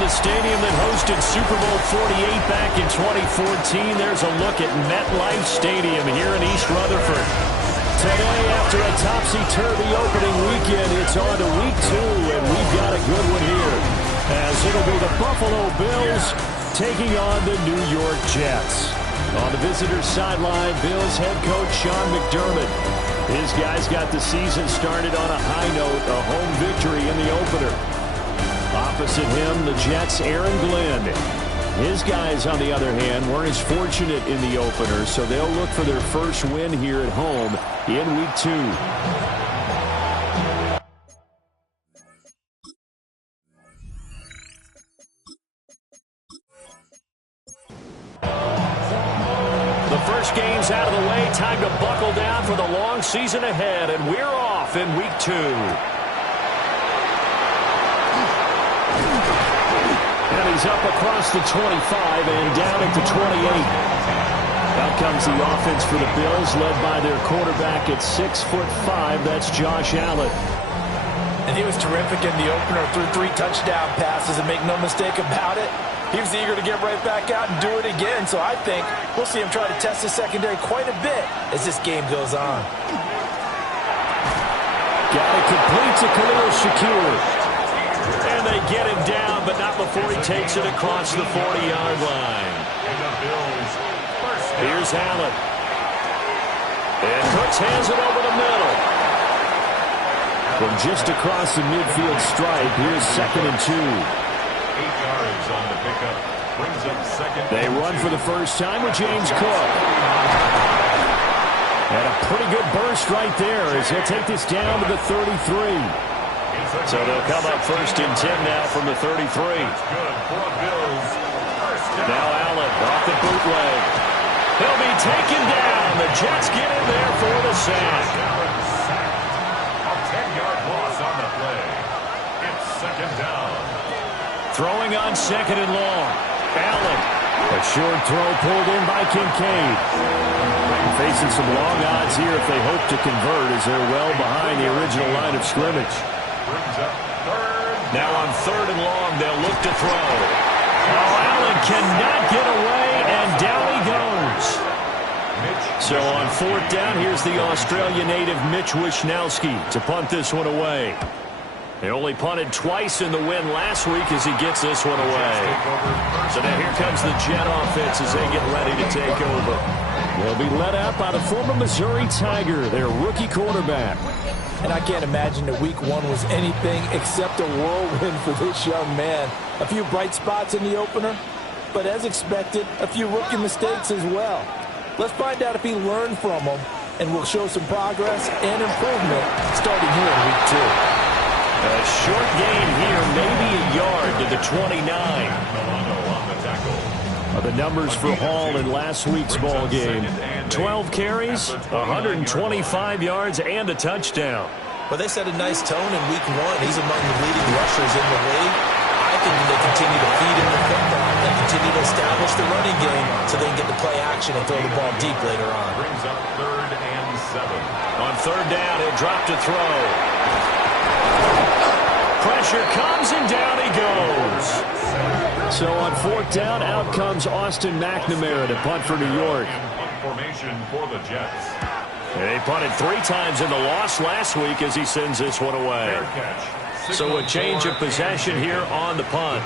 the stadium that hosted Super Bowl 48 back in 2014, there's a look at MetLife Stadium here in East Rutherford. Today, after a topsy-turvy opening weekend, it's on to week 2, and we've got a good one here, as it'll be the Buffalo Bills taking on the New York Jets. On the visitors' sideline, Bills head coach Sean McDermott. His guys got the season started on a high note, a home victory in the opener. Opposite him, the Jets' Aaron Glenn. His guys, on the other hand, weren't as fortunate in the opener, so they'll look for their first win here at home in week 2. The first game's out of the way. Time to buckle down for the long season ahead, and we're off in week 2. And he's up across the 25 and down at the 28. Out comes the offense for the Bills, led by their quarterback at 6'5". That's Josh Allen. And he was terrific in the opener, threw 3 touchdown passes, and make no mistake about it, he was eager to get right back out and do it again. So I think we'll see him try to test the secondary quite a bit as this game goes on. Got it complete to Khalil Shakir. And they get him down, but not before he takes it across the 40-yard line. Here's Allen. And Cooks hands it over the middle. From just across the midfield stripe, here's 2nd and 2. 8 yards on the pickup. Brings up 2nd. They run for the first time with James Cook. And a pretty good burst right there as he'll take this down to the 33. So they'll come up 1st and 10 now from the 33. Now Allen off the bootleg. He'll be taken down. The Jets get in there for the sack. A 10-yard loss on the play. It's 2nd down. Throwing on 2nd and long. Allen. A short throw pulled in by Kincaid. Facing some long odds here if they hope to convert as they're well behind the original line of scrimmage. Now on 3rd and long, they'll look to throw. Oh, Allen cannot get away, and down he goes. So on 4th down, here's the Australia native Mitch Wishnowsky to punt this one away. They only punted twice in the win last week as he gets this one away. So now here comes the Jet offense as they get ready to take over. They'll be led out by the former Missouri Tiger, their rookie quarterback. And I can't imagine that week 1 was anything except a whirlwind for this young man. A few bright spots in the opener, but as expected, a few rookie mistakes as well. Let's find out if he learned from them, and will show some progress and improvement starting here in week 2. A short gain here, maybe a yard to the 29. The numbers for Hall in last week's ball game. 12 carries, 125 yards, and a touchdown. Well, they set a nice tone in week 1. He's among the leading rushers in the league. I think they continue to feed him the football. They continue to establish the running game so they can get the play action and throw the ball deep later on. Brings up 3rd and 7. On 3rd down, he'll drop to throw. Pressure comes, and down he goes. So on 4th down, out comes Austin McNamara to punt for New York. Formation for the Jets. They punted 3 times in the loss last week as he sends this one away. So a change of possession here on the punt.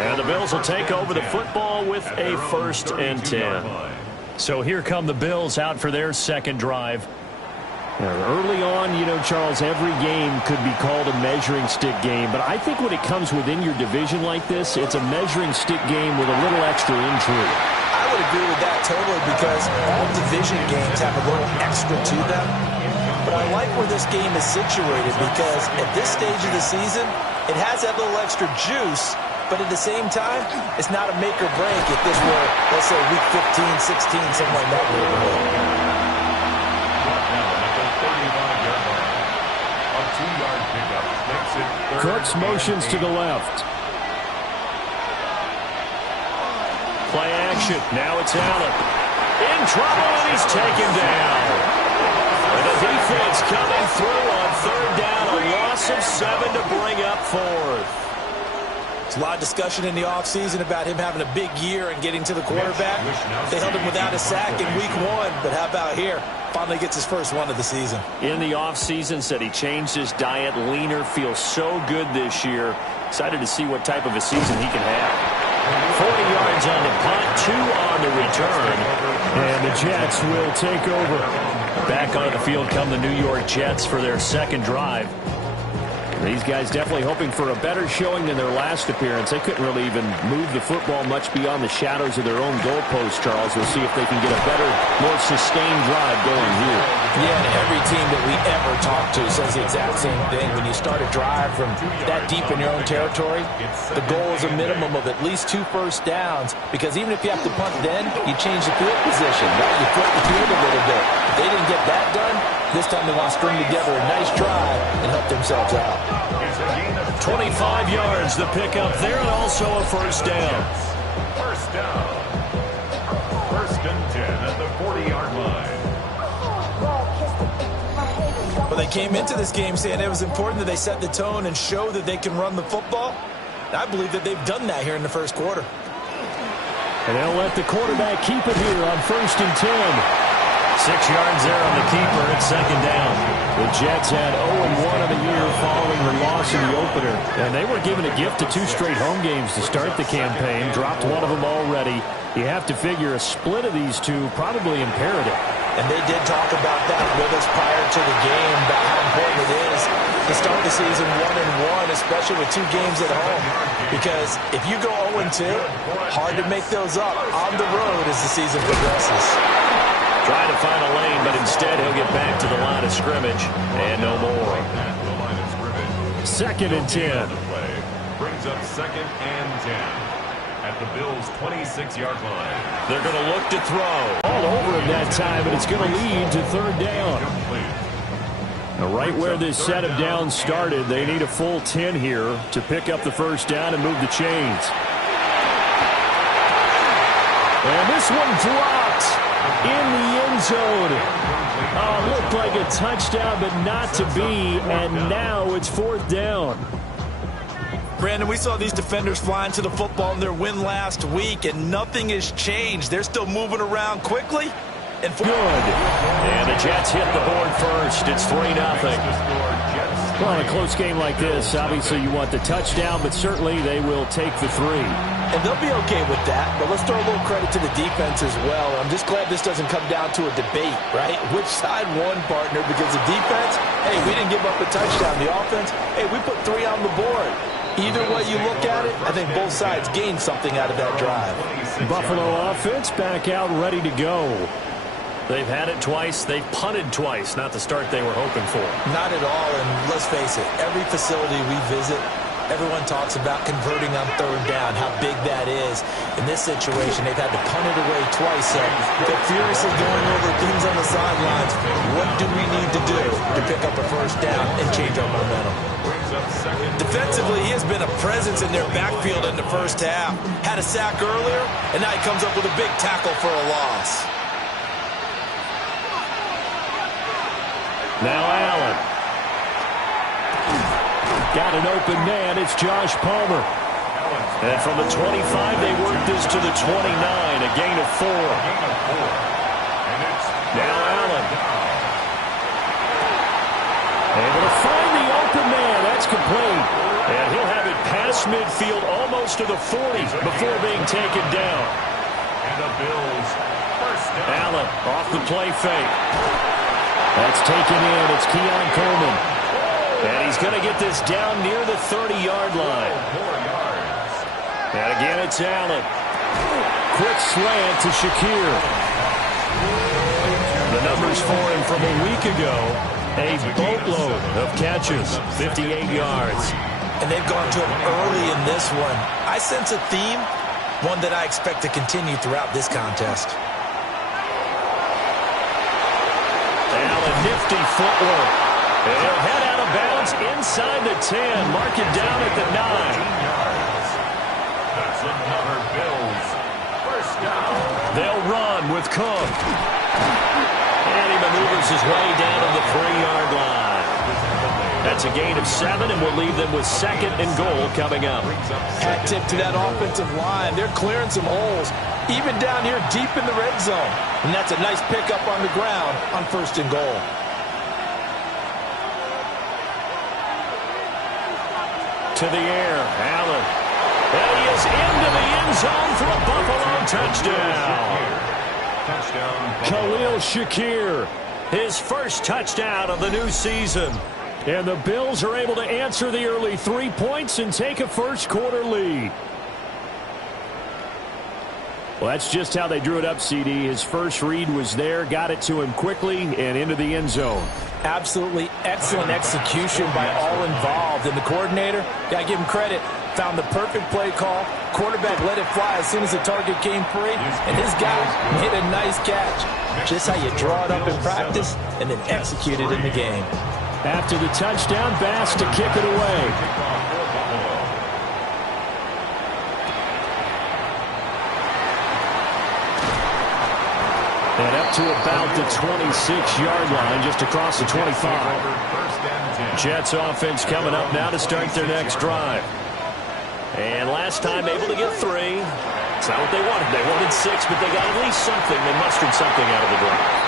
And the Bills will take over the football with a 1st and 10. So here come the Bills out for their 2nd drive. Early on, you know, Charles, every game could be called a measuring stick game. But I think when it comes within your division like this, it's a measuring stick game with a little extra intrigue. I would agree with that totally because all division games have a little extra to them. But I like where this game is situated because at this stage of the season, it has that little extra juice. But at the same time, it's not a make or break if this were, let's say, week 15, 16, something like that. Cooks motions to the left. Play action. Now it's Allen. In trouble, and he's taken down. And the defense coming through on 3rd down. A loss of 7 to bring up 4th. There's a lot of discussion in the offseason about him having a big year and getting to the quarterback. They held him without a sack in week 1, but how about here? Finally gets his first one of the season. In the offseason, said he changed his diet, leaner, feels so good this year. Excited to see what type of a season he can have. 40 yards on the punt, 2 on the return. And the Jets will take over. Back on the field come the New York Jets for their second drive. These guys definitely hoping for a better showing than their last appearance. They couldn't really even move the football much beyond the shadows of their own goalpost, Charles. We'll see if they can get a better, more sustained drive going here. Yeah, and every team that we ever talk to says the exact same thing. When you start a drive from that deep in your own territory, the goal is a minimum of at least 2 first downs, because even if you have to punt then, you change the field position, right? You flip the field a little bit. If they didn't get that done, this time they want to string together a nice drive and help themselves out. 25 yards the pickup there, and also a first down. First down. First and 10 at the 40-yard line. Well, they came into this game saying it was important that they set the tone and show that they can run the football. I believe that they've done that here in the first quarter. And they'll let the quarterback keep it here on first and 10. 6 yards there on the keeper at second down. The Jets had 0-1 of the year following the loss in the opener. And they were given a gift of 2 straight home games to start the campaign. Dropped one of them already. You have to figure a split of these 2 probably imperative. And they did talk about that with us prior to the game, about how important it is to start the season 1-1, especially with 2 games at home. Because if you go 0-2, hard to make those up on the road as the season progresses. Trying to find a lane, but instead he'll get back to the line of scrimmage. And no more. Second and 10. Brings up second and 10 at the Bills' 26-yard line. They're going to look to throw. All over him that time, and it's going to lead to third down. Now, right where this set of downs started, they need a full 10 here to pick up the first down and move the chains. And this one dropped in the end zone. Oh, looked like a touchdown, but not to be, and now it's fourth down. Brandon, we saw these defenders flying to the football in their win last week, and nothing has changed. They're still moving around quickly. And good. And the Jets hit the board first. It's 3-0. Well, in a close game like this, obviously you want the touchdown, but certainly they will take the 3. And they'll be okay with that, but let's throw a little credit to the defense as well. I'm just glad this doesn't come down to a debate, right? Which side won, partner? Because the defense, hey, we didn't give up a touchdown. The offense, hey, we put 3 on the board. Either way you look at it, I think both sides gained something out of that drive. Buffalo offense back out ready to go. They've had it twice. They've punted twice. Not the start they were hoping for. Not at all, and let's face it, every facility we visit, everyone talks about converting on third down, how big that is. In this situation, they've had to punt it away twice, so they're furiously going over things on the sidelines. What do we need to do to pick up a first down and change our momentum? Defensively, he has been a presence in their backfield in the first half. Had a sack earlier, and now he comes up with a big tackle for a loss. Now Allen. Got an open man. It's Josh Palmer. And from the 25, they work this to the 29. A gain of 4. Now Allen. Able to find the open man. That's complete. And he'll have it past midfield almost to the 40 before being taken down. And the Bills first down. Allen off the play fake. That's taken in. It's Keon Coleman. And he's going to get this down near the 30-yard line. 4 yards. And again, it's Allen. Quick slant to Shakir. The numbers for him from a week ago. A boatload of catches. 58 yards. And they've gone to him early in this one. I sense a theme, one that I expect to continue throughout this contest. Nifty footwork. And he'll head out of bounds inside the 10. Mark it down at the 9. That's another Bills first down. They'll run with Cook. And he maneuvers his way down to the 3-yard line. That's a gain of 7, and will leave them with 2nd and goal coming up. Hat tip to that offensive line. They're clearing some holes, even down here deep in the red zone. And that's a nice pickup on the ground on 1st and goal. To the air, Allen. And he is into the end zone for a Buffalo touchdown. Khalil Shakir, his first touchdown of the new season. And the Bills are able to answer the early 3 points and take a first-quarter lead. Well, that's just how they drew it up, CD. His first read was there, got it to him quickly, and into the end zone. Absolutely excellent execution by all involved. And the coordinator, got to give him credit, found the perfect play call. Quarterback let it fly as soon as the target came free, and his guy made a nice catch. Just how you draw it up in practice and then execute it in the game. After the touchdown, Bass to kick it away. And up to about the 26-yard line, just across the 25. Jets offense coming up now to start their next drive. And last time able to get 3. It's not what they wanted. They wanted 6, but they got at least something. They mustered something out of the drive.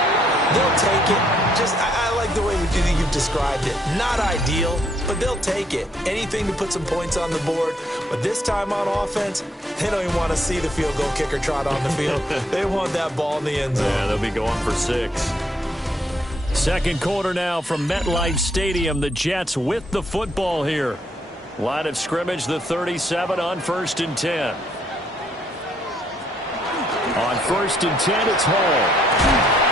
They'll take it. I like the way you've described it. Not ideal, but they'll take it. Anything to put some points on the board. But this time on offense, they don't even want to see the field goal kicker trot on the field. They want that ball in the end zone. Yeah, they'll be going for 6. Second quarter now from MetLife Stadium. The Jets with the football here. Line of scrimmage, the 37 on 1st and 10. On 1st and 10, it's Hall.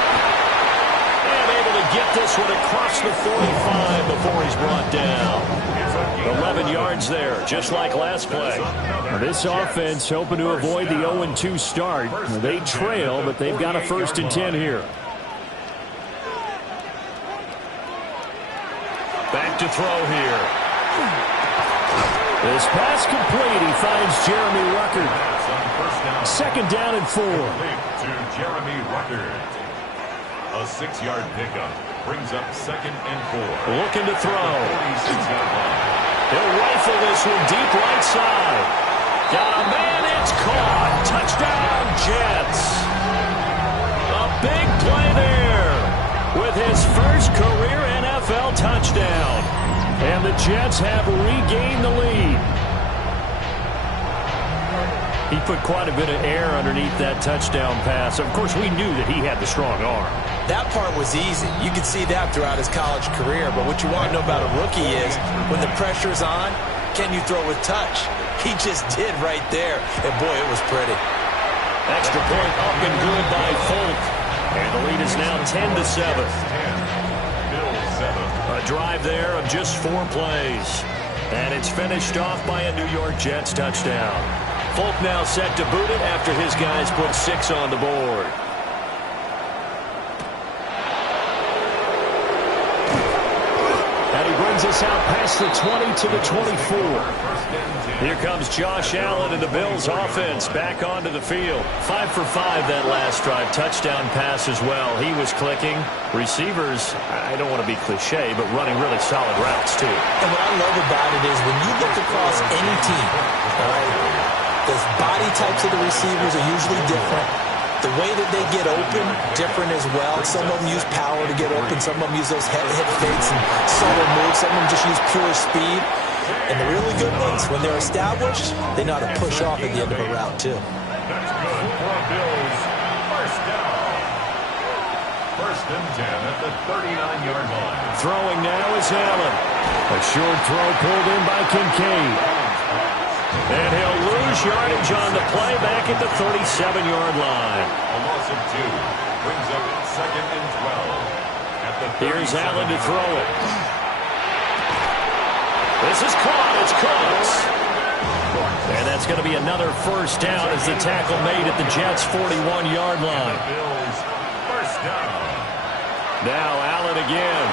Get this one across the 45 before he's brought down. 11 yards there, just like last play. This offense hoping to avoid the 0-2 start. They trail, but they've got a 1st and 10 here. Back to throw here. This pass complete. He finds Jeremy Ruckert. 2nd down and 4. To Jeremy Ruckert. A 6-yard pickup brings up 2nd and 4. Looking to throw. 46-yard line. He'll rifle this one deep right side. Got a man, it's caught. Touchdown, Jets. A big play there with his first career NFL touchdown. And the Jets have regained the lead. He put quite a bit of air underneath that touchdown pass. Of course, we knew that he had the strong arm. That part was easy. You could see that throughout his college career. But what you want to know about a rookie is when the pressure's on, can you throw with touch? He just did right there. And, boy, it was pretty. Extra point up and good by Folk. And the lead is now 10-7. A drive there of just 4 plays. And it's finished off by a New York Jets touchdown. Folk now set to boot it after his guys put 6 on the board. And he brings us out past the 20 to the 24. Here comes Josh Allen and the Bills offense back onto the field. 5 for 5 that last drive. Touchdown pass as well. He was clicking. Receivers, I don't want to be cliche, but running really solid routes too. And what I love about it is when you look across any team, all right, the body types of the receivers are usually different. The way that they get open, different as well. Some of them use power to get open. Some of them use those head fakes and solo moves. Some of them just use pure speed. And the really good ones, when they're established, they know how to push off at the end of a route, too. That's good for Bills. First down. 1st and 10 at the 39-yard line. Throwing now is Allen. A short throw pulled in by Kincaid. And he'll lose yardage on the play back at the 37-yard line. A loss of 2 brings up 2nd and 12. At the Here's Allen to throw it. This is caught. It's close. And that's going to be another first down as the tackle made at the Jets' 41-yard line. Bills first down. Now Allen again.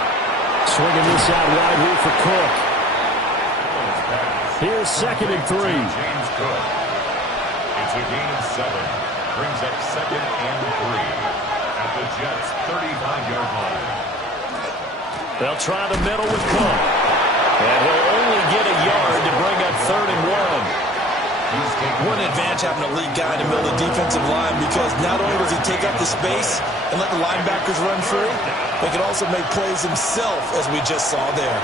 Swinging this out wide here for Cook. Here's 2nd and 3. James Cook. It's a gain of 7. Brings up 2nd and 3 at the Jets' 35-yard line. They'll try the middle with Cook. And he'll only get a yard to bring up 3rd and 1. What an advantage having a lead guy in the middle of the defensive line, because not only does he take up the space and let the linebackers run free, but he can also make plays himself, as we just saw there.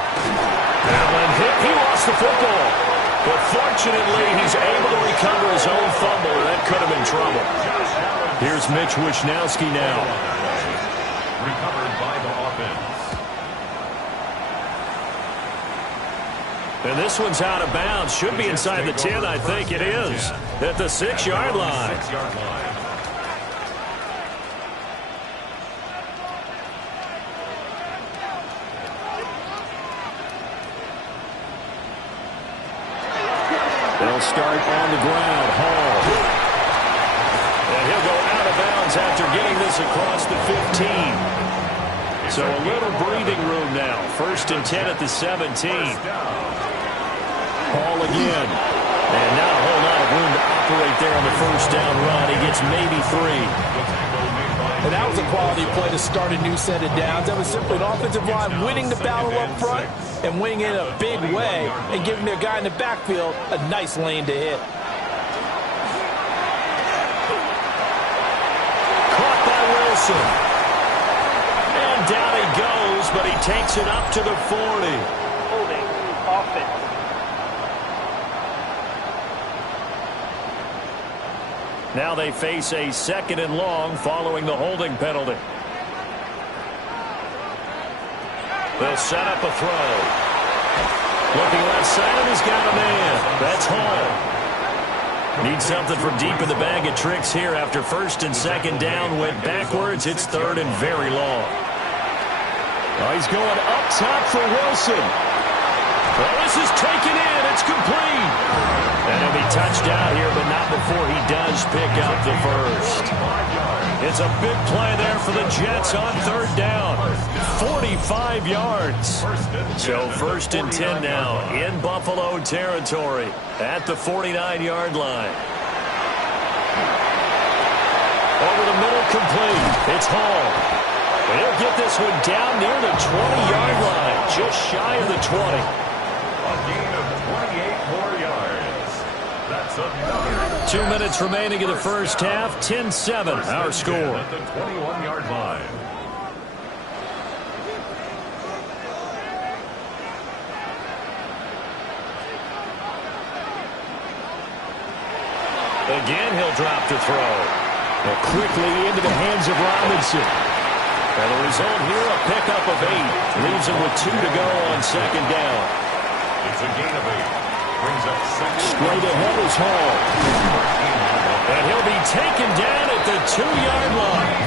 Allen hit. He lost the football. But fortunately, he's able to recover his own fumble, or that could have been trouble. Here's Mitch Wishnowski now. Recovered by the offense. And this one's out of bounds. Should be inside the 10, I think it is. At the 6-yard line. 6-yard line. They'll start on the ground. Hall. And he'll go out of bounds after getting this across the 15. So a little breathing room now. 1st and 10 at the 17. Hall again. And not a whole lot of room to operate there on the 1st down run. He gets maybe 3. And that was a quality play to start a new set of downs. That was simply an offensive line winning the battle up front and winning in a big way and giving their guy in the backfield a nice lane to hit. Caught by Wilson. And down he goes, but he takes it up to the 40. Holding offense. Now they face a 2nd and long following the holding penalty. They'll set up a throw. Looking left side, and he's got a man. That's Hall. Needs something from deep in the bag of tricks here after 1st and 2nd down went backwards. It's 3rd and very long. Oh, he's going up top for Wilson. Well, this is taken in. It's complete. And he'll be touched out here, but not before he does pick up the 1st. It's a big play there for the Jets on 3rd down. 45 yards. So 1st and 10 now in Buffalo territory at the 49-yard line. Over the middle, complete. It's Hall. He'll get this one down near the 20-yard line, just shy of the 20. A gain of 28 more yards. That's another. 2 minutes remaining in the 1st half. 10-7, our score. At the 21-yard line. Again, he'll drop to throw. Well, quickly into the hands of Robinson. And the result here, a pickup of 8. Leaves him with 2 to go on 2nd down. It's a gain of 8. Brings up 2nd. Straight ahead is Hall. And he'll be taken down at the 2-yard line.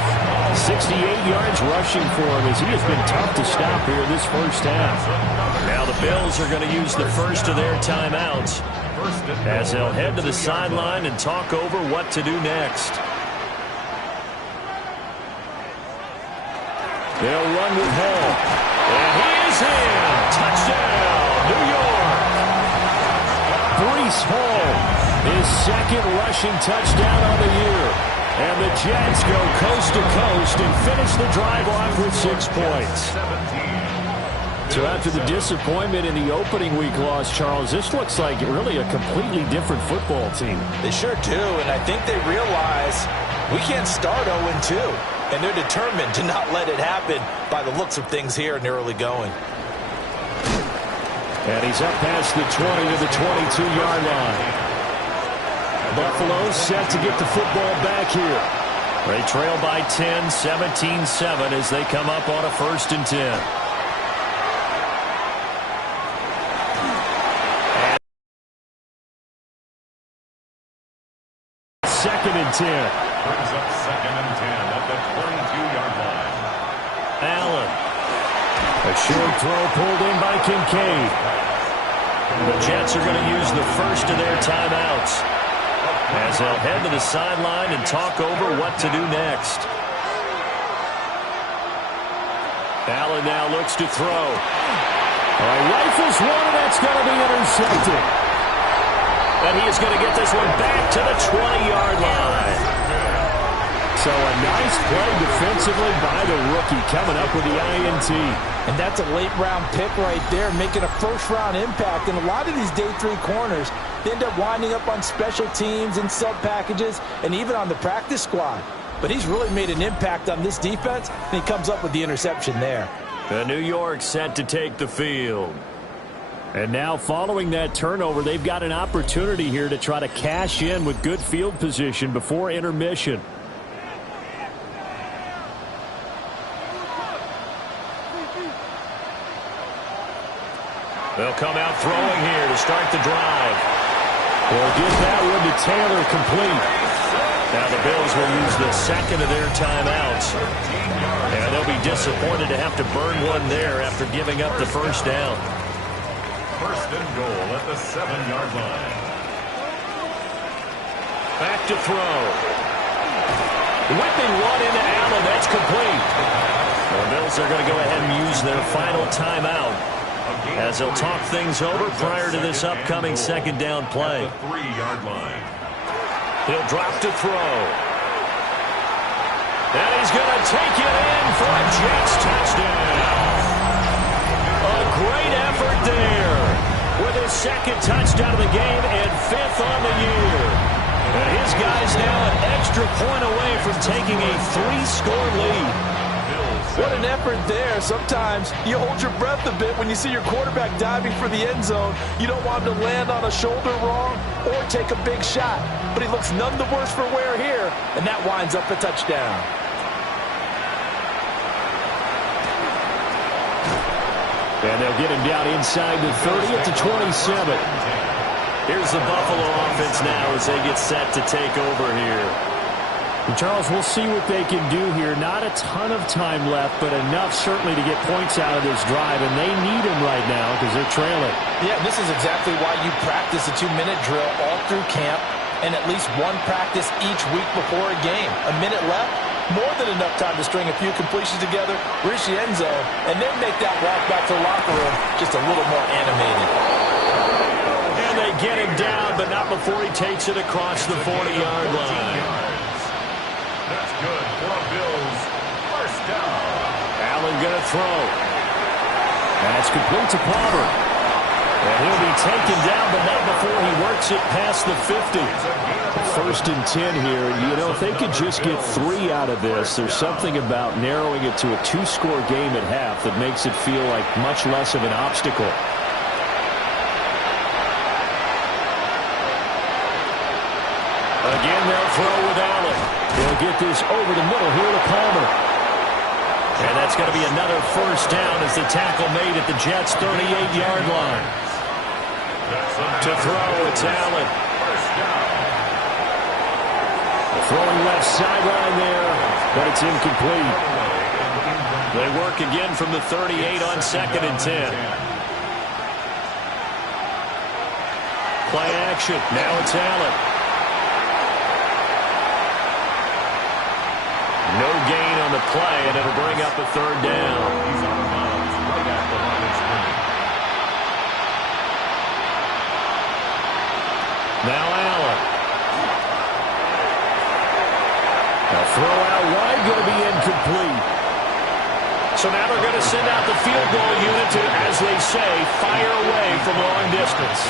68 yards rushing for him as he has been tough to stop here this 1st half. Now the Bills are going to use the 1st of their timeouts as they'll head to the sideline and talk over what to do next. They'll run with Hall. And he is in. Touchdown, New York. Breece Hall, his 2nd rushing touchdown on the year. And the Jets go coast to coast and finish the drive off with 6 points. So after the disappointment in the opening week loss, Charles, this looks like really a completely different football team. They sure do, and I think they realize we can't start 0-2. And they're determined to not let it happen by the looks of things here in the early going. And he's up past the 20 to the 22-yard line. Buffalo set to get the football back here. They trail by 10, 17-7 as they come up on a 1st and 10. And 2nd and 10. Brings up 2nd and 10 at the 22-yard line. Allen. A short throw pulled in by Kincaid. The Jets are going to use the 1st of their timeouts as they'll head to the sideline and talk over what to do next. Allen now looks to throw. Rifles one, and that's going to be intercepted. And he is going to get this one back to the 20-yard line. So a nice play defensively by the rookie coming up with the INT. And that's a late-round pick right there, making a first-round impact. And a lot of these day 3 corners, they end up winding up on special teams and sub-packages and even on the practice squad. But he's really made an impact on this defense, and he comes up with the interception there. The New York set to take the field. And now following that turnover, they've got an opportunity here to try to cash in with good field position before intermission. They'll come out throwing here to start the drive. They'll get that one to Taylor complete. Now the Bills will use the second of their timeouts. And they'll be disappointed to have to burn one there after giving up the first down. First and goal at the 7-yard line. Back to throw. Whipping one into Allen. That's complete. The Bills are going to go ahead and use their final timeout as they'll talk things over prior to this upcoming second down play. At the 3-yard line. He'll drop to throw. And he's going to take it in for a Jets touchdown. A great effort there with his second touchdown of the game and 5th on the year. And his guys now an extra point away from taking a 3-score lead. What an effort there. Sometimes you hold your breath a bit when you see your quarterback diving for the end zone. You don't want him to land on a shoulder wrong or take a big shot. But he looks none the worse for wear here, and that winds up a touchdown. And they'll get him down inside the 30 at the 27. Here's the Buffalo offense now as they get set to take over here. And Charles, we'll see what they can do here. Not a ton of time left, but enough certainly to get points out of this drive, and they need him right now because they're trailing. Yeah, this is exactly why you practice a 2-minute drill all through camp and at least one practice each week before a game. A minute left, more than enough time to string a few completions together, reach the end zone, and then make that walk back to the locker room just a little more animated. And they get him down, but not before he takes it across the 40-yard line. That's good for a Bills first down. Allen going to throw. That's complete to Palmer. And he'll be taken down, but not before he works it past the 50. First and 10 here. You know, if they could just get 3 out of this, there's something about narrowing it to a 2-score game at half that makes it feel like much less of an obstacle. Again, they'll throw with Allen. They'll get this over the middle here to Palmer. And that's going to be another first down as the tackle made at the Jets' 38-yard line. To throw, it's Allen. Throwing left sideline there, but it's incomplete. They work again from the 38 on 2nd and 10. Play action. Now it's Allen. No gain on the play, and it'll bring up a 3rd down. He's on the bounds right at the line of scrimmage. Now Allen. A throw out wide, going to be incomplete. So now they're going to send out the field goal unit to, as they say, fire away from long distance.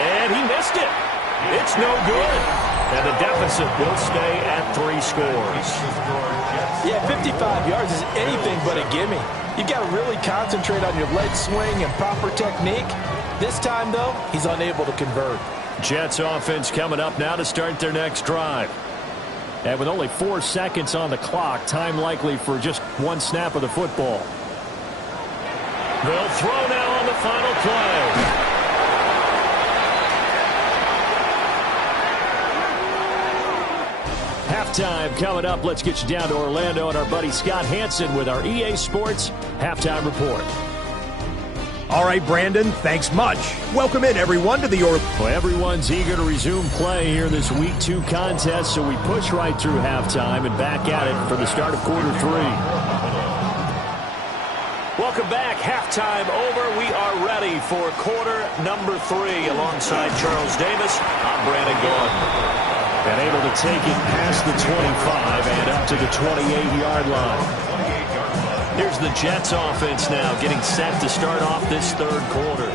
And he missed it. It's no good. And the deficit will stay at 3 scores. Yeah, 55 yards is anything but a gimme. You've got to really concentrate on your leg swing and proper technique. This time, though, he's unable to convert. Jets offense coming up now to start their next drive. And with only 4 seconds on the clock, time likely for just 1 snap of the football. They'll throw now on the final play. Halftime coming up. Let's get you down to Orlando and our buddy Scott Hansen with our EA Sports Halftime Report. All right, Brandon, thanks much. Welcome in, everyone, to the Well, everyone's eager to resume play here in this Week 2 contest, so we push right through halftime and back at it for the start of quarter 3. Welcome back. Halftime over. We are ready for quarter number 3 alongside Charles Davis. I'm Brandon Gordon. And able to take it past the 25 and up to the 28-yard line. Here's the Jets offense now getting set to start off this third quarter.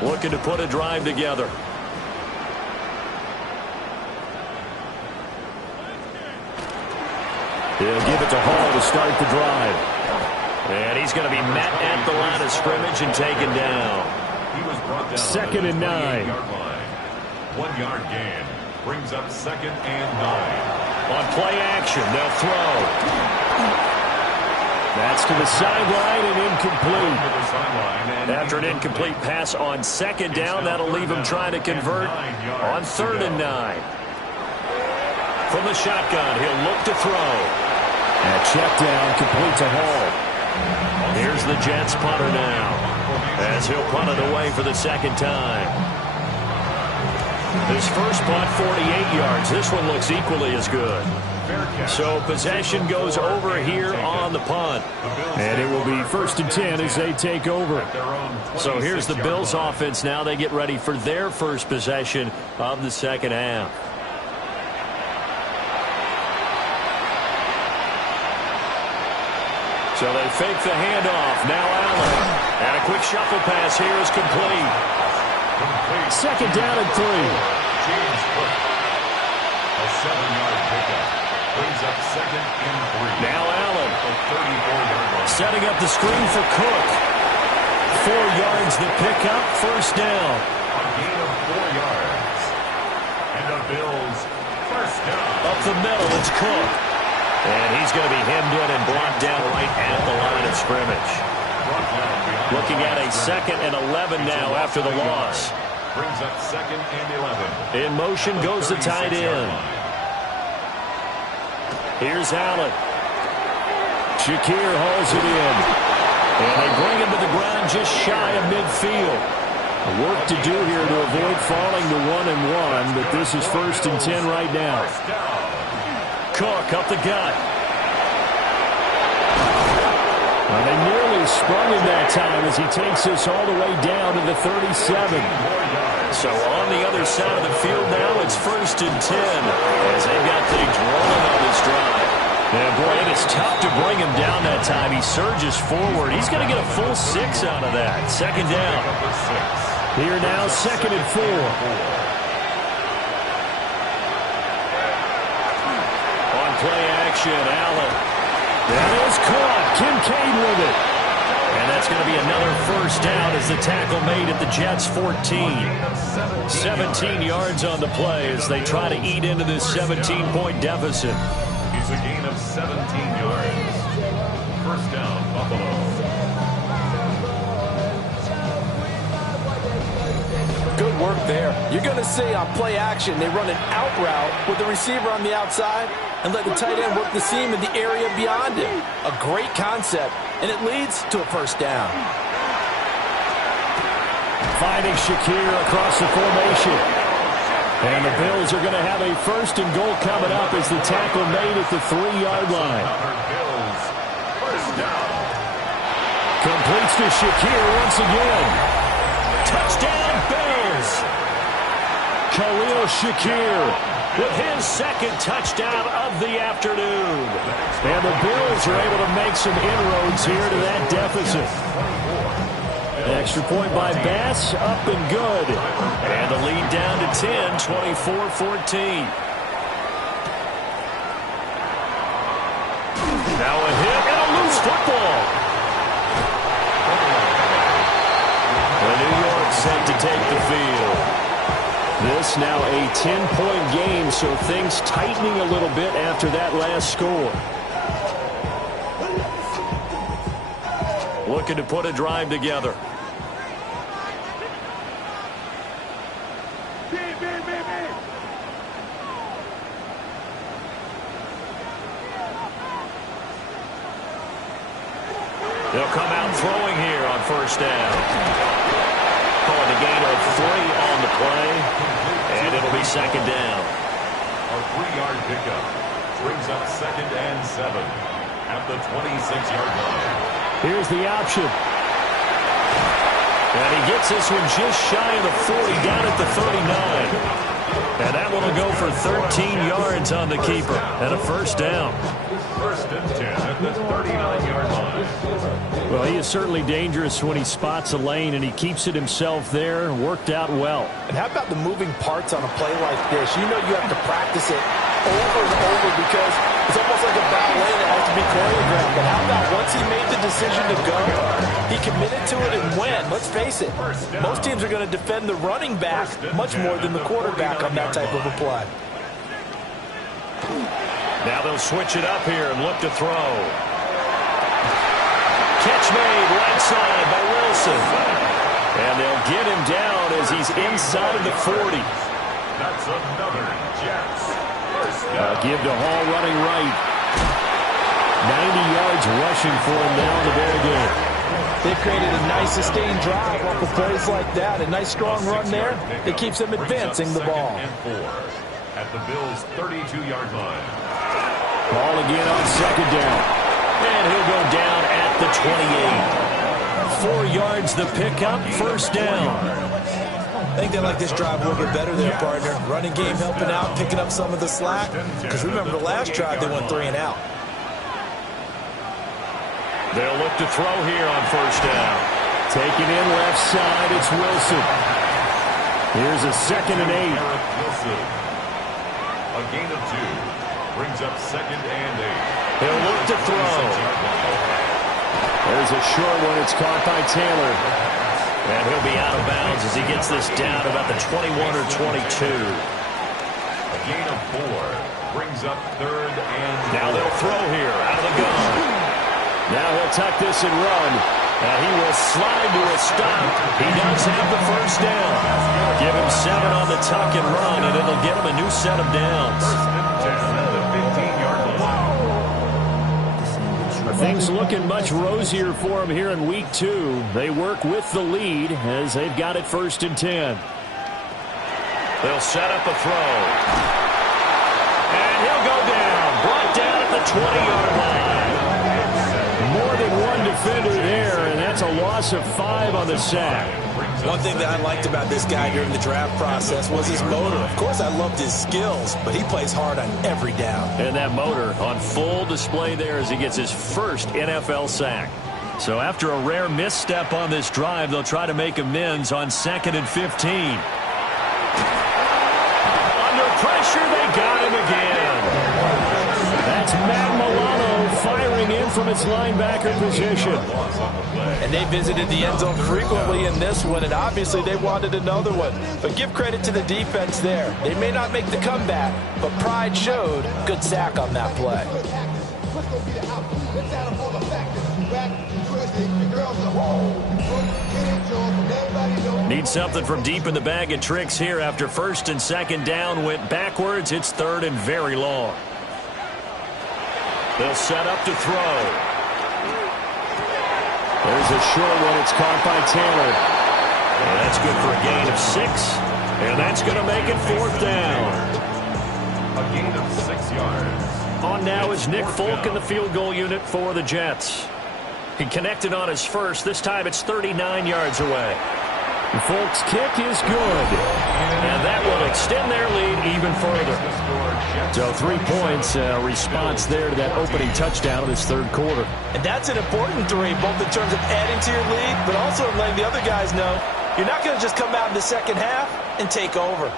Looking to put a drive together. He'll give it to Hall to start the drive. And he's going to be met at the line of scrimmage and taken down. He was brought down 2nd and 9. 1 yard gain. Brings up 2nd and 9. On play action, they'll throw. That's to the sideline and incomplete. After an incomplete pass on 2nd down, that'll leave him trying to convert on 3rd and 9. From the shotgun, he'll look to throw. And check down, complete to Hall. Here's the Jets punter now, as he'll punt it away for the 2nd time. His first punt, 48 yards. This one looks equally as good. So possession goes over here on the punt. And it will be 1st and 10 as they take over. So here's the Bills offense now. They get ready for their first possession of the second half. So they fake the handoff. Now Allen. And a quick shuffle pass here is complete. 2nd down and 3. James Cook. A 7-yard pickup. Brings up 2nd and 3. Now Allen. A 34-yard line. Setting up the screen for Cook. 4 yards the pickup. 1st down. A gain of 4 yards. And the Bills, 1st down. Up the middle, it's Cook. And he's going to be hemmed in and blocked down right at the line of scrimmage. Looking at a 2nd and 11 now after the loss. Brings up 2nd and 11. In motion goes the tight end. Here's Allen. Shakir hauls it in. And they bring him to the ground just shy of midfield. Work to do here to avoid falling to 1-1, but this is 1st and 10 right now. Cook up the gut. Well, they nearly sprung him that time as he takes us all the way down to the 37. So on the other side of the field now, it's 1st and 10 as they've got things rolling on this drive. Yeah, boy, it is tough to bring him down that time. He surges forward. He's going to get a full 6 out of that. 2nd down. Here now, 2nd and 4. Play action, Allen. That is caught. Kincaid with it. And that's going to be another 1st down as the tackle made at the Jets' 14. 17 yards on the play as they try to eat into this 17-point deficit. It's a gain of 17 yards. 1st down, Buffalo. Good work there. You're going to see on play action, they run an out route with the receiver on the outside and let the tight end work the seam in the area beyond him. A great concept, and it leads to a 1st down. Finding Shakir across the formation. And the Bills are going to have a 1st and goal coming up as the tackle made at the 3-yard line. Bills, 1st down. Completes to Shakir once again. Touchdown, Bills! Khalil Shakir with his 2nd touchdown of the afternoon. And the Bills are able to make some inroads here to that deficit. An extra point by Bass, up and good. And the lead down to 10, 24-14. Now a hit and a loose football. The New York set to take the field. This now a 10-point game, so things tightening a little bit after that last score. Looking to put a drive together. They'll come out throwing here on 1st down. Calling a gain of 3 on the play, and it'll be 2nd down. A 3-yard pickup brings up 2nd and 7 at the 26-yard line. Here's the option. And he gets this one just shy of the 40, down at the 39. And that one will go for 13 yards on the keeper and a first down. First and 10 at the 39-yard line. Well, he is certainly dangerous when he spots a lane, and he keeps it himself there. Worked out well. And how about the moving parts on a play like this? You know you have to practice it over and over because it's almost like a ballet that has to be choreographed. But how about once he made the decision to go, he committed to it and went. Let's face it, most teams are going to defend the running back much more than the quarterback on that type of a play. Now they'll switch it up here and look to throw. Catch made right side by Wilson. And they'll get him down as he's inside of the 40. That's another Jets. First down. Give to Hall running right. 90 yards rushing for him now in the ball game. They've created a nice sustained drive off of plays like that. A nice strong run there. It keeps them advancing the ball. Second and 4 at the Bills' 32-yard line. Ball again on second down. And he'll go down at the 28. 4 yards the pickup, first down. I think they like this drive a little bit better there, partner. Running game helping out, picking up some of the slack. Because remember the last drive, they went 3 and out. They'll look to throw here on first down. Taking in left side, it's Wilson. Here's a 2nd and 8. Wilson. A gain of 2. Brings up 2nd and 8. He'll look to throw. There's a short one. It's caught by Taylor. And he'll be out of bounds as he gets this down about the 21 or 22. A gain of 4. Brings up 3rd and 4. Now they'll throw here out of the gun. Now he'll tuck this and run. And he will slide to a stop. He does have the first down. Give him 7 on the tuck and run, and it'll get him a new set of downs. First and 10 at the 15-yard line. Things looking much rosier for him here in week 2. They work with the lead as they've got it 1st and 10. They'll set up a throw. And he'll go down. Brought down at the 20-yard line. More than one defender there, and that's a loss of 5 on the sack. One thing that I liked about this guy during the draft process was his motor. Of course, I loved his skills, but he plays hard on every down. And that motor on full display there as he gets his first NFL sack. So after a rare misstep on this drive, they'll try to make amends on 2nd and 15. Under pressure, they got him again. That's Matt Milano firing in from its linebacker position. And they visited the end zone frequently in this one, and obviously they wanted another one. But give credit to the defense there. They may not make the comeback, but pride showed. Good sack on that play. Need something from deep in the bag of tricks here after 1st and 2nd down went backwards. It's 3rd and very long. They'll set up to throw. There's a short one. It's caught by Taylor. And that's good for a gain of 6. And that's going to make it 4th down. A gain of 6 yards. On now is Nick Folk in the field goal unit for the Jets. He connected on his first. This time it's 39 yards away. Folk's kick is good. And that will extend their lead even further. So 3 points, response there to that opening touchdown of this 3rd quarter. And that's an important 3, both in terms of adding to your lead, but also in letting the other guys know you're not going to just come out in the second half and take over.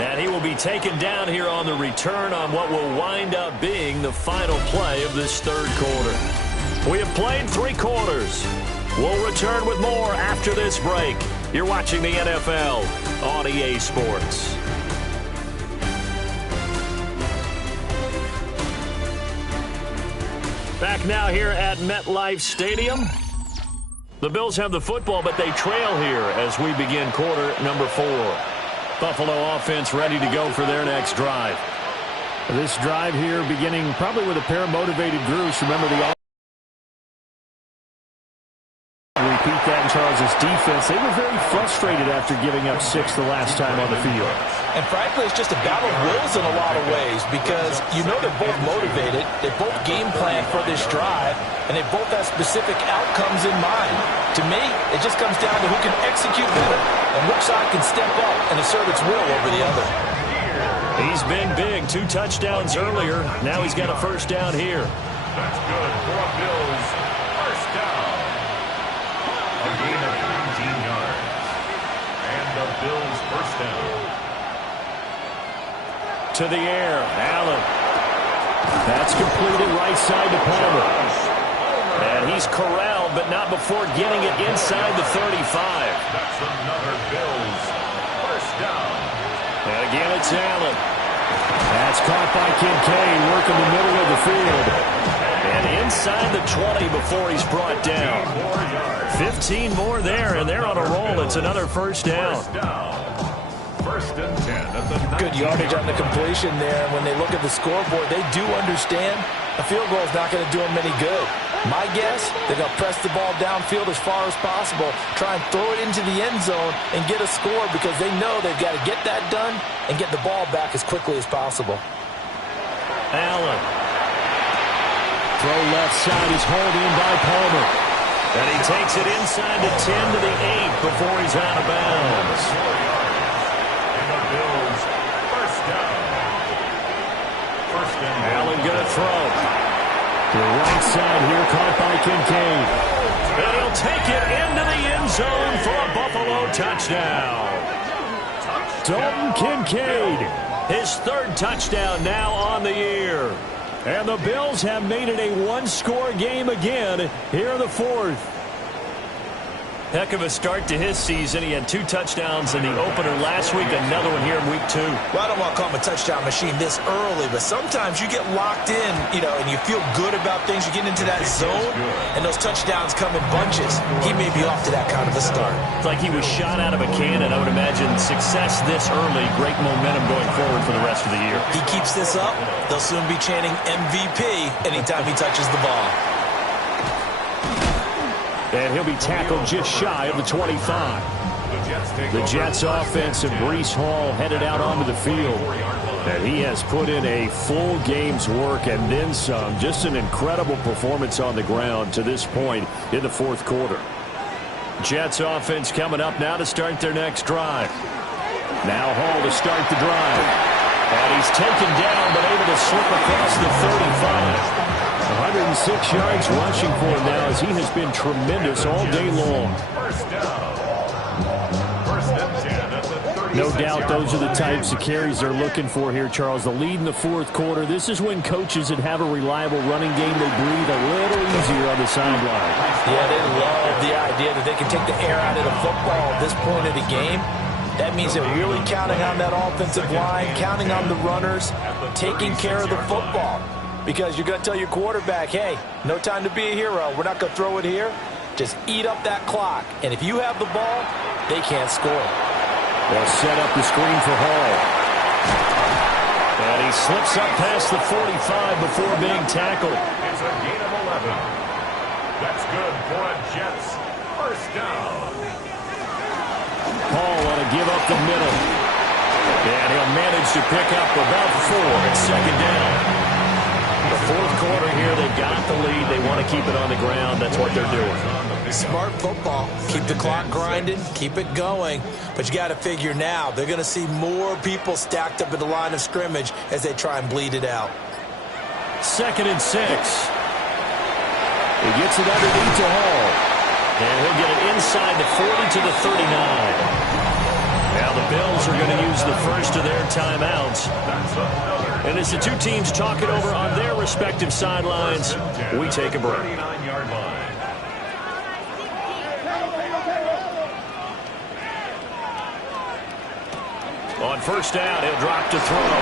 And he will be taken down here on the return on what will wind up being the final play of this 3rd quarter. We have played 3 quarters. We'll return with more after this break. You're watching the NFL on EA Sports. Back now here at MetLife Stadium. The Bills have the football, but they trail here as we begin quarter number 4. Buffalo offense ready to go for their next drive. This drive here beginning probably with a pair of motivated groups. Remember the Repeat that in Charles' defense. They were very frustrated after giving up 6 the last time on the field. And frankly, it's just a battle of wills in a lot of ways because you know they're both motivated, they both game plan for this drive, and they both have specific outcomes in mind. To me, it just comes down to who can execute better and which side can step up and assert its will over the other. He's been big. 2 touchdowns earlier. Now he's got a first down here. That's good for a Bills first down. A gain of 19 yards. And the Bills first down. To the air. Allen. That's completed right side to Palmer. And he's corralled, but not before getting it inside the 35. That's another Bills first down. And again, it's Allen. That's caught by Kincaid, working the middle of the field. And inside the 20 before he's brought down. 15 more there, and they're on a roll. It's another first down. First and 10 at the Good yardage on the completion there. When they look at the scoreboard, they do understand a field goal is not going to do them any good. My guess, they're going to press the ball downfield as far as possible, try and throw it into the end zone and get a score because they know they've got to get that done and get the ball back as quickly as possible. Allen. Throw left side. He's hauled in by Palmer. And he takes it inside the 10 to the 8 before he's out of bounds. And the Bills first down. First and Allen going to throw. The right side here caught by Kincaid. And he'll take it into the end zone for a Buffalo touchdown. Dalton Kincaid, his 3rd touchdown now on the year. And the Bills have made it a 1-score game again here in the 4th. Heck of a start to his season. He had 2 touchdowns in the opener last week, another one here in week 2. Well, I don't want to call him a touchdown machine this early, but sometimes you get locked in, and you feel good about things. You get into that zone, and those touchdowns come in bunches. He may be off to that kind of a start. It's like he was shot out of a cannon. I would imagine success this early, great momentum going forward for the rest of the year. He keeps this up, they'll soon be chanting MVP anytime he touches the ball. And he'll be tackled just shy of the 25. The Jets offense and Breece Hall headed out onto the field. And he has put in a full game's work and then some. Just an incredible performance on the ground to this point in the 4th quarter. Jets offense coming up now to start their next drive. Now Hall to start the drive. And he's taken down but able to slip across the 35. 106 yards rushing for him now as he has been tremendous all day long. No doubt those are the types of carries they're looking for here, Charles. The lead in the 4th quarter. This is when coaches that have a reliable running game, they breathe a little easier on the sideline. Yeah, they love the idea that they can take the air out of the football at this point of the game. That means they're really counting on that offensive line, counting on the runners, taking care of the football. Because you're going to tell your quarterback, hey, no time to be a hero. We're not going to throw it here. Just eat up that clock. And if you have the ball, they can't score. They'll set up the screen for Hall. And he slips up past the 45 before being tackled. It's a gain of 11. That's good for a Jets first down. Hall want to give up the middle. And he'll manage to pick up about 4 at 2nd down. The 4th quarter here, they've got the lead. They want to keep it on the ground. That's what they're doing. Smart football. Keep the clock grinding. Keep it going. But you got to figure now, they're going to see more people stacked up at the line of scrimmage as they try and bleed it out. 2nd and 6. He gets it underneath to Hall. And he'll get it inside the 40 to the 39. Now the Bills are going to use the first of their timeouts. And as the 2 teams talk it over on their respective sidelines, we take a break. On first down, he'll drop to throw.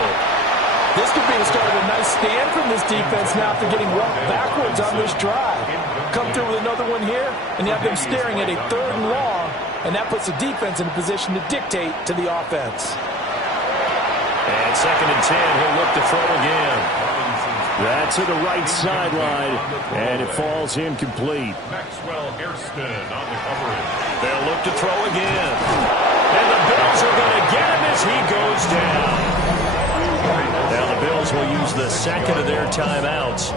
This could be the start of a nice stand from this defense now after getting walked backwards on this drive. Come through with another one here, and you have them staring at a 3rd and long, and that puts the defense in a position to dictate to the offense. And 2nd and 10, he'll look to throw again. That's to the right sideline, and it falls incomplete. Maxwell Hairston on the coverage. They'll look to throw again. And the Bills are going to get him as he goes down. Now the Bills will use the second of their timeouts.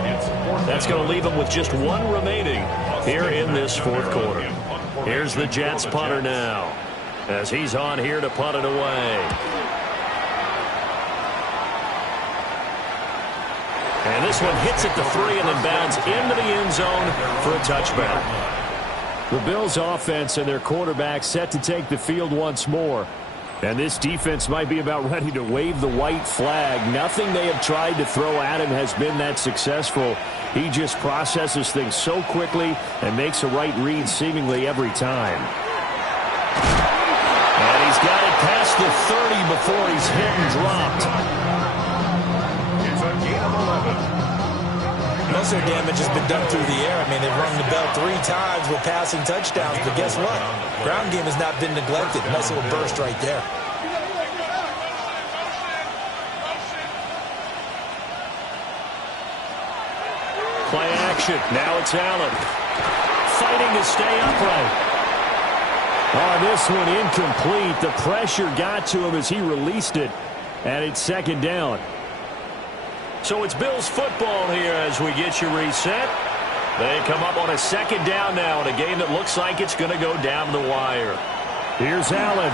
That's going to leave them with just one remaining here in this fourth quarter. Here's the Jets punter now, as he's on here to punt it away. And this one hits at the 3 and then bounds into the end zone for a touchback. The Bills' offense and their quarterback set to take the field once more. And this defense might be about ready to wave the white flag. Nothing they have tried to throw at him has been that successful. He just processes things so quickly and makes a right read seemingly every time. And he's got it past the 30 before he's hit and dropped. It's a gain of 11. Most of their damage has been done through the air. I mean, they've rung the bell 3 times with passing touchdowns, but guess what? Ground game has not been neglected. Nice little burst right there. Play action. Now it's Allen. Fighting to stay upright. Oh, this one incomplete. The pressure got to him as he released it, and it's second down. So it's Bills football here as we get you reset. They come up on a second down now in a game that looks like it's going to go down the wire. Here's Allen.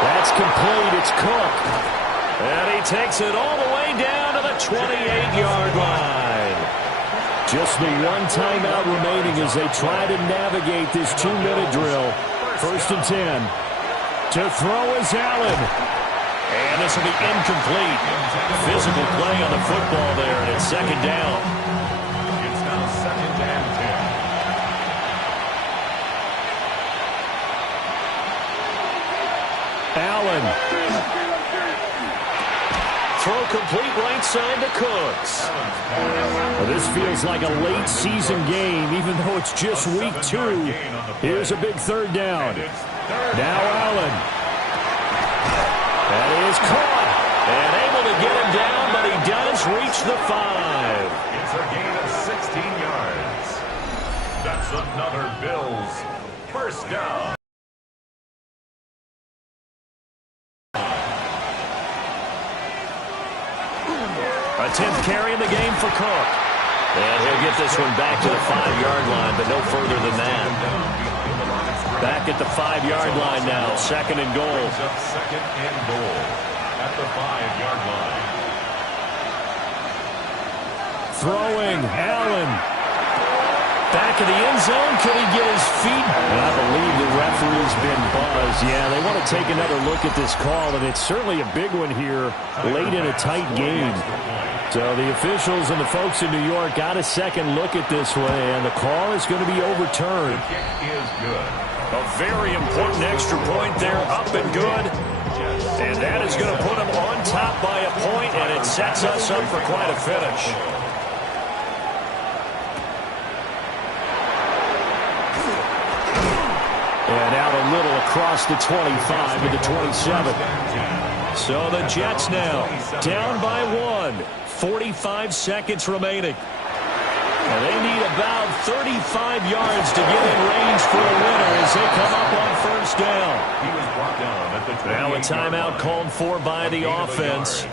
That's complete. It's Cook. And he takes it all the way down to the 28-yard line. Just the one timeout remaining as they try to navigate this 2-minute drill. First and 10. To throw is Allen. And this will be incomplete. Physical play on the football there, and it's second down. It's now second and 10. Allen. Throw complete right side to Cooks. Well, this feels like a late season game, even though it's just week 2. Here's a big third down. Now Allen. That is caught. And able to get him down, but he does reach the 5. It's a gain of 16 yards. That's another Bills first down. A 10th carry in the game for Cook. And he'll get this one back to the 5-yard line, but no further than that. Back at the 5-yard line now, second and goal. Second and goal at the 5-yard line. Throwing, Allen. Back of the end zone, could he get his feet? I believe the referee's been buzzed. Yeah, they want to take another look at this call, and it's certainly a big one here late in a tight game. So the officials and the folks in New York got a second look at this one, and the call is going to be overturned. The kick is good. A very important extra point there, up and good. And that is going to put them on top by a point, and it sets us up for quite a finish. And out a little across the 25 to the 27. So the Jets now down by 1. 45 seconds remaining. And they need about 35 yards to get in range for a winner as they come up on first down. He was brought down at the Now a timeout called for by the offense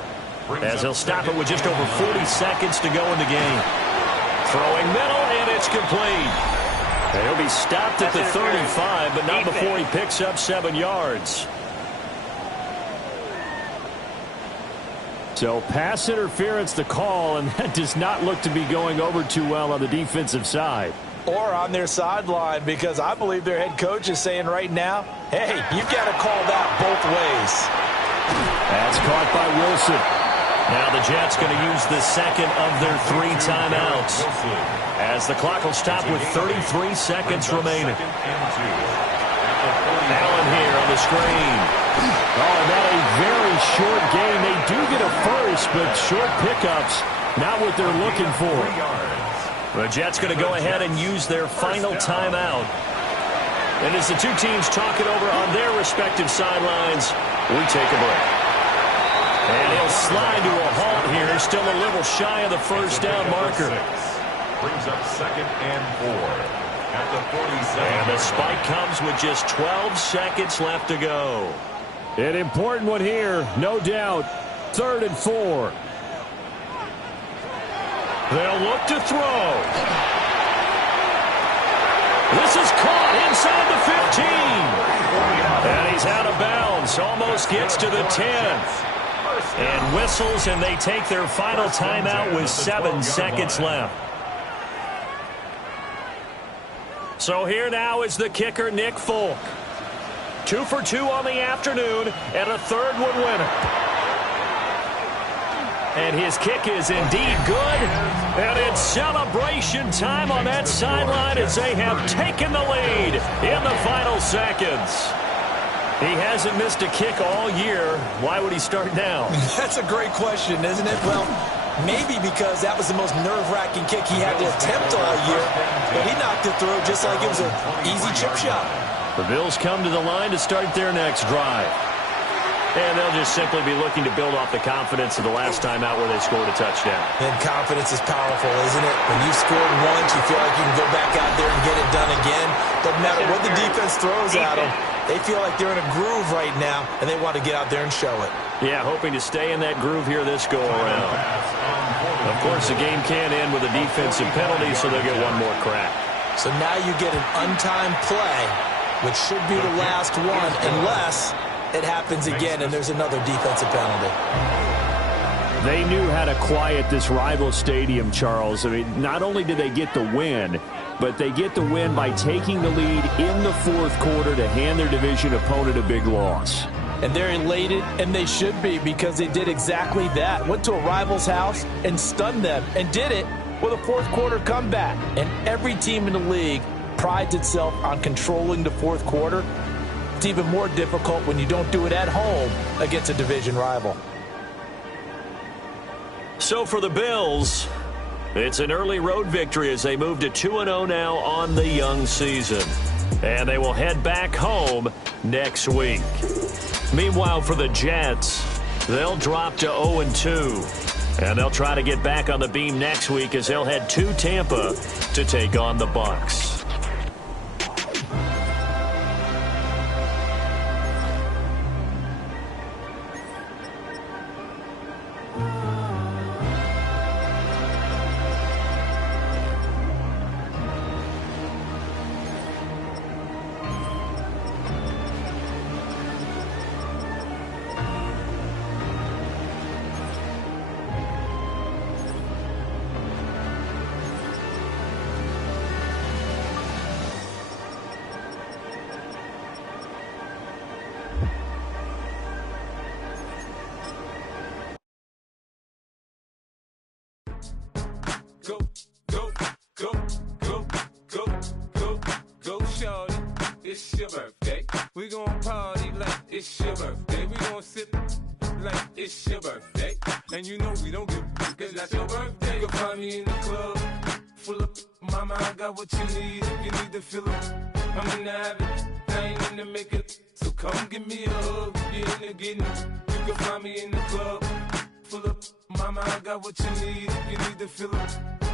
as he'll stop it with just over 40 seconds to go in the game. Throwing middle, and it's complete. And he'll be stopped at the 35, but not before he picks up 7 yards. So pass interference the call, and that does not look to be going over too well on the defensive side. Or on their sideline, because I believe their head coach is saying right now, hey, you've got to call that both ways. That's caught by Wilson. Now the Jets going to use the second of their 3 timeouts as the clock will stop with 33 seconds remaining. Allen here on the screen. Oh, not a very short game. They do get a first, but short pickups, not what they're looking for. The Jets going to go ahead and use their final timeout. And as the two teams talk it over on their respective sidelines, we take a break. And he'll slide to a halt here. Still a little shy of the first down marker. Brings up 2nd and 4 at the 47. And the spike comes with just 12 seconds left to go. An important one here, no doubt. 3rd and 4. They'll look to throw. This is caught inside the 15. And he's out of bounds. Almost gets to the 10. And whistles, and they take their final timeout with 7 seconds left. So here now is the kicker, Nick Folk. 2 for 2 on the afternoon, and a 3rd one winner. And his kick is indeed good. And it's celebration time on that sideline as they have taken the lead in the final seconds. He hasn't missed a kick all year. Why would he start now? That's a great question, isn't it? Well, maybe because that was the most nerve-wracking kick he had to attempt all year. But he knocked it through just like it was an easy chip shot. The Bills come to the line to start their next drive. And they'll just simply be looking to build off the confidence of the last time out where they scored a touchdown. And confidence is powerful, isn't it? When you scored once, you feel like you can go back out there and get it done again. Doesn't matter what the defense throws at them. They feel like they're in a groove right now, and they want to get out there and show it. Yeah, hoping to stay in that groove here this go-around. Of course, the game can end with a defensive penalty, so they'll get one more crack. So now you get an untimed play, which should be the last one, unless it happens again and there's another defensive penalty. They knew how to quiet this rival stadium, Charles. I mean, not only did they get the win, but they get the win by taking the lead in the 4th quarter to hand their division opponent a big loss. And they're elated, and they should be, because they did exactly that. Went to a rival's house and stunned them, and did it with a 4th quarter comeback. And every team in the league prides itself on controlling the 4th quarter. It's even more difficult when you don't do it at home against a division rival. So for the Bills, it's an early road victory as they move to 2-0 now on the young season. And they will head back home next week. Meanwhile, for the Jets, they'll drop to 0-2. And they'll try to get back on the beam next week as they'll head to Tampa to take on the Bucs. Go, go, go, go, go, go, go, shorty. It's your birthday. We gon' party like it's your birthday. We gon' sip like it's your birthday. And you know we don't give a cause that's your birthday. You'll find me in the club, full of mama, I got what you need. If you need to fill up, I'm in the habit. I ain't in the making. So come give me a hug. You're in the getting. You can find me in the club, full of mama, I got what you need. If you need to fill up,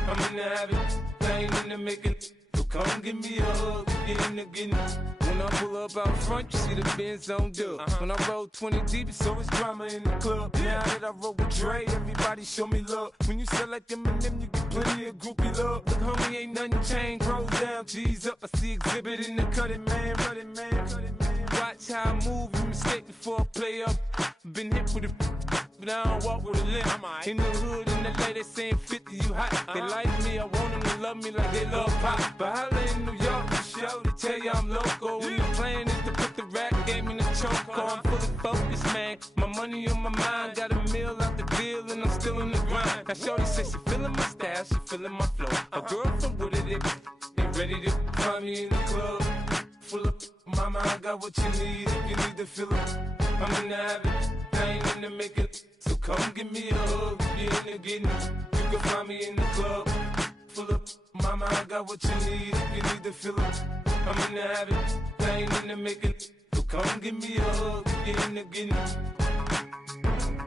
I'm in the habit, I ain't in the making. So come give me a hug, get in the getting. When I pull up out front, you see the Benz on dub. When I roll 20 deep, it's always drama in the club. Now that I roll with Dre, everybody show me love. When you sell like Eminem, you get plenty of groupie love. Look, homie, ain't nothing changed. Roll down, G's up. I see exhibit in the cutting, man. Running, man. Watch how I move, you mistake before I play up. Been hit with it, but I don't walk with a limp. In the hood, in the LA, they saying 50, you hot. They like me, I want them to love me like they love pop. But holla in New York, the show, they tell you I'm local. When the plan is to put the rap game in the choke. I'm fully focused, man. My money on my mind, got a meal out the deal, and I'm still in the grind. Now shorty says she feeling my style, she feeling my flow. A girl from Wooded, they ready to find me in the club. Full of mama, I got what you need. If you need to fill up, I'm in the habit, I ain't in the making. So come give me a hug, if you're in the getting. You can find me in the club, full of mama, I got what you need. If you need to fill up, I'm in the habit, I ain't in the making. So come give me a hug, if you're in the getting.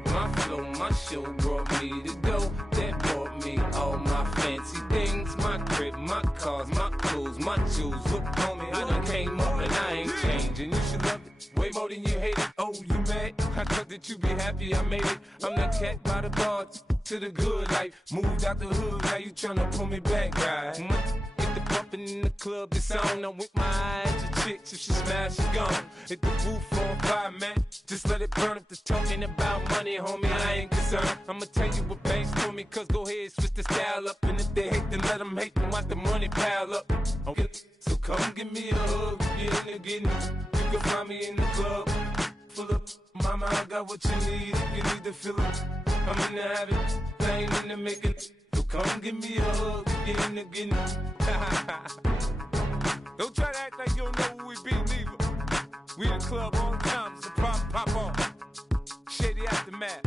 My flow, My show brought me to go. That brought me all my fancy things. My crib, my cars, my clothes, my jewels. Look, homie, I done came up and I ain't changing. You should love it way more than you hate it. Oh, you mad? I thought that you be happy I made it. I'm that cat by the bar to the good life. Moved out the hood, now you tryna pull me back, right? Get the bumpin' in the club, it's on. I'm with my eyes to chicks, if she smash, she gone. Hit the roof on fire, man. Just let it burn. If they're talking about money, homie, I ain't concerned. I'ma tell you what banks told me, cause go ahead, switch the style up. And if they hate, then let them hate, then watch the money pile up. Okay, so come give me a hug, get in there, getting. You can find me in the club, full of. Mama, I got what you need, if you need to fill it. I'm in the habit, I ain't in the making. So come give me a hug, get in there, getting. Don't try to act like you don't know who we be, neither. We in the club all the time, it's a pop on. Shady Aftermath.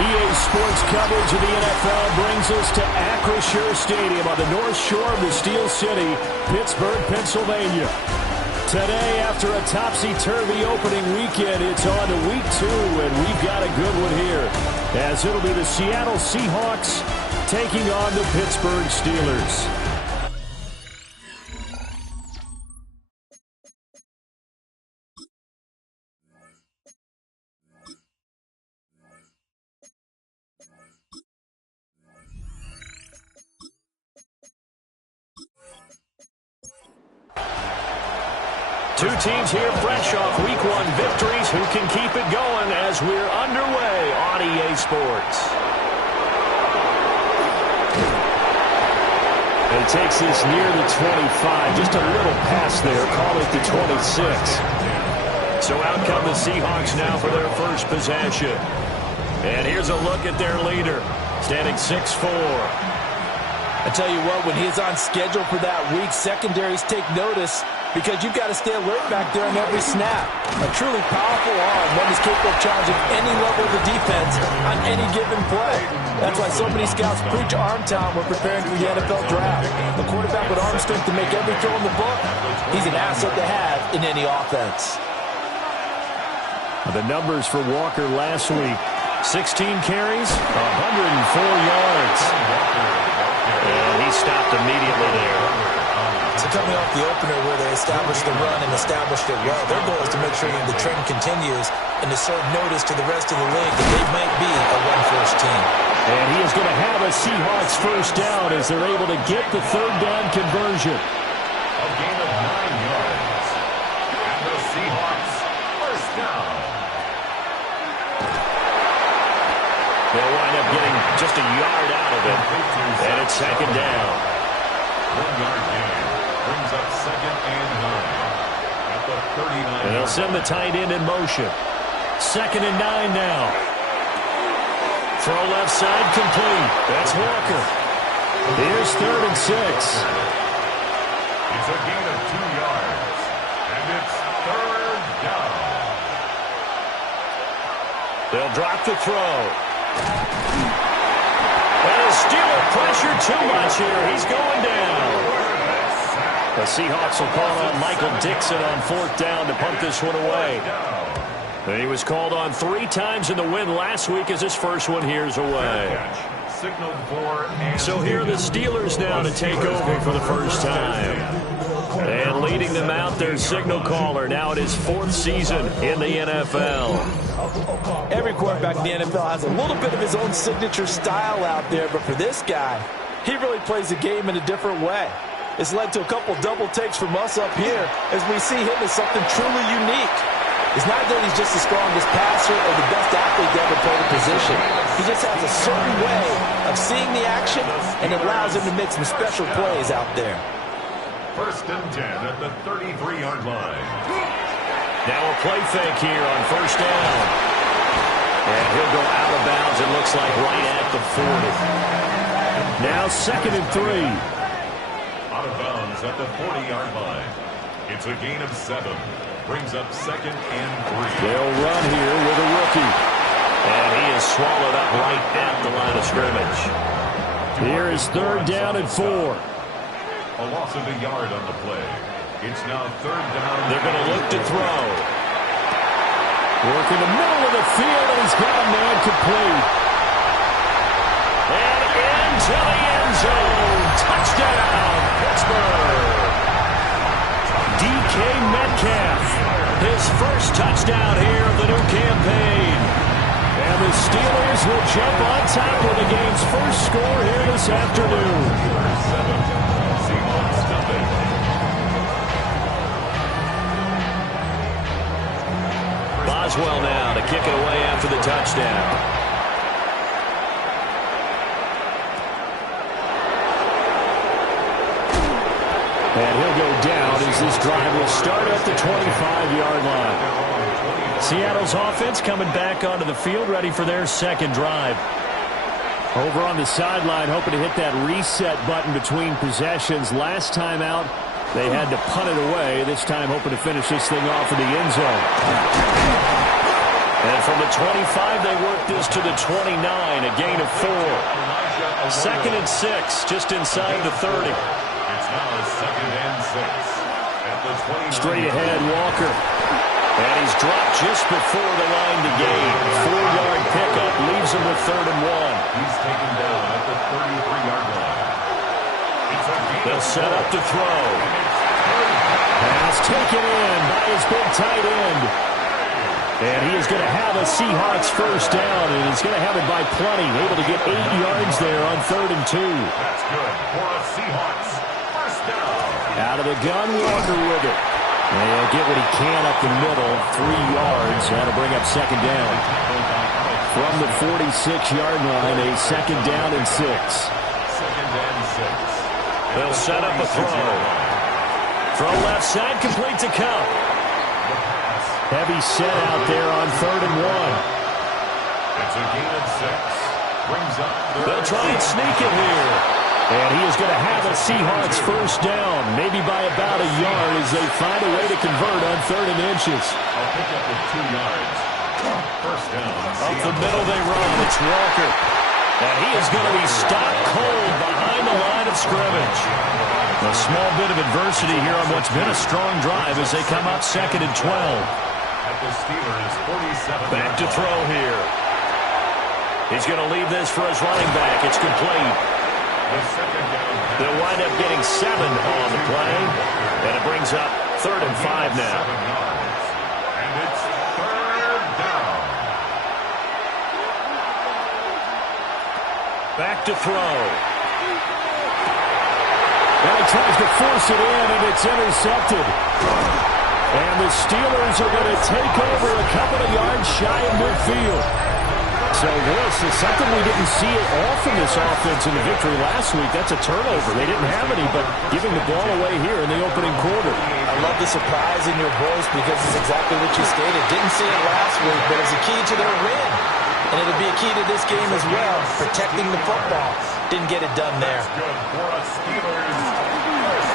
EA Sports coverage of the NFL brings us to Acrisure Stadium on the North Shore of the Steel City, Pittsburgh, Pennsylvania. Today, after a topsy-turvy opening weekend, it's on to week 2, and we've got a good one here, as it'll be the Seattle Seahawks taking on the Pittsburgh Steelers. Two teams here fresh off Week 1 victories. Who can keep it going as we're underway on EA Sports? He takes this near the 25. Just a little pass there. Call it the 26. So out come the Seahawks now for their first possession. And here's a look at their leader, standing 6'4". I tell you what, when he's on schedule for that week, secondaries take notice because you've got to stay alert back there on every snap. A truly powerful arm, one is capable of challenging any level of the defense on any given play. That's why so many scouts preach arm talent when preparing for the NFL draft. A quarterback with arm strength to make every throw in the book, he's an asset to have in any offense. The numbers for Walker last week. 16 carries, 104 yards. And he stopped immediately there. So coming off the opener where they established the run and established it well, their goal is to make sure that the trend continues and to serve notice to the rest of the league that they might be a run-first team. And he is going to have a Seahawks first down as they're able to get the third down conversion. A gain of 9 yards. And the Seahawks first down. They'll wind up getting just a yard out of it. And it's second down. 1 yard gain. Brings up 2nd and 9. At the 39. And they'll send the tight end in motion. 2nd and 9 now. Throw left side complete. That's Walker. Here's 3rd and 6. It's a gain of 2 yards. And it's 3rd down. They'll drop the throw. And the Steeler pressure too much here. He's going down. The Seahawks will call on Michael Dixon on 4th down to punt this one away. And he was called on 3 times in the win last week as his first one here's away. So here are the Steelers now to take over for the first time. And leading them out, their signal caller, now in his 4th season in the NFL. Every quarterback in the NFL has a little bit of his own signature style out there, but for this guy, he really plays the game in a different way. It's led to a couple double takes from us up here as we see him as something truly unique. It's not that he's just the strongest passer or the best athlete to ever play the position. He just has a certain way of seeing the action, and it allows him to make some special plays out there. 1st and 10 at the 33-yard line. Now a play fake here on 1st down. And he'll go out of bounds, it looks like, right at the 40. Now 2nd and 3. Out of bounds at the 40-yard line. It's a gain of 7. Brings up 2nd and 3. They'll run here with a rookie. And he is swallowed up right at the line of scrimmage. Here is 3rd down and 4. A loss of a yard on the play. It's now 3rd down. They're going to look to throw. Work in the middle of the field, and he's got a man complete. And into the end zone. Touchdown, Pittsburgh. DK Metcalf, his first touchdown here of the new campaign. And the Steelers will jump on top with the game's first score here this afternoon. Boswell now to kick it away after the touchdown. And he'll go down as this drive will start at the 25-yard line. Seattle's offense coming back onto the field, ready for their second drive. Over on the sideline, hoping to hit that reset button between possessions. Last time out, they had to punt it away. This time, hoping to finish this thing off in the end zone. And from the 25, they work this to the 29, a gain of 4. 2nd and 6, just inside the 30. It's now 2nd and 6. At the 29. Straight ahead, Walker. And he's dropped just before the line to gain. 4-yard pickup leaves him with 3rd and 1. He's taken down at the 33-yard line. They'll set up to throw. Pass taken in by his big tight end. And he is going to have a Seahawks first down, and he's going to have it by plenty. Able to get 8 yards there on 3rd and 2. That's good for a Seahawks first down. Out of the gun, Walker with it. And he'll get what he can up the middle, 3 yards. That'll bring up second down. From the 46-yard line, a second down and 6. Second and 6. They'll set up a throw. Throw left side, complete to Cup. Heavy set out there on 3rd and 1. It's a gain of 6. Brings up They'll try and sneak it here. And he is going to have a Seahawks first down, maybe by about a yard as they find a way to convert on 3rd and inches. I'll pick up with 2 yards. First down. Up the middle they run. It's Walker. And he is going to be stopped cold behind the line of scrimmage. A small bit of adversity here on what's been a strong drive as they come up 2nd and 12. At the Steelers' 47. Back to throw here. He's going to leave this for his running back. It's complete. The second down. They'll wind up getting 7 on the play. And it brings up 3rd and 5 now. 7 yards. And it's 3rd down. Back to throw. And he tries to force it in, and it's intercepted. And the Steelers are going to take over a couple of yards shy of midfield. So this is something we didn't see it often this offense in the victory last week. That's a turnover. They didn't have any, but giving the ball away here in the opening quarter. I love the surprise in your voice because it's exactly what you stated. Didn't see it last week, but it's a key to their win. And it'll be a key to this game as well, protecting the football. Didn't get it done there. Good for a Steelers.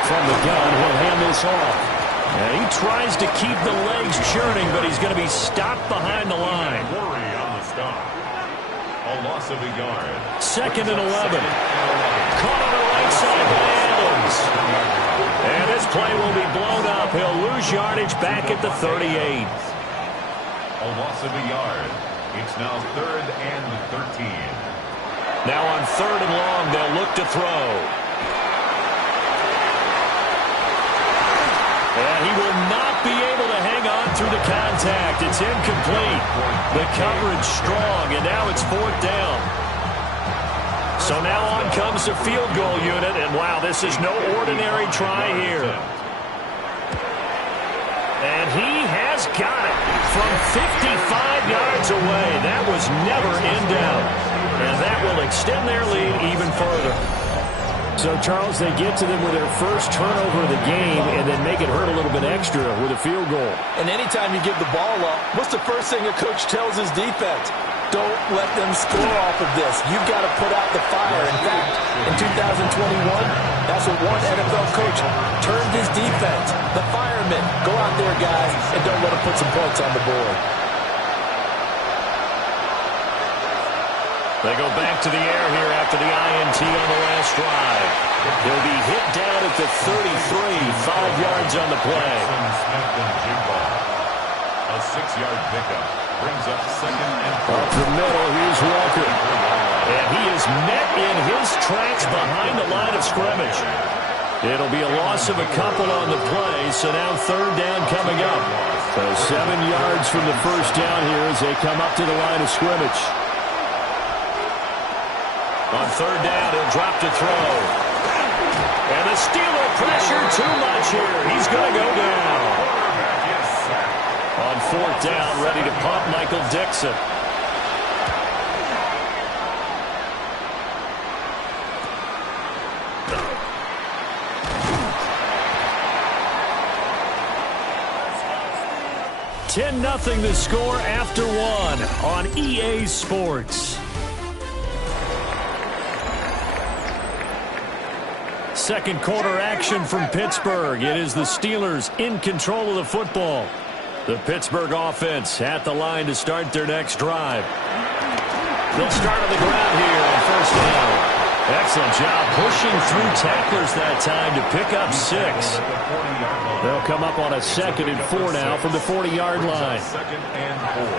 From the gun, he'll hand this off. And he tries to keep the legs churning, but he's going to be stopped behind the line. Worry on the stop. A loss of a yard. 2nd and 11. Caught on the right side by Adams. And this play will be blown up. He'll lose yardage back at the 38. A loss of a yard. It's now 3rd and 13. Now on 3rd and long, they'll look to throw. And he will not be able to hang on through the contact. It's incomplete. The coverage strong, and now it's 4th down. So now on comes the field goal unit, and wow, this is no ordinary try here. And he has got it from 55 yards away. That was never in doubt. And that will extend their lead even further. So, Charles, they get to them with their first turnover of the game and then make it hurt a little bit extra with a field goal. And anytime you give the ball up, what's the first thing a coach tells his defense? Don't let them score off of this. You've got to put out the fire. In fact, in 2021, that's what one NFL coach turned his defense. The firemen. Go out there, guys, and don't let them put some points on the board. They go back to the air here after the INT on the last drive. They'll be hit down at the 33, 5 yards on the play. A 6-yard pickup brings up 2nd and 4. Up the middle, here's Walker. And he is met in his tracks behind the line of scrimmage. It'll be a loss of a couple on the play, so now 3rd down coming up. So 7 yards from the first down here as they come up to the line of scrimmage. On 3rd down, he'll drop to throw. And the Steeler pressure too much here. He's going to go down. On 4th down, ready to punt, Michael Dixon. $10-0 the score after 1 on EA Sports. Second quarter action from Pittsburgh. It is the Steelers in control of the football. The Pittsburgh offense at the line to start their next drive. They'll start on the ground here on 1st down. Excellent job pushing through tacklers that time to pick up 6. They'll come up on a 2nd and 4 now from the 40-yard line. 2nd and 4.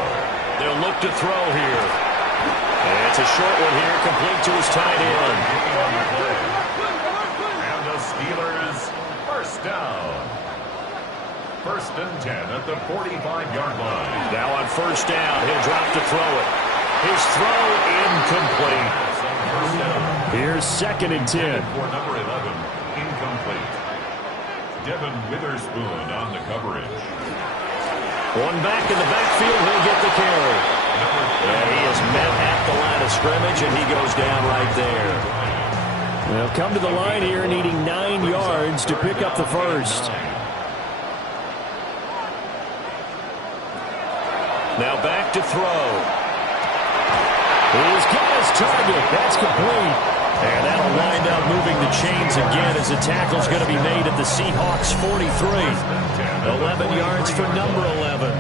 They'll look to throw here. And it's a short one here, complete to his tight end. Steelers first down. 1st and 10 at the 45-yard line. Now on 1st down, he'll drop to throw it. His throw incomplete. Here's 2nd and 10. For number 11, incomplete. Witherspoon on the coverage. One back in the backfield, he'll get the carry. And he is met at the line of scrimmage, and he goes down right there. They'll come to the line here needing 9 yards to pick up the first. Now back to throw. He's got his target. That's complete. And that'll wind up moving the chains again as the tackle's going to be made at the Seahawks 43. 11 yards for number 11.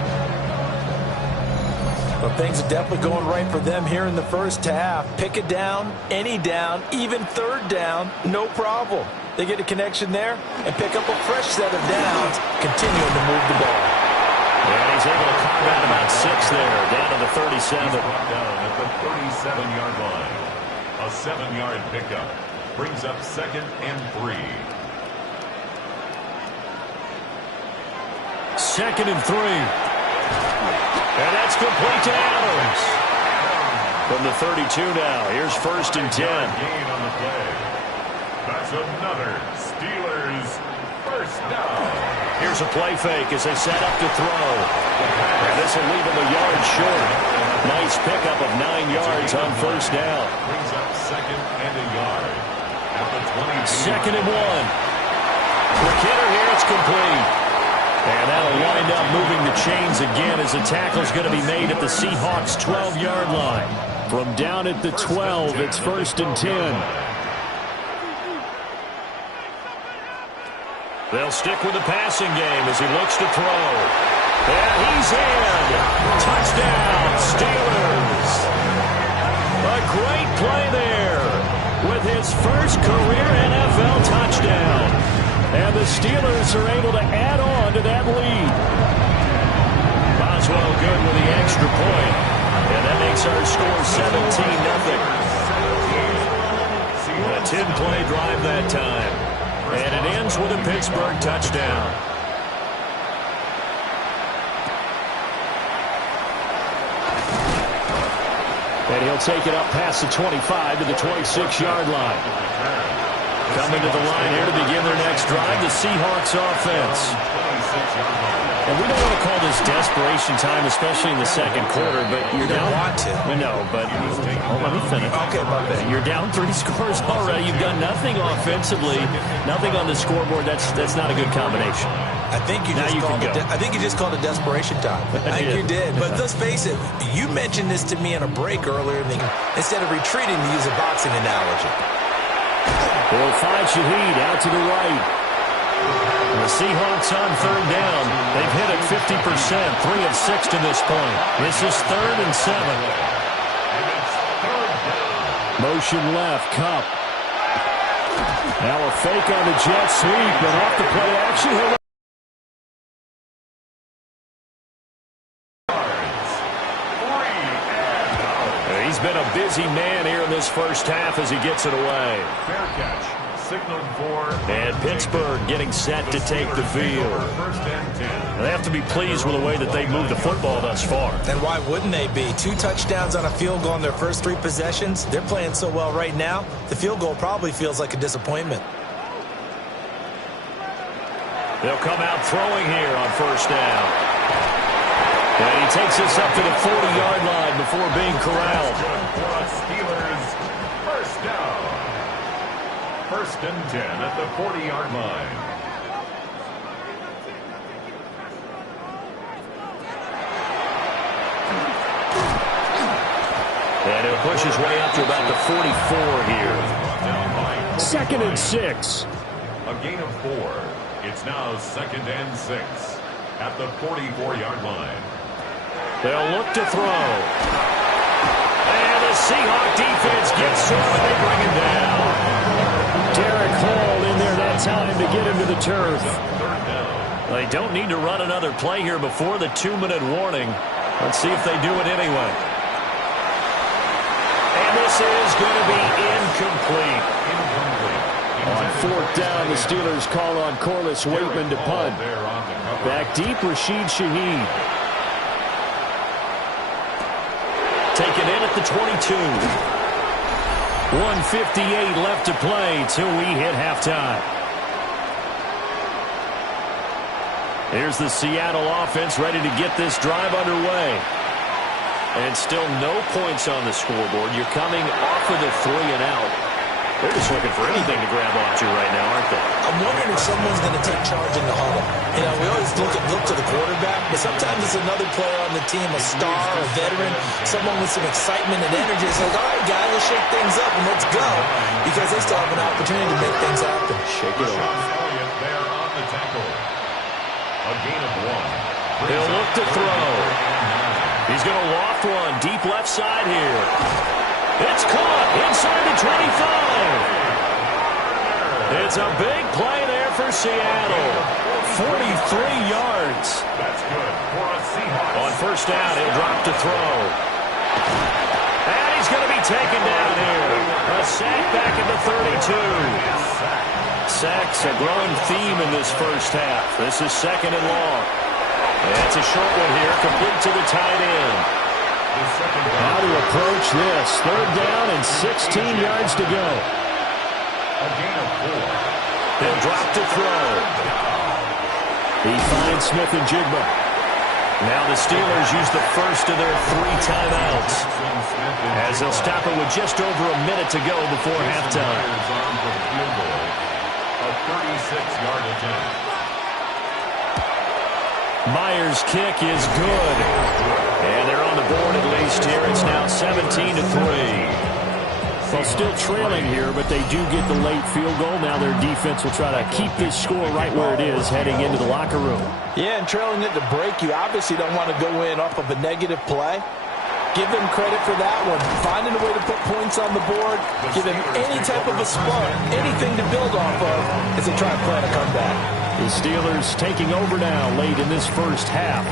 Well, things are definitely going right for them here in the first half. Pick it down, any down, even third down, no problem. They get a connection there and pick up a fresh set of downs, continuing to move the ball. And he's able to carve out about 6 there, down to the 37. Down at the 37-yard line. A 7-yard pickup brings up 2nd and 3. 2nd and 3. And that's complete to Adams. From the 32 now, here's 1st and 10. Gain on the play. That's another Steelers first down. Here's a play fake as they set up to throw. And this will leave him a yard short. Nice pickup of 9 yards on 1st down. Brings up 2nd and a yard. At the 22. 2nd and 1. McKinnon here, it's complete. And that'll wind up moving the chains again as the tackle's going to be made at the Seahawks 12-yard line. From down at the 12, it's 1st and 10. They'll stick with the passing game as he looks to throw. And he's in. Touchdown, Steelers. A great play there with his first career NFL touchdown. And the Steelers are able to add on to that lead. Boswell good with the extra point. And that makes our score 17-0. A 10-play drive that time. And it ends with a Pittsburgh touchdown. And he'll take it up past the 25 to the 26-yard line. Coming to the line here to begin their next drive, the Seahawks offense. And we don't want to call this desperation time, especially in the second quarter, but you're down. Want to. No, but let me finish. Okay, my bad. You're down 3 scores already. You've done nothing offensively, nothing on the scoreboard. That's not a good combination. I think you just called it desperation time. I think you did. But let's face it, you mentioned this to me in a break earlier instead of retreating to use a boxing analogy. They'll find Shaheed out to the right. And the Seahawks on 3rd down. They've hit it 50%, 3 of 6 to this point. This is 3rd and 7. Motion left, Kupp. Now a fake on the jet sweep, and off the play action. He's been a busy man here in this first half as he gets it away. Fair catch. Signaled for. And Pittsburgh getting set to take the field. 1st and 10. They have to be pleased with the way that they moved the football thus far. And why wouldn't they be? 2 touchdowns on a field goal in their first 3 possessions. They're playing so well right now, the field goal probably feels like a disappointment. They'll come out throwing here on 1st down. And he takes this up to the 40-yard line before being corralled. Steelers first down. 1st and 10 at the 40-yard line. And he'll push his way up to about the 44 here. 2nd and 6. A gain of 4. It's now 2nd and 6 at the 44-yard line. They'll look to throw. And the Seahawk defense gets to him and they bring him down. Derek Hall in there that time to get him to the turf. They don't need to run another play here before the 2-minute warning. Let's see if they do it anyway. And this is going to be incomplete. On 4th down, the Steelers call on Corliss Waitman to punt. Back deep, Rashid Shaheed. Taken in at the 22. 1:58 left to play till we hit halftime. Here's the Seattle offense ready to get this drive underway. And still no points on the scoreboard. You're coming off of the 3 and out. They're just looking for anything to grab onto right now, aren't they? I'm wondering if someone's going to take charge in the huddle. You know, we always look to the quarterback, but sometimes it's another player on the team, a star, a veteran, someone with some excitement and energy. It's like, all right, guys, let's shake things up and let's go, because they still have an opportunity to make things happen. Shake it off. There on the tackle. A gain of 1. He'll look to throw. He's going to loft one deep left side here. It's caught inside the 25. It's a big play there for Seattle. 43 yards. That's good for a Seahawks. On first down, he'll drop to throw. And he's going to be taken down here. A sack back at the 32. Sacks a growing theme in this first half. This is 2nd and long. It's a short one here, complete to the tight end. How to approach this. 3rd down and 16 yards to go. A gain of 4. He'll drop to throw. He finds Smith and Jigba. Now the Steelers use the first of their 3 timeouts, as they'll stop it with just over a minute to go before halftime. A 36-yard attempt. Myers' kick is good. And they're on the board at least here. It's now 17-3. Well, still trailing here, but they do get the late field goal. Now their defense will try to keep this score right where it is heading into the locker room. Yeah, and trailing it to break, you obviously don't want to go in off of a negative play. Give them credit for that one. Finding a way to put points on the board, give them any type of a spark, anything to build off of as they try to plan a comeback. The Steelers taking over now late in this first half.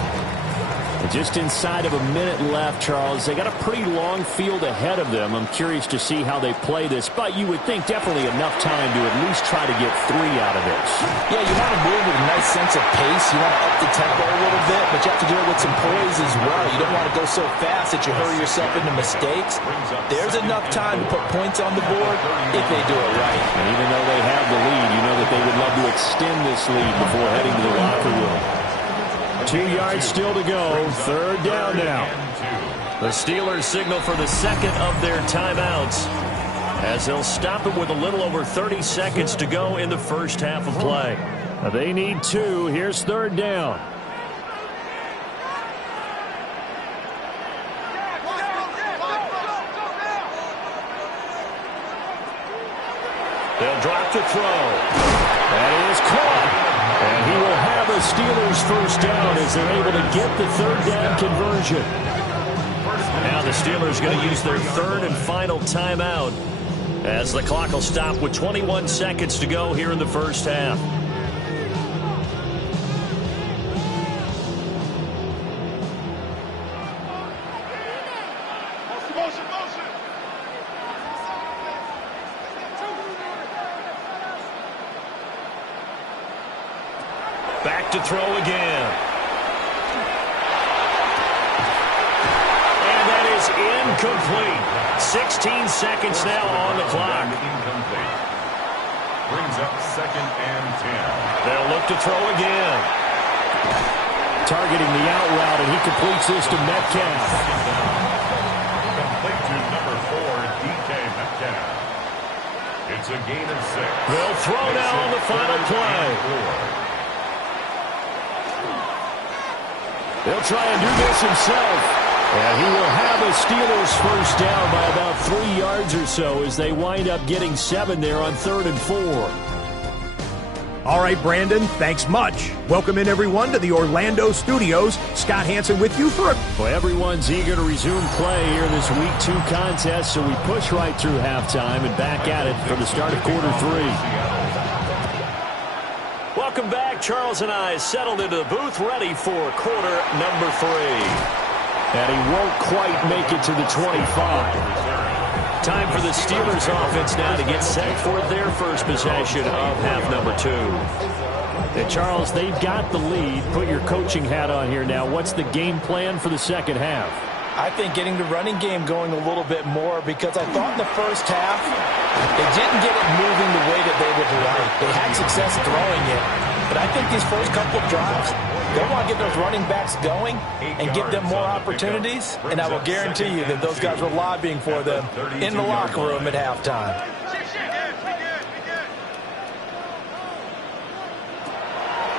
And just inside of a minute left, Charles. They got a pretty long field ahead of them. I'm curious to see how they play this, but you would think definitely enough time to at least try to get 3 out of this. Yeah, you want to move with a nice sense of pace. You want to up the tempo a little bit, but you have to do it with some poise as well. You don't want to go so fast that you hurry yourself into mistakes. There's enough time to put points on the board if they do it right. And even though they have the lead, you know that they would love to extend this lead before heading to the locker room. 2 yards still to go. 3rd down now. The Steelers signal for the 2nd of their timeouts, as they'll stop it with a little over 30 seconds to go in the first half of play. They need 2. Here's 3rd down. They'll drop to throw. That is caught. And he will have a Steelers first down as they're able to get the 3rd down conversion. Now the Steelers going to use their 3rd and final timeout, as the clock will stop with 21 seconds to go here in the first half. Back to throw again. And that is incomplete. 16 seconds now on the clock. Incomplete. Brings up 2nd and 10. They'll look to throw again. Targeting the out route, and he completes this to Metcalf. Complete to number 4, DK Metcalf. It's a gain of 6. They'll throw now on the final play. He'll try and do this himself. And he will have a Steelers first down by about 3 yards or so as they wind up getting 7 there on 3rd and 4. All right, Brandon, thanks much. Welcome in, everyone, to the Orlando studios. Scott Hansen with you for a... Well, everyone's eager to resume play here in this Week 2 contest, so we push right through halftime and back at it for the start of quarter 3. Welcome back. Charles and I settled into the booth ready for quarter number 3. And he won't quite make it to the 25. Time for the Steelers offense now to get set for their first possession of half number 2. And Charles, they've got the lead. Put your coaching hat on here now. What's the game plan for the second half? I think getting the running game going a little bit more, because I thought in the first half they didn't get it moving the way that they would like. They had success throwing it, but I think think these first couple of drives, they want to get those running backs going and give them more opportunities, and I will guarantee you that those guys were lobbying for them in the locker room at halftime.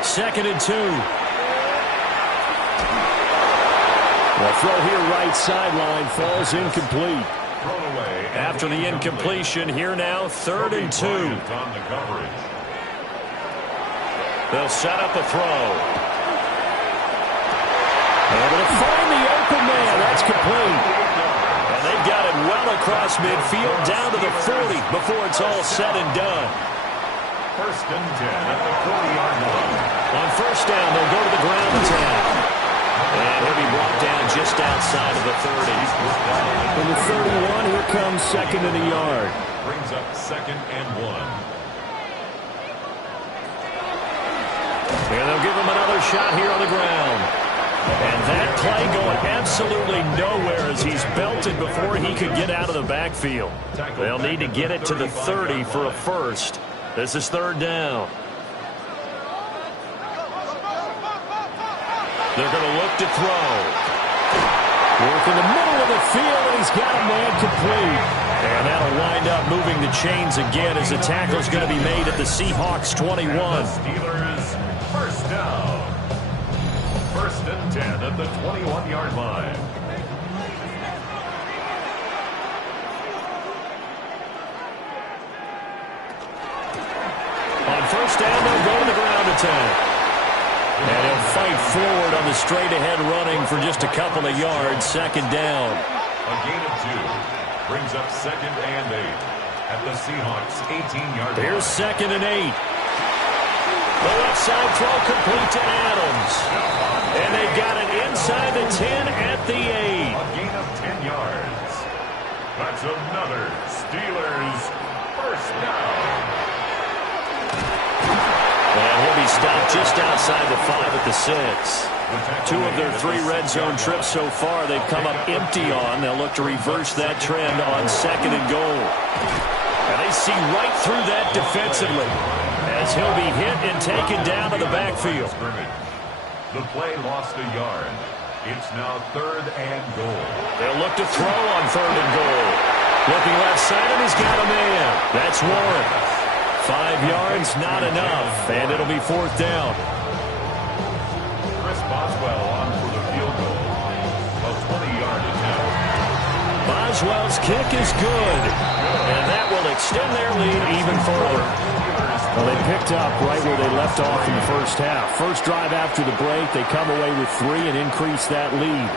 Second and 2. The throw here right sideline falls incomplete. After the incompletion, here now, 3rd and 2. They'll set up a throw. Able to find the open man. That's complete. And they've got it well across midfield down to the 40 before it's all said and done. 1st and 10 at the 40-yard line. On 1st down, they'll go to the ground attack. And he'll be brought down just outside of the 30. From the 31, here comes 2nd and a yard. Brings up 2nd and 1. And they'll give him another shot here on the ground. And that play going absolutely nowhere as he's belted before he could get out of the backfield. They'll need to get it to the 30 for a first. This is 3rd down. They're going to look to throw. Work in the middle of the field, and he's got a man complete. And that'll wind up moving the chains again as the tackle's going to be made at the Seahawks 21. Steelers, 1st down. 1st and 10 at the 21-yard line. On 1st down, they'll go to the ground attack. And he'll fight forward on the straight-ahead running for just a couple of yards. 2nd down. A gain of 2. Brings up 2nd and 8 at the Seahawks 18-yard line. Here's 2nd and 8. The left side throw complete to Adams. And they've got it inside the 10 at the 8. A gain of 10 yards. That's another Steelers 1st down. And he'll be stopped just outside the 5 at the 6. 2 of their 3 red zone trips so far they've come up empty on. They'll look to reverse that trend on 2nd and goal. And they see right through that defensively as he'll be hit and taken down to the backfield. The play lost a yard. It's now 3rd and goal. They'll look to throw on 3rd and goal. Looking left side, and he's got a man. That's Warren. 5 yards, not enough, and it'll be 4th down. Chris Boswell on for the field goal. A 20-yard attempt. Boswell's kick is good, and that will extend their lead even further. Well, they picked up right where they left off in the first half. First drive after the break, they come away with 3 and increase that lead.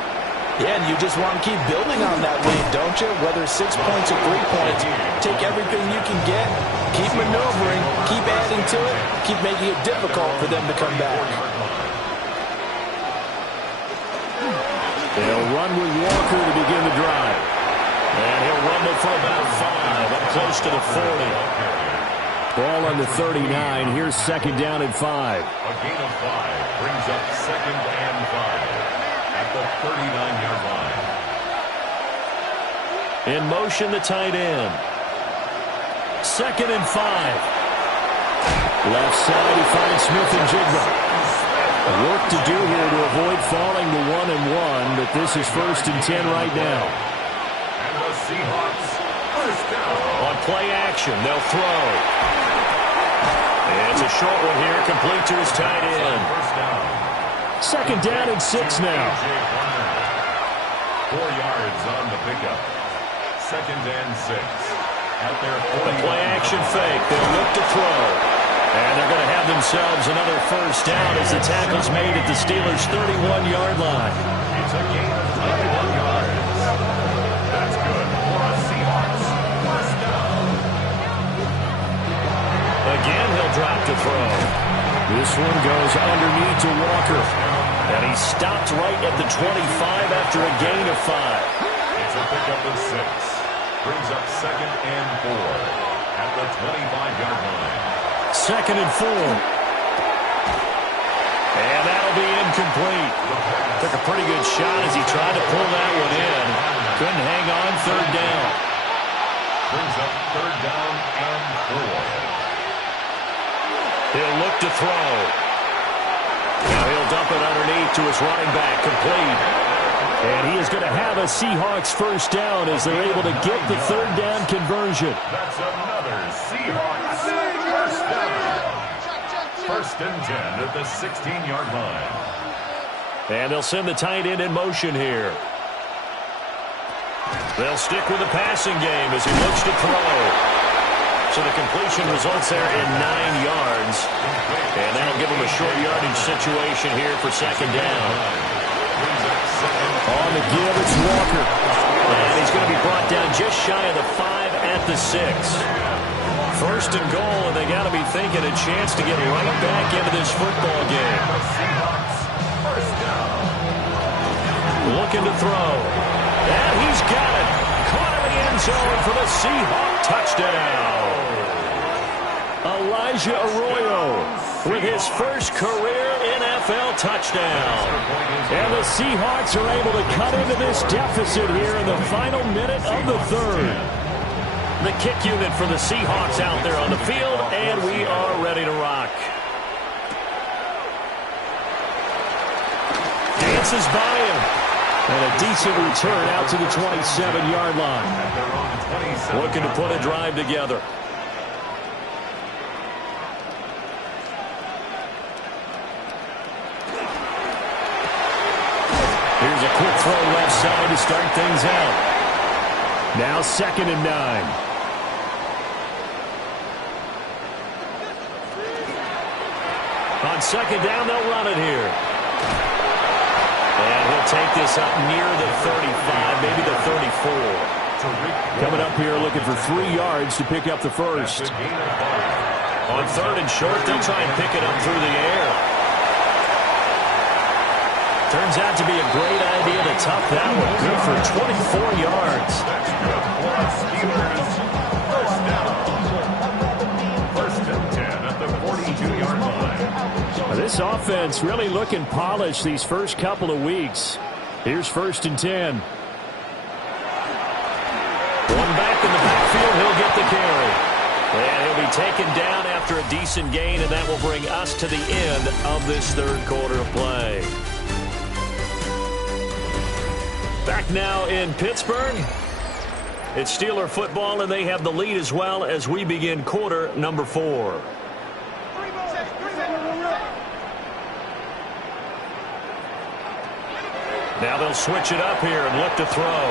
Yeah, and you just want to keep building on that lead, don't you? Whether 6 points or 3 points, take everything you can get, keep maneuvering, keep adding to it, keep making it difficult for them to come back. They'll run with Walker to begin the drive. And he'll rumble for about 5, up close to the 40. Ball on the 39. Here's 2nd down and 5. A gain of 5 brings up 2nd and 5. At the 39-yard line. In motion, the tight end. 2nd and 5. Left side, he finds Smith and Jigba. Work to do here to avoid falling to 1-1, but this is 1st and 10 right now. And the Seahawks 1st down. On play action, they'll throw. It's a short one here, complete to his tight end. 1st down. 2nd down and 6 now. 4 yards on the pickup. 2nd and 6. At their 40. The play action fake. They'll look to throw. And they're going to have themselves another 1st down as the tackle's made at the Steelers' 31-yard line. It's a gain of 21 yards. That's good for a Seahawks 1st down. Again, he'll drop to throw. This one goes underneath to Walker. And he's stopped right at the 25 after a gain of 5. It's a pickup of 6. Brings up 2nd and 4 at the 25-yard line. 2nd and 4. And that'll be incomplete. Took a pretty good shot as he tried to pull that one in. Couldn't hang on 3rd down. Brings up 3rd down and 4. He'll look to throw. He'll dump it underneath to his running back, complete. And he is going to have a Seahawks first down as they're able to get the third down conversion. That's another Seahawks first down. First and 10 at the 16-yard line. And they'll send the tight end in motion here. They'll stick with the passing game as he looks to throw. So the completion results there in 9 yards. And that'll give him a short yardage situation here for second down. On the give, it's Walker. And he's going to be brought down just shy of the 5 at the 6. First and goal, and they got to be thinking a chance to get right back into this football game. Looking to throw. And he's got it. Caught in the end zone for the Seahawk touchdown. Elijah Arroyo with his first career NFL touchdown. And the Seahawks are able to cut into this deficit here in the final minute of the third. The kick unit for the Seahawks out there on the field, and we are ready to rock. Dances by him. And a decent return out to the 27-yard line. Looking to put a drive together. Here's a quick throw left side to start things out. Now 2nd and 9. On second down, they'll run it here. And he'll take this up near the 35, maybe the 34. Coming up here looking for 3 yards to pick up the first. On 3rd and short, they'll try and pick it up through the air. Turns out to be a great idea to tuck that one. Good for 24 yards. That's good for the Steelers. First down. First and 10 at the 42-yard line. This offense really looking polished these first couple of weeks. Here's 1st and 10. One back in the backfield, he'll get the carry. And he'll be taken down after a decent gain, and that will bring us to the end of this third quarter of play. Back now in Pittsburgh. It's Steeler football, and they have the lead as well as we begin quarter number 4. Now they'll switch it up here and look to throw.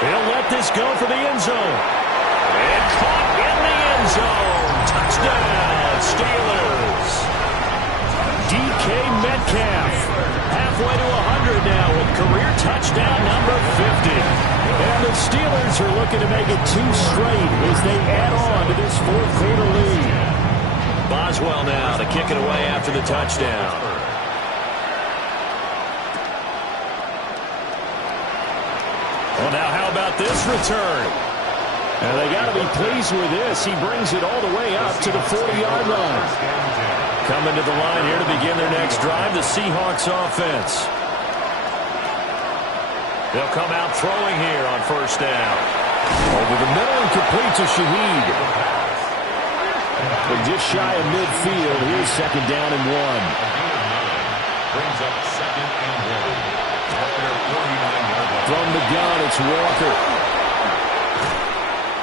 He'll let this go for the end zone. And caught in the end zone. Touchdown, Steelers. DK Metcalf halfway to 100 now with career touchdown number 50. And the Steelers are looking to make it 2 straight as they add on to this fourth quarter lead. Boswell now to kick it away after the touchdown. Well, now how about this return? And they got to be pleased with this. He brings it all the way up to the 40-yard line. Coming to the line here to begin their next drive, the Seahawks offense. They'll come out throwing here on first down. Over the middle and complete to Shaheed. They're just shy of midfield. Here's 2nd down and 1. Brings up 2nd and 1. From the gun, it's Walker.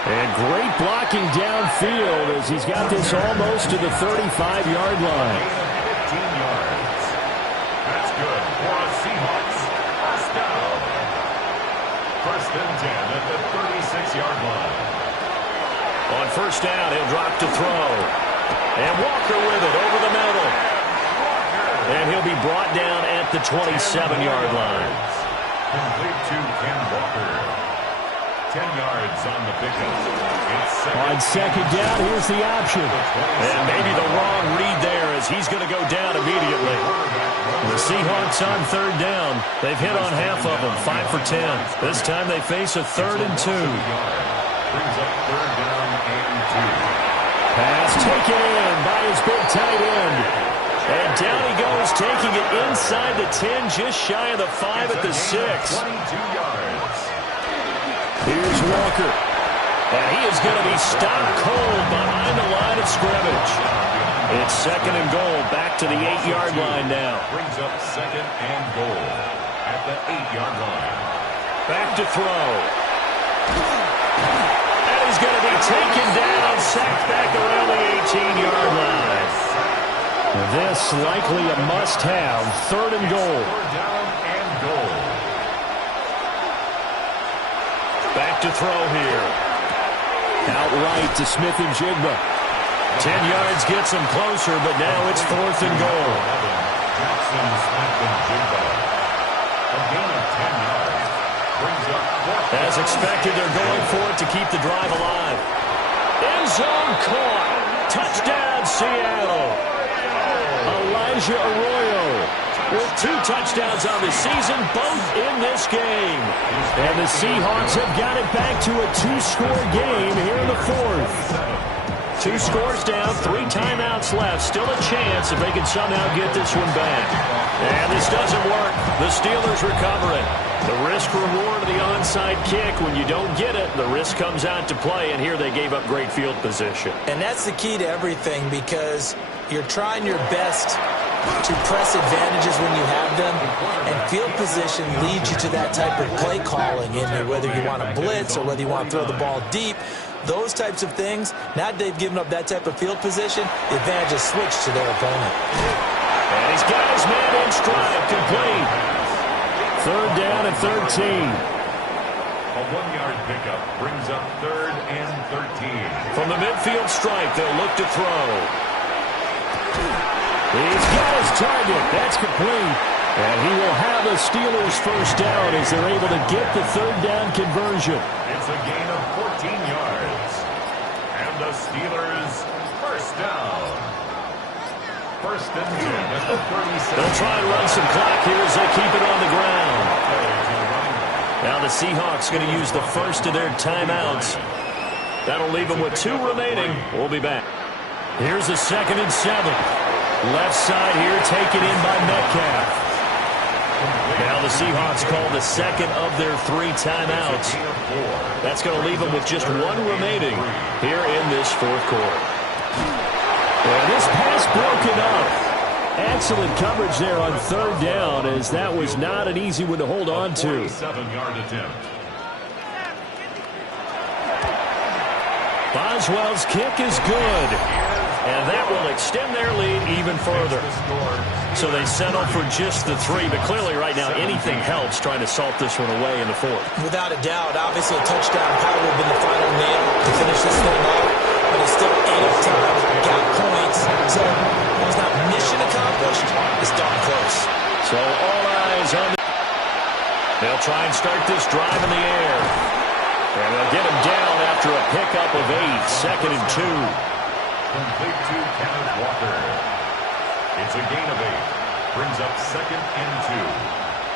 And great blocking downfield as he's got this almost to the 35-yard line. 15 yards. That's good for a Seahawks first down. First and 10 at the 36-yard line. On first down, he'll drop to throw. And Walker with it over the middle. And he'll be brought down at the 27-yard line. Complete to Ken Walker. 10 yards on the pickup. On second down, here's the option. And maybe the wrong read there as he's going to go down immediately. The Seahawks on 3rd down. They've hit on half of them, 5 for 10. This time they face a 3rd and 2. Brings up 3rd down and 2. Pass taken in by his big tight end. And down he goes, taking it inside the 10, just shy of the 5 at the 6. 22 yards. Here's Walker. And he is going to be stopped cold behind the line of scrimmage. It's second and goal. Back to the 8-yard line now. Brings up second and goal at the 8-yard line. Back to throw. And he's going to be taken down, sacked back around the 18-yard line. This likely a must-have. Third and goal. Third down and goal. Back to throw here. Outright to Smith-Njigba. 10 yards gets him closer, but now it's fourth and goal. Jackson Smith-Njigba. A gain of 10 yards. Brings up fourth. As expected, they're going for it to keep the drive alive. End zone caught. Touchdown, Seattle. Elijah Arroyo with 2 touchdowns on the season, both in this game. And the Seahawks have got it back to a 2-score game here in the fourth. 2 scores down, 3 timeouts left. Still a chance if they can somehow get this one back. And this doesn't work. The Steelers recover it. The risk-reward of the onside kick, when you don't get it, the risk comes out to play, and here they gave up great field position. And that's the key to everything, because you're trying your best to press advantages when you have them, and field position leads you to that type of play calling, and whether you want to blitz or whether you want to throw the ball deep, those types of things. Now that they've given up that type of field position, the advantage is switched to their opponent. And he's got his man in stride, complete. Third down and 13. A 1-yard pickup brings up third and 13. From the midfield stripe, they'll look to throw. He's got his target. That's complete. And he will have the Steelers first down as they're able to get the third down conversion. It's a gain of 14 yards. And the Steelers first down. First and 10 at the 37. They'll try and run some clock here as they keep it on the ground. Now the Seahawks going to use the first of their timeouts. That'll leave them with 2 remaining. We'll be back. Here's a 2nd and 7. Left side here taken in by Metcalf. Now the Seahawks call the second of their 3 timeouts. That's going to leave them with just 1 remaining here in this fourth quarter. And this pass broken up. Excellent coverage there on third down, as that was not an easy one to hold on to. 47-yard attempt. Boswell's kick is good. And that will extend their lead even further. So they settle for just the 3. But clearly right now anything helps trying to salt this one away in the fourth. Without a doubt, obviously a touchdown probably would have been the final nail to finish this thing off. But it's still 8 of time, got points. So it was not mission accomplished. It's darn close. So all eyes on the... They'll try and start this drive in the air. And they'll get him down after a pickup of 8. 2nd and 2. Complete to Kenneth Walker. It's a gain of 8. Brings up 2nd and 2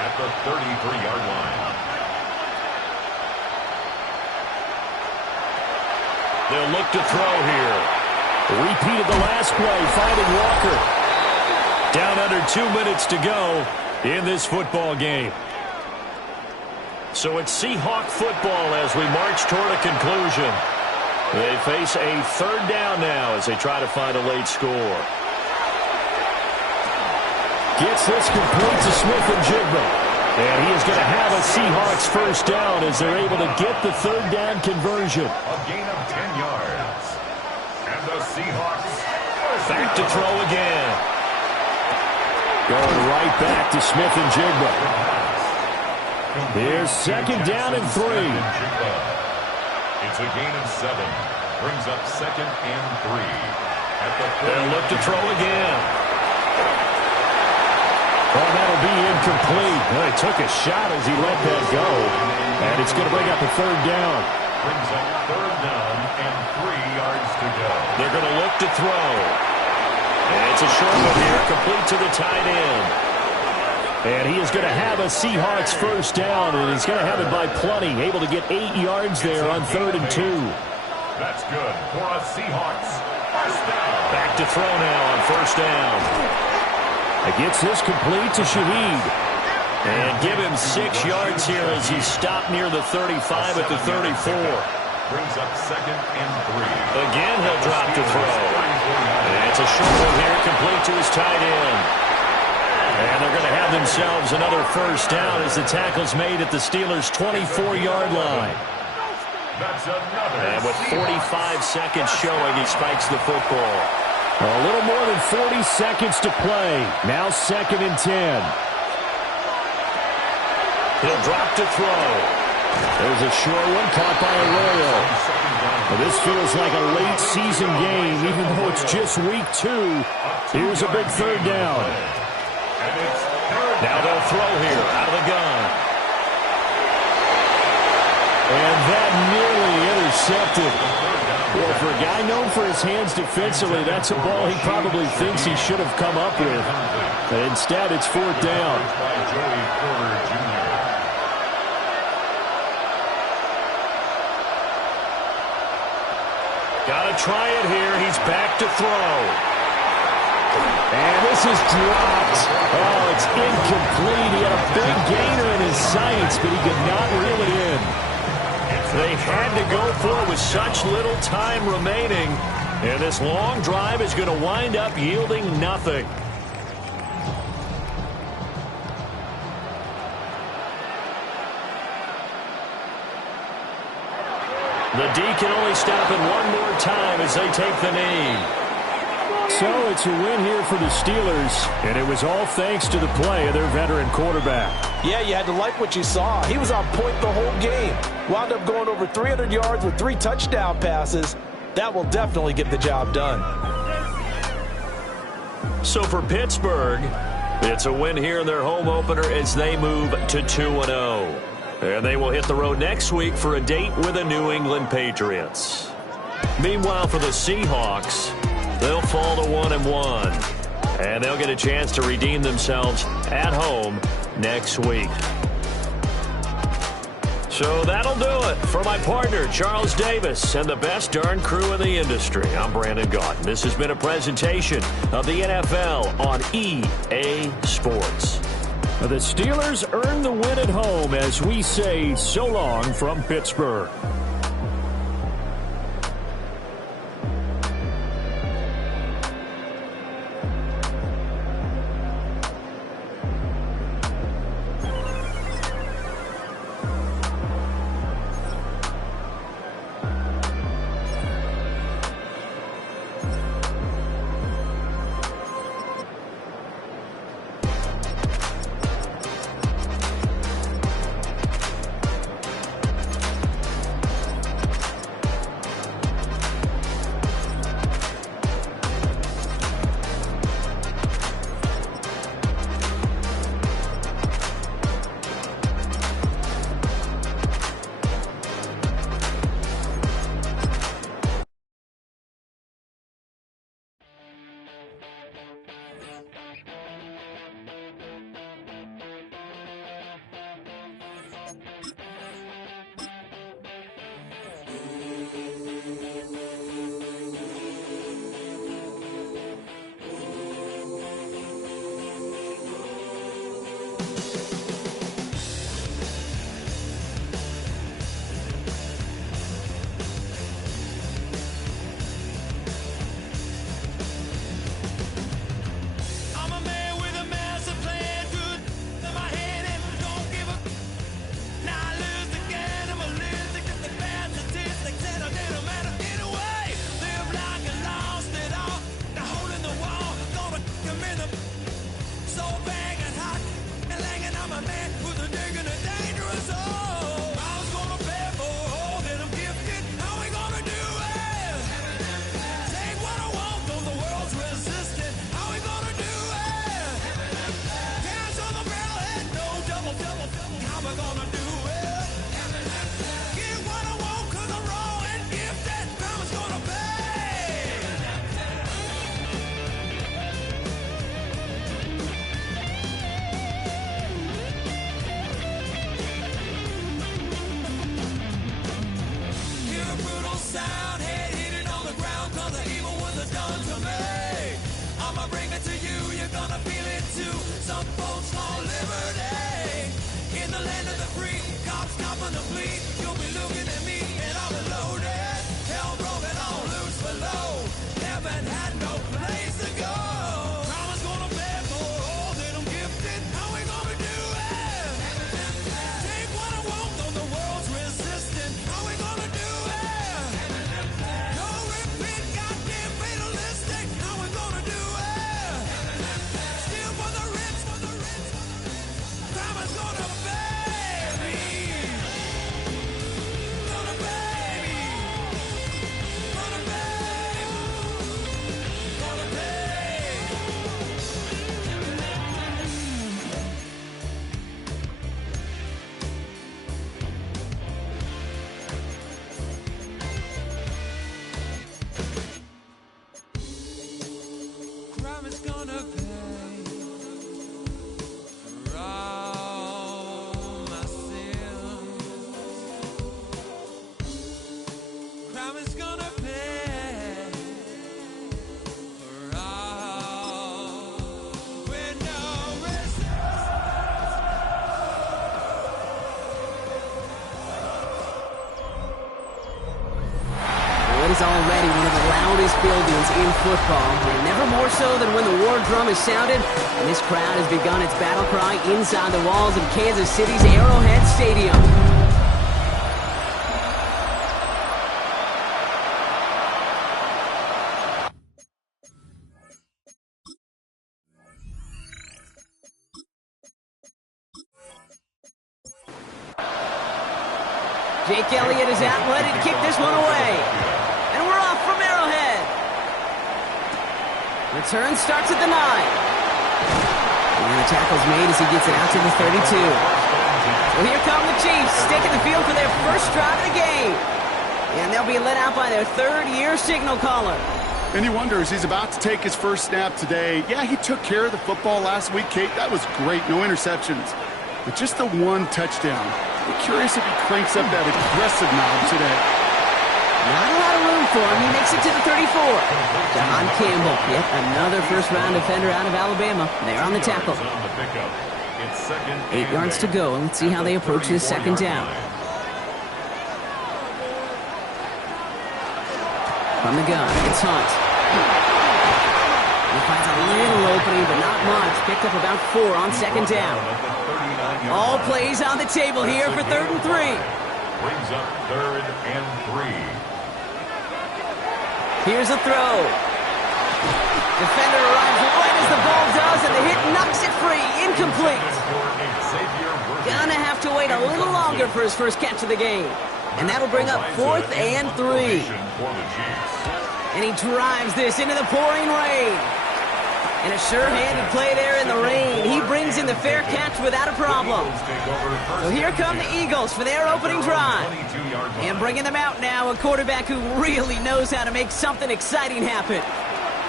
at the 33-yard line. They'll look to throw here. Repeated the last play, finding Walker. Down under 2 minutes to go in this football game. So it's Seahawk football as we march toward a conclusion. They face a third down now as they try to find a late score. Gets this complete to Smith-Njigba. And he is going to have a Seahawks first down as they're able to get the third down conversion. A gain of 10 yards. And the Seahawks back to throw again. Going right back to Smith-Njigba. Here's 2nd down and 3. It's a gain of 7. Brings up 2nd and 3. At the they'll look to throw again. Oh, that'll be incomplete. Well, he took a shot as he let that go. And it's going to bring up a third down. Brings up third down and 3 yards to go. They're going to look to throw. And it's a short one here, complete to the tight end. And he is going to have a Seahawks first down, and he's going to have it by plenty. Able to get 8 yards there on 3rd and 2. That's good for a Seahawks first down. Back to throw now on first down. It gets this complete to Shaheed. And give him 6 yards here as he stopped near the 35 at the 34. Brings up 2nd and 3. Again, he'll drop to throw. And It's a short one here, complete to his tight end. And they're going to have themselves another first down as the tackle's made at the Steelers' 24-yard line. And with 45 seconds showing, he spikes the football. A little more than 40 seconds to play. Now 2nd and 10. He'll drop to throw. There's a short one caught by Arroyo. Well, this feels like a late-season game, even though it's just week 2. Here's a big 3rd down. Now they'll throw here out of the gun. And that nearly intercepted. Well, for a guy known for his hands defensively, that's a ball he probably thinks he should have come up with. But instead, it's 4th down. Got to try it here. He's back to throw. And this is dropped. Oh, it's incomplete. He had a big gainer in his sights, but he could not reel it in. They had to go for it with such little time remaining. And this long drive is going to wind up yielding nothing. The D can only stop it one more time as they take the knee. So it's a win here for the Steelers, and it was all thanks to the play of their veteran quarterback. Yeah, you had to like what you saw. He was on point the whole game. Wound up going over 300 yards with 3 touchdown passes. That will definitely get the job done. So for Pittsburgh, it's a win here in their home opener as they move to 2-0. And they will hit the road next week for a date with the New England Patriots. Meanwhile, for the Seahawks, they'll fall to 1-1. And they'll get a chance to redeem themselves at home next week. So that'll do it. For my partner, Charles Davis, and the best darn crew in the industry, I'm Brandon Gaudin. This has been a presentation of the NFL on EA Sports. The Steelers earn the win at home as we say so long from Pittsburgh. champions in football, and never more so than when the war drum is sounded, and this crowd has begun its battle cry inside the walls of Kansas City's Arrowhead Stadium. Jake Elliott is out and ready to kick this one away. And we're off from Arrowhead. Return starts at the 9. And the tackle's made as he gets it out to the 32. Well, here come the Chiefs, taking the field for their first drive of the game. And they'll be led out by their third-year signal caller. And he wonders, he's about to take his first snap today. Yeah, he took care of the football last week, Kate. That was great. No interceptions. But just the one touchdown. I'm curious if he cranks up that aggressive knob today. Not a lot of room for him. He makes it to the 34. John Campbell, yep, another first-round defender out of Alabama. They're on the tackle. 8 yards to go, and let's see how they approach this second down. From the gun, it's Hunt. He finds a little opening, but not much. Picked up about 4 on second down. All plays on the table here for 3rd and 3. Brings up 3rd and 3. Here's a throw. Defender arrives right as the ball does, and the hit knocks it free. Incomplete. Gonna have to wait a little longer for his first catch of the game. And that'll bring up 4th and 3. And he drives this into the pouring rain. And a sure-handed play there in the rain. He brings in the fair catch without a problem. So here come the Eagles for their opening drive. And bringing them out now, a quarterback who really knows how to make something exciting happen.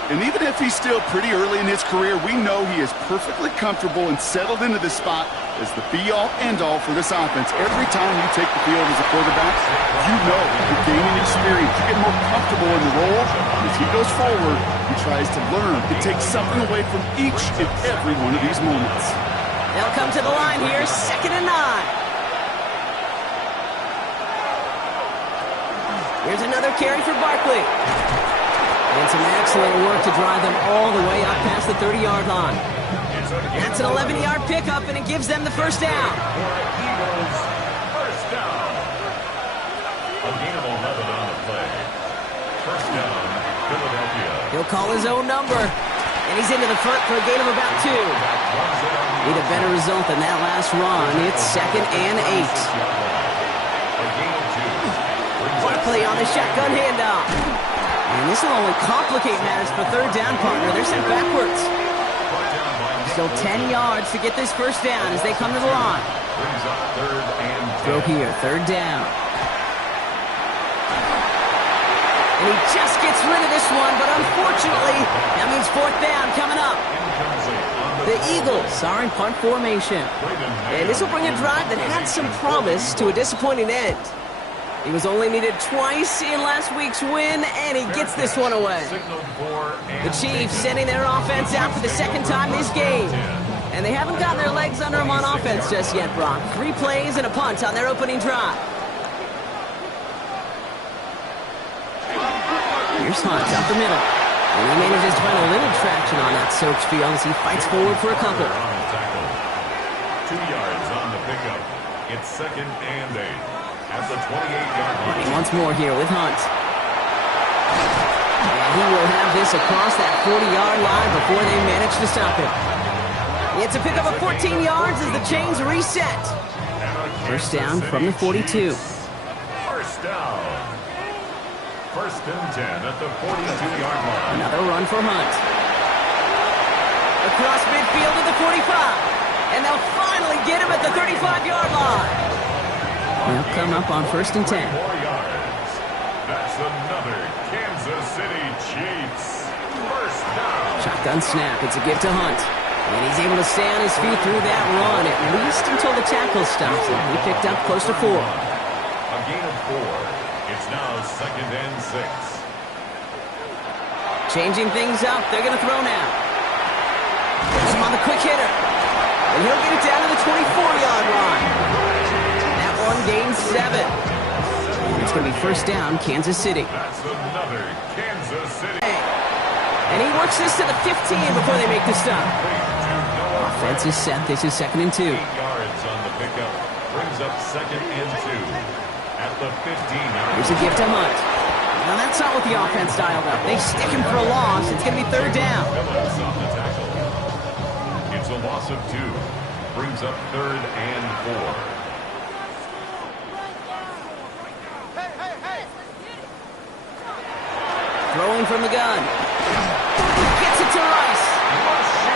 And even if he's still pretty early in his career, we know he is perfectly comfortable and settled into this spot as the be-all, end-all for this offense. Every time you take the field as a quarterback, you know you're gaining experience. You get more comfortable in the role. As he goes forward, he tries to learn to take something away from each and every one of these moments. They'll come to the line here, 2nd and 9. Here's another carry for Barkley. And some excellent work to drive them all the way up past the 30-yard line. That's an 11-yard pickup, and it gives them the first down. First down. A gain of 11 on the play. First down, Philadelphia. He'll call his own number, and he's into the front for a gain of about 2. Need a better result than that last run. It's 2nd and 8. Barkley on the shotgun handoff. And this will only complicate matters for 3rd down, partner. They're sent backwards. Still 10 yards to get this first down as they come to the line. Throw here, 3rd down. And he just gets rid of this one, but unfortunately, that means 4th down coming up. The Eagles are in punt formation. And this will bring a drive that had some promise to a disappointing end. He was only needed twice in last week's win, and he gets this one away. The Chiefs sending their offense out for the 2nd time this game. And they haven't gotten their legs under them on offense just yet, Brock. 3 plays and a punt on their opening drive. Here's Hunt up the middle. And he manages to find a little traction on that soaked field as he fights forward for a couple. 2 yards on the pickup. It's 2nd and 8. At the 28-yard line. Once more here with Hunt. And he will have this across that 40-yard line before they manage to stop him. It's a pickup of 14 yards as the chains reset. First down from the 42. First down. 1st and 10 at the 42-yard line. Another run for Hunt. Across midfield at the 45. And they'll finally get him at the 35-yard line. They'll come up on 1st and 10. 4 yards. That's another Kansas City Chiefs. First down. Shotgun snap. It's a gift to Hunt. And he's able to stay on his feet through that run, at least until the tackle stops him. He picked up close to 4. A gain of 4. It's now 2nd and 6. Changing things up. They're going to throw now. Puts him on the quick hitter. And he'll get it down to the 24-yard line. That one gains 7. it's going to be first down, Kansas City. That's another Kansas City. And he works this to the 15 before they make the stop. Offense is set. This is 2nd and 2. 8 yards on the pickup. Brings up 2nd and 2. At the 15-yard. Here's a gift to Hunt. Now that's not what the offense dialed up. They stick him for a loss. It's going to be 3rd down. Phillips on the tackle. It's a loss of 2. Brings up 3rd and 4. Throwing from the gun. Gets it to Rice.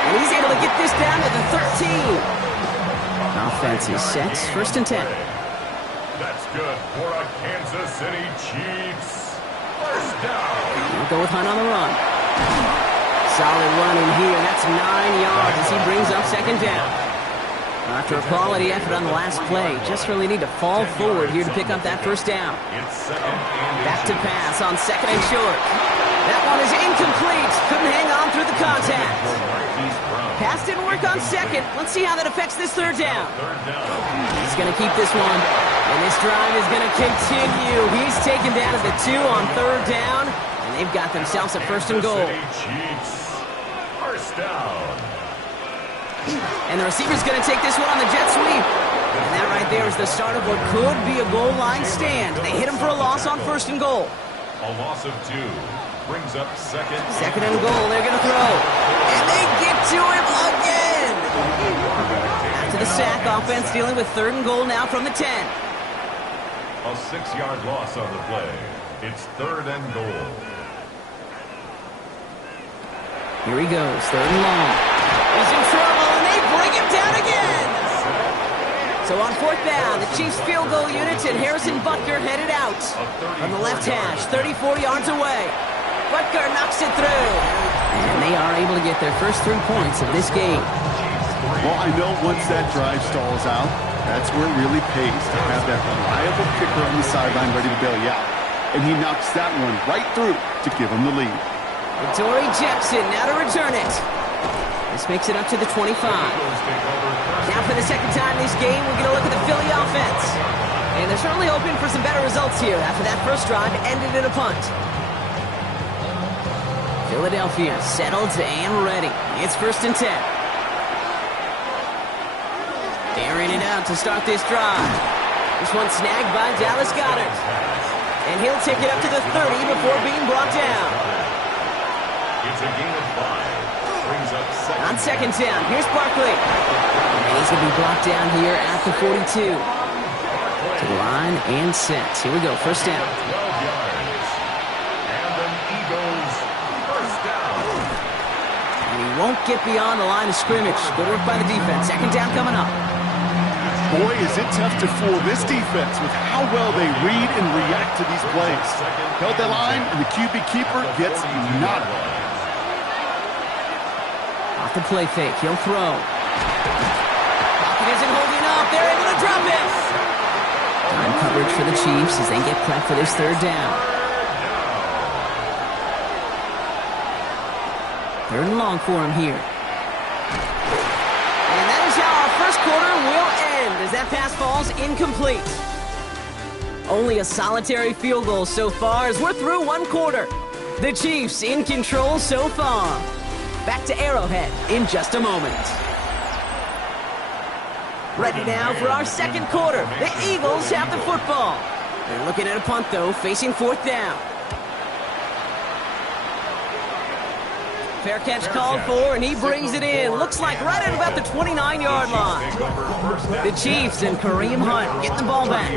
And he's able to get this down to the 13. Offense is set. 1st and 10. That's good for a Kansas City Chiefs. First down. We'll go with Hunt on the run. Solid run in here. That's 9 yards as he brings up 2nd down. After a quality effort on the last play, just really need to fall forward here to pick up that 1st down. It's 2nd and Back to pass on 2nd and short. That one is incomplete. Couldn't hang on through the contact. Pass didn't work on 2nd. Let's see how that affects this 3rd down. He's going to keep this one. And this drive is going to continue. He's taken down at the 2 on 3rd down. And they've got themselves a 1st and goal. Chiefs. First down. And the receiver's going to take this one on the jet sweep. And that right there is the start of what could be a goal line stand. They hit him for a loss on 1st and goal. A loss of 2. Brings up 2nd. 2nd and goal. They're going to throw. And they get to him again. After the sack, offense dealing with 3rd and goal now from the 10. A 6-yard loss on the play. It's 3rd and goal. Here he goes. 3rd and long. He's in trouble, and they bring him down again. So on 4th down, the Chiefs field goal unit and Harrison Butker headed out from the left hash, 34 yards away. Butker knocks it through. And they are able to get their first 3 points of this game. Well, I know once that drive stalls out, that's where it really pays to have that reliable kicker on the sideline ready to bail you out. And he knocks that one right through to give him the lead. Dory Jackson now to return it. This makes it up to the 25. Now for the 2nd time this game, we're going to look at the Philly offense. And they're certainly hoping for some better results here after that first drive ended in a punt. Philadelphia settled and ready. It's 1st and 10. Airing it out to start this drive. This one snagged by Dallas Goedert. And he'll take it up to the 30 before being brought down. It's a gain of 5. Brings up 2nd. On 2nd down, here's Barkley. And he's going to be brought down here at the 42. To the line and set. Here we go, 1st down. 12 yards. And an Eagles first down. And he won't get beyond the line of scrimmage. Good work by the defense. 2nd down coming up. Boy, is it tough to fool this defense with how well they read and react to these plays. Held that line, and the QB keeper gets nada. Off the play fake, he'll throw. Pocket isn't holding up. They're able to drop it. Time coverage for the Chiefs as they get prepped for this 3rd down. 3rd and long for him here. And that is how our first quarter will end as that pass falls incomplete. Only a solitary field goal so far as we're through 1 quarter. The Chiefs in control so far. Back to Arrowhead in just a moment. Ready now for our 2nd quarter. The Eagles have the football. They're looking at a punt, though, facing 4th down. Fair catch called for, and he brings it in. Looks like right at about the 29-yard line. The Chiefs and Kareem Hunt get the ball back.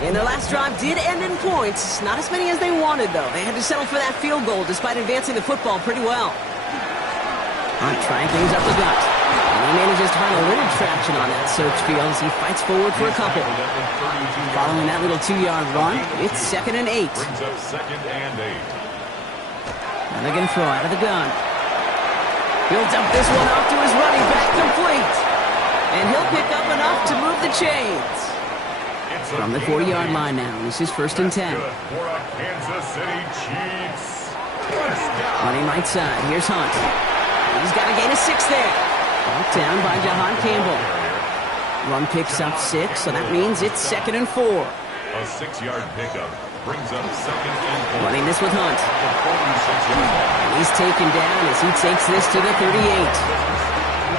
And their last drive did end in points. Not as many as they wanted, though. They had to settle for that field goal despite advancing the football pretty well. Hunt trying things up the gut. And he manages to find a little traction on that search field as he fights forward for a couple. Following that little 2-yard run, it's 2nd and 8. Brings up 2nd and 8. And they're going to throw out of the gun. He'll dump this one off to his running back, complete. And he'll pick up enough to move the chains. From the 40-yard line now, this is 1st and 10. For a Kansas City Chiefs. Running right side, here's Hunt. He's got a gain of 6 there. Brought down by Jahan Campbell. Run picks up 6, so that means it's 2nd and 4. A 6-yard pickup brings up second and 4. Running this with Hunt. The 46-yard line. He's taken down as he takes this to the 38.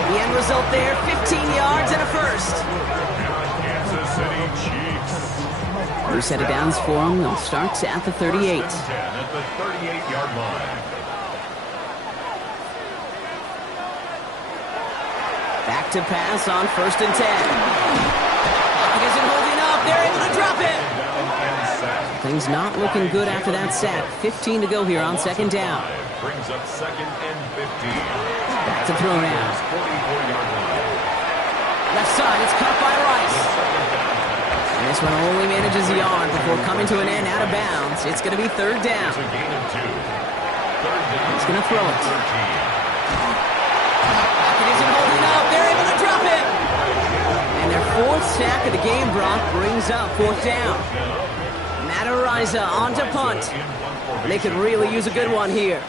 The end result there, 15 yards and a first. Kansas City Chiefs. New set of downs for him. They'll start at the 38. First and 10 at the 38-yard line. Back to pass on first and 10. He isn't holding up. They're able to drop it. Things not looking good after that sack. 15 to go here on second down. Brings up second and 15. Back to throw now. 44-yard line. Left side, it's caught by Rice. And this one only manages a yard before coming to an end out of bounds. It's going to be third down. It's a gain of 2. Third down. He's going to throw it. 13. It isn't holding up. They're able to drop it. And their fourth sack of the game, Brock, brings up fourth down. Matt Ariza on to punt. They could really use a good one here.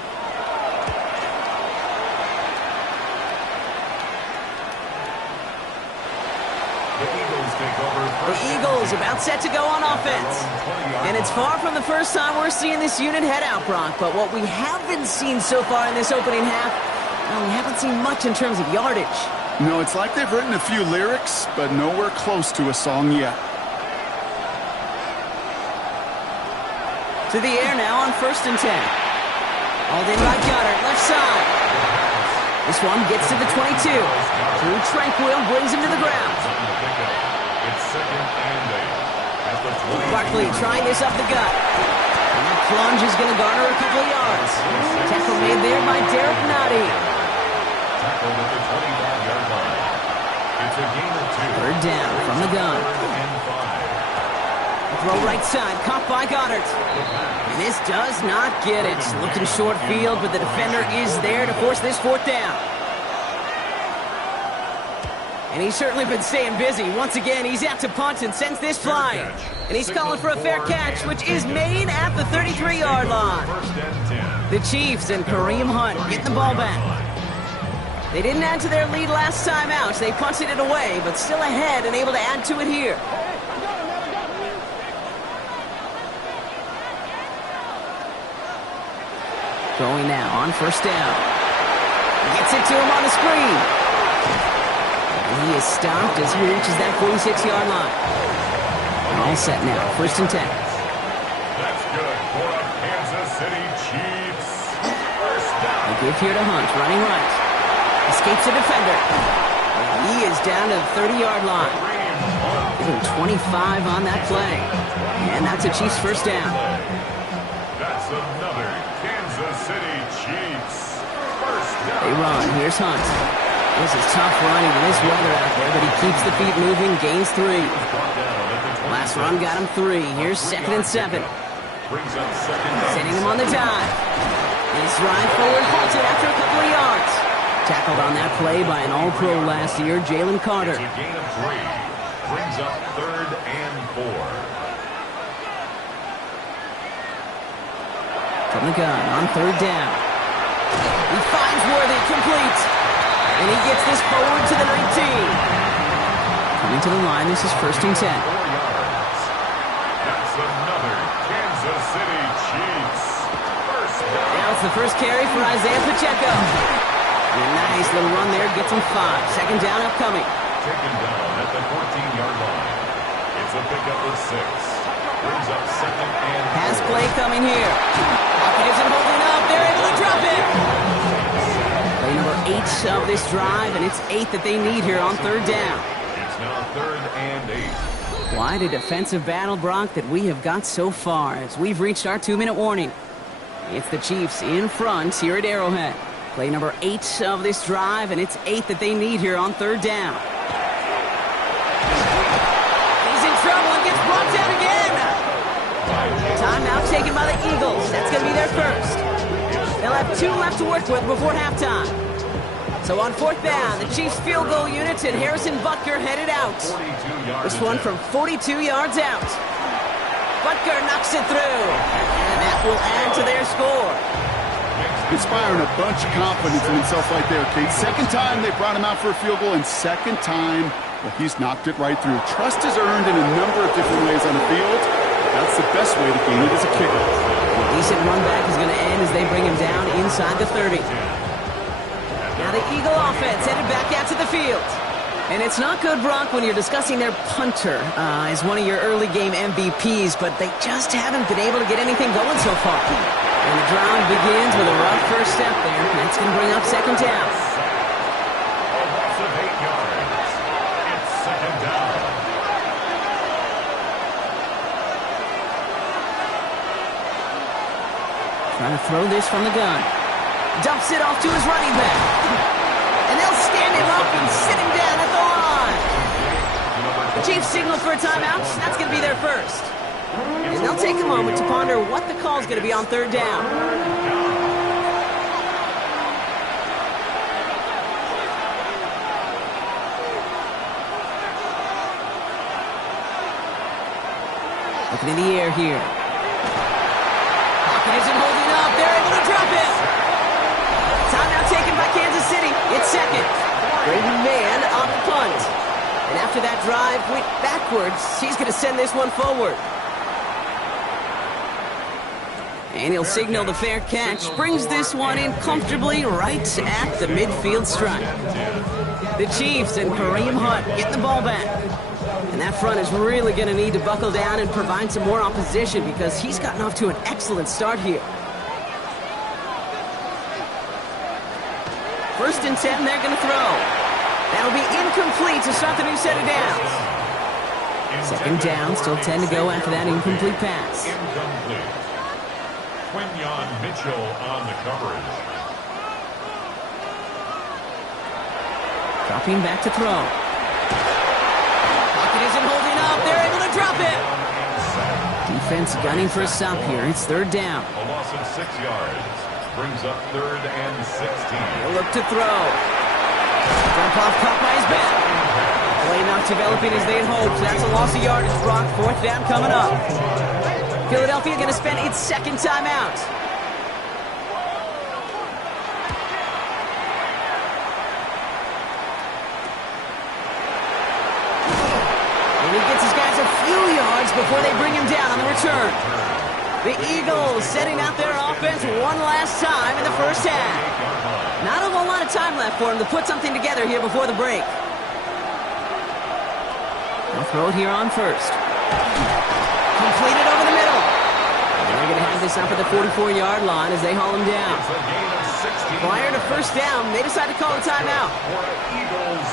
The Eagles about set to go on offense. And it's far from the first time we're seeing this unit head out, Brock. But what we haven't seen so far in this opening half, well, we haven't seen much in terms of yardage. No, it's like they've written a few lyrics, but nowhere close to a song yet. To the air now on first and 10. Hauled in by Goddard, left side. This one gets to the 22. Drew Tranquil brings him to the ground. It's second and 8 at the 20. Barkley trying this up the gut. And that plunge is going to garner a couple of yards. Tackle made there by Derek Nottie. Tackled at the 25-yard line. It's a gain of 2. Third down from the gun. Third and 5. Throw right side, caught by Goddard. And this does not get it. Looking short field, but the defender is there to force this fourth down. And he's certainly been staying busy. Once again, he's out to punt and sends this flying. And he's calling for a fair catch, which is made at the 33-yard line. First and 10. The Chiefs and Kareem Hunt getting the ball back. They didn't add to their lead last time out. They punted it away, but still ahead and able to add to it here. Going now on first down. Gets it to him on the screen. And he is stopped as he reaches that 46-yard line. All set now, first and 10. That's good for the Kansas City Chiefs. First down. A give here to Hunt, running right. Escapes a defender. And he is down to the 30-yard line. Give him 25 on that play. And that's a Chiefs first down. That's another Kansas City Chiefs. First down. They run. Here's Hunt. This is tough running in this weather out there, but he keeps the feet moving, gains 3. Last run got him 3. Here's second and 7. Brings up second down. Sending him on the dive. He's right forward, halted after a couple of yards. Tackled on that play by an All-Pro last year, Jalen Carter. It's a gain of 3. Brings up third and 4. From the gun on third down. He finds Worthy, complete. And he gets this forward to the 19. Coming to the line, this is first and 10. 4 yards. That's another Kansas City Chiefs. First down. Now it's the first carry for Isaiah Pacheco. And a nice little run there, gets him 5. Second down upcoming. Taken down at the 14-yard line. It's a pickup of 6. Brings up second and 4. Pass play coming here. Pocket isn't holding up. They're able to drop it. Play number 8 of this drive, and it's 8 that they need here on third down. It's now third and 8. Quite a defensive battle, Brock, that we have got so far as we've reached our 2-minute warning. It's the Chiefs in front here at Arrowhead. Play number 8 of this drive, and it's 8 that they need here on third down. He's in trouble and gets brought down again. Timeout taken by the Eagles. That's going to be their first. They'll have 2 left to work with before halftime. So on fourth down, the Chiefs field goal units and Harrison Butker headed out. This one from 42 yards out. Butker knocks it through. And that will add to their score. Inspiring a bunch of confidence in himself right there, Kate. Second time they brought him out for a field goal, and second time, well, he's knocked it right through. Trust is earned in a number of different ways on the field. That's the best way to gain it as a kicker. A decent run back is going to end as they bring him down inside the 30. Now the Eagle offense headed back out to the field. And it's not good, Brock, when you're discussing their punter as one of your early game MVPs, but they just haven't been able to get anything going so far. And the drive begins with a rough first step there. That's going to bring up second down. A loss of 8 yards. It's second down. Trying to throw this from the gun. Dumps it off to his running back. And they'll stand him up and sit him down at the line. The Chiefs signal for a timeout. That's going to be their first. And they'll take a moment to ponder what the call is going to be on third down. Looking in the air here. Pocket isn't holding up. They're able to drop it. Timeout taken by Kansas City. It's second. Braden Mann on the punt. And after that drive went backwards, he's going to send this one forward. And he'll signal the fair catch. Brings this one in comfortably right at the midfield stripe. The Chiefs and Kareem Hunt getting the ball back. And that front is really going to need to buckle down and provide some more opposition because he's gotten off to an excellent start here. First and 10, they're going to throw. That'll be incomplete to start the new set of downs. Second down, still 10 to go after that incomplete pass. Incomplete. Quinyon Mitchell on the coverage. Dropping back to throw. Pocket isn't holding up. They're able to drop it. Defense gunning for a stop here. It's third down. A loss of 6 yards. Brings up third and 16. He'll look to throw. Jump off caught by his back. Play not developing as they had hoped. That's a loss of yardage, Brock. Fourth down coming up. Philadelphia going to spend its second timeout. And he gets his guys a few yards before they bring him down on the return. The Eagles setting out their offense one last time in the first half. Not a whole lot of time left for him to put something together here before the break. They'll throw it here on first. Completed over the middle. They're going to have this up at the 44-yard line as they haul him down. Prior to first down, they decide to call a timeout. Eagles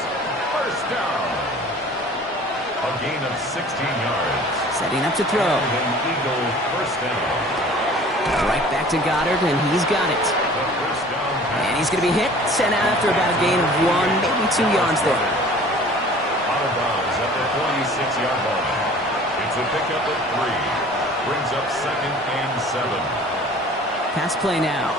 first down. A gain of 16 yards. Setting up to throw. Eagle first down. Right back to Goddard, and he's got it. And he's going to be hit, sent out after about a gain of 1, maybe 2 yards there. Out of bounds at the 26-yard line. It's a pickup of 3. Brings up second and 7. Pass play now.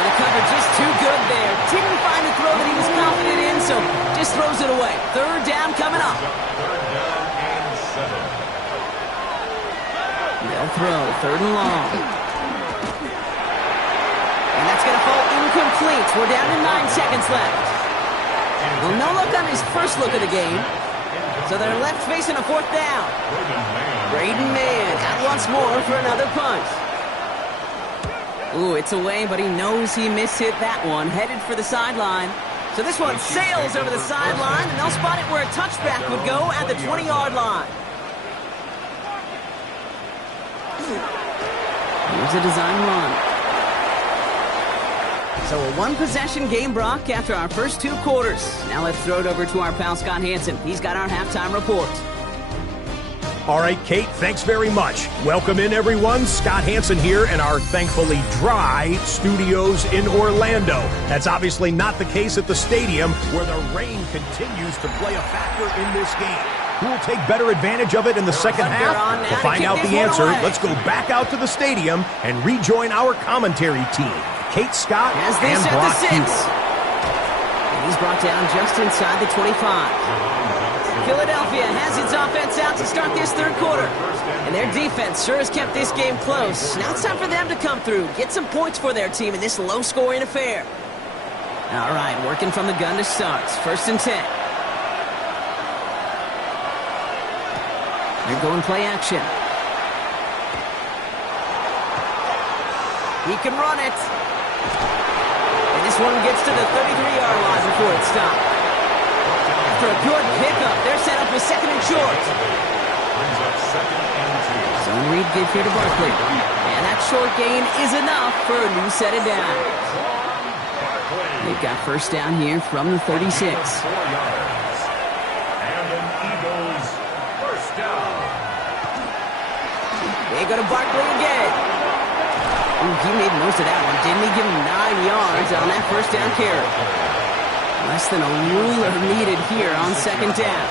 And the cover just too good there. Didn't find the throw that he was confident in, so just throws it away. Third down coming up. Third down and 7. They'll throw, third and long. And that's going to fall incomplete. We're down to 9 seconds left. Well, no look on his first look of the game. So they're left facing a fourth down. Braden Mann out once more for another punt. Ooh, it's away, but he knows he mishit that one. Headed for the sideline. So this one sails over the sideline, and they'll spot it where a touchback would go at the 20-yard line. Here's a design run. So a one-possession game, Brock, after our first 2 quarters. Now let's throw it over to our pal Scott Hansen. He's got our halftime report. All right, Kate, thanks very much. Welcome in, everyone. Scott Hansen here in our thankfully dry studios in Orlando. That's obviously not the case at the stadium, where the rain continues to play a factor in this game. Who will take better advantage of it in the second half? To find out the answer, let's go back out to the stadium and rejoin our commentary team. Kate Scott and Brock Hughes. And he's brought down just inside the 25. Philadelphia has its offense out to start this third quarter. And their defense sure has kept this game close. Now it's time for them to come through, get some points for their team in this low-scoring affair. All right, working from the gun to start. 1st and 10. They're going play action. He can run it. And this one gets to the 33-yard line before it stopped. After a good pickup, they're set up with 2nd and short. Zone read give here to Barkley. And that short gain is enough for a new set of downs. They've got 1st down here from the 36. And an Eagles 1st down. They go to Barkley again. Ooh, he made most of that one, didn't he? Give him 9 yards on that 1st down carry. Less than a ruler needed here on 2nd down.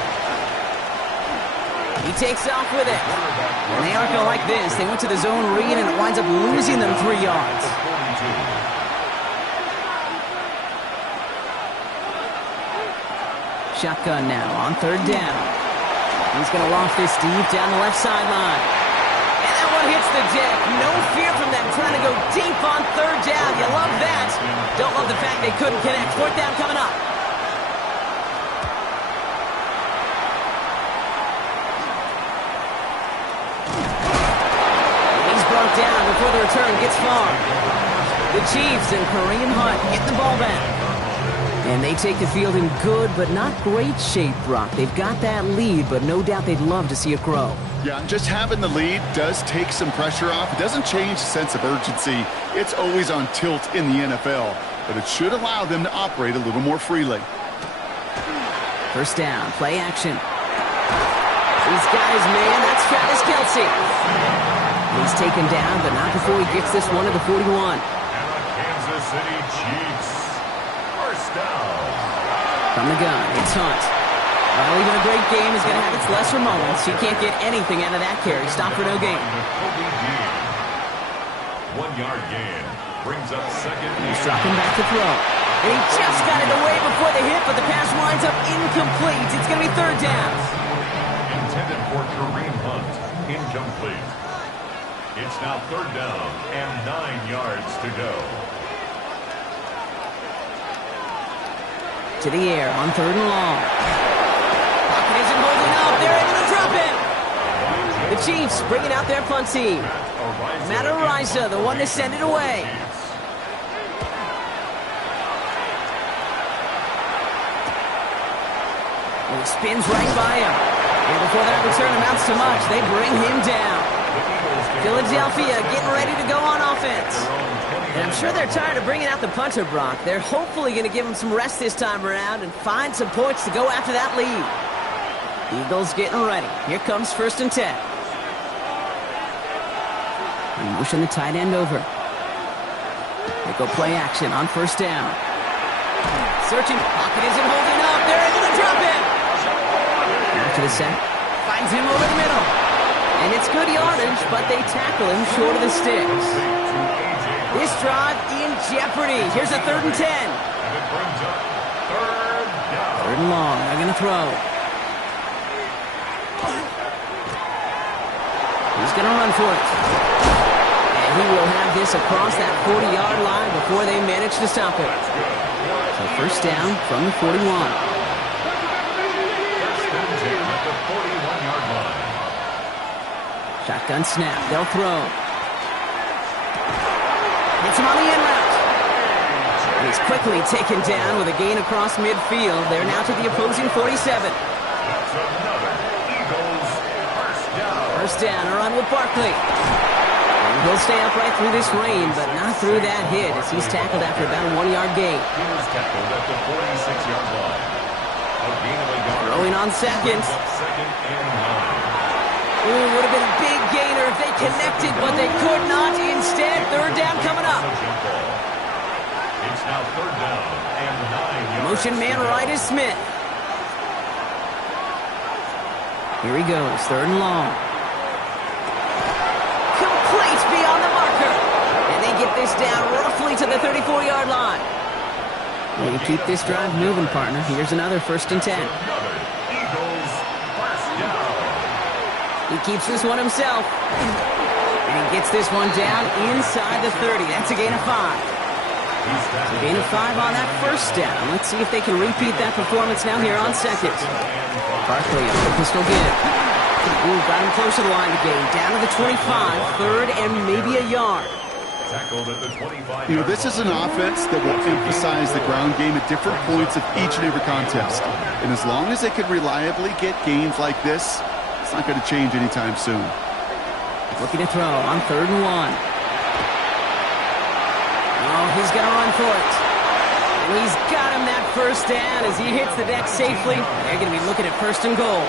He takes off with it. And they aren't going to like this. They went to the zone read, and it winds up losing them 3 yards. Shotgun now on 3rd down. He's going to loft this deep down the left sideline. And that one hits the deck. No fear from them trying to go deep on 3rd down. You love that. Don't love the fact they couldn't connect. 4th down coming up. He's brought down before the return gets far. The Chiefs and Kareem Hunt get the ball back. And they take the field in good but not great shape, Brock. They've got that lead, but no doubt they'd love to see it grow. Yeah, just having the lead does take some pressure off. It doesn't change the sense of urgency. It's always on tilt in the NFL, but it should allow them to operate a little more freely. 1st down, play action. He's got his man. That's Travis Kelce. He's taken down, but not before he gets this one to the 41. And the Kansas City Chiefs 1st down. From the gun, it's Hunt. Well, even a great game is going to have its lesser moments. You can't get anything out of that carry. Stop for no gain. 1-yard gain brings up 2nd. He's dropping back to throw. And he just got it away before the hit, but the pass winds up incomplete. It's going to be 3rd down. Intended for Kareem Hunt. Incomplete. It's now 3rd down and 9 yards to go. To the air on 3rd and long. Pocket isn't holding up. They're able to drop it. The Chiefs bringing out their punt team. Matt Ariza, the one to send it away. And he spins right by him. And before that return amounts to much, they bring him down. Philadelphia getting ready to go on offense. And I'm sure they're tired of bringing out the punter, Brock. They're hopefully going to give him some rest this time around and find some points to go after that lead. Eagles getting ready. Here comes 1st and 10. And motion the tight end over. They go play action on 1st down. Searching. Pocket isn't holding up. They're able to drop him. After the sack. Finds him over the middle. And it's good yardage, but they tackle him short of the sticks. This drive in jeopardy. Here's a 3rd and 10. And it brings up 3rd down. 3rd and long. They're going to throw. He's going to run for it. And he will have this across that 40-yard line before they manage to stop it. So 1st down from the 41. 1st and 10 at the 41-yard line. Shotgun snap. They'll throw. Hits him on the in route. And he's quickly taken down with a gain across midfield. They're now to the opposing 47. That's another Eagles 1st down. 1st down, a run with Barkley. And he'll stay upright through this rain, but not through that hit as he's tackled after about a 1-yard gain. He was tackled at the 46-yard line. A gain of a yard. Throwing on 2nd. 2nd and 9. Ooh, would have been a big gainer if they connected, but they could not. Instead, 3rd down coming up. It's now 3rd down and 9 yards. Motion man right is Smith. Here he goes, 3rd and long. Complete beyond the marker. And they get this down roughly to the 34-yard line. And you keep this drive moving, partner. Here's another 1st and 10. Another Eagles keeps this one himself. And he gets this one down inside the 30. That's a gain of 5. So a gain of 5 on that first down. Let's see if they can repeat that performance now here on second. Barkley on the pistol give. Ooh, got him close to the line to gain. Down to the 25, third and maybe a yard. You know, this is an offense that will emphasize the ground game at different points of each and every contest. And as long as they can reliably get games like this, it's not going to change anytime soon. Looking to throw on 3rd and 1. Oh, he's going to run for it. And he's got him that first down as he hits the deck safely. They're going to be looking at 1st and goal.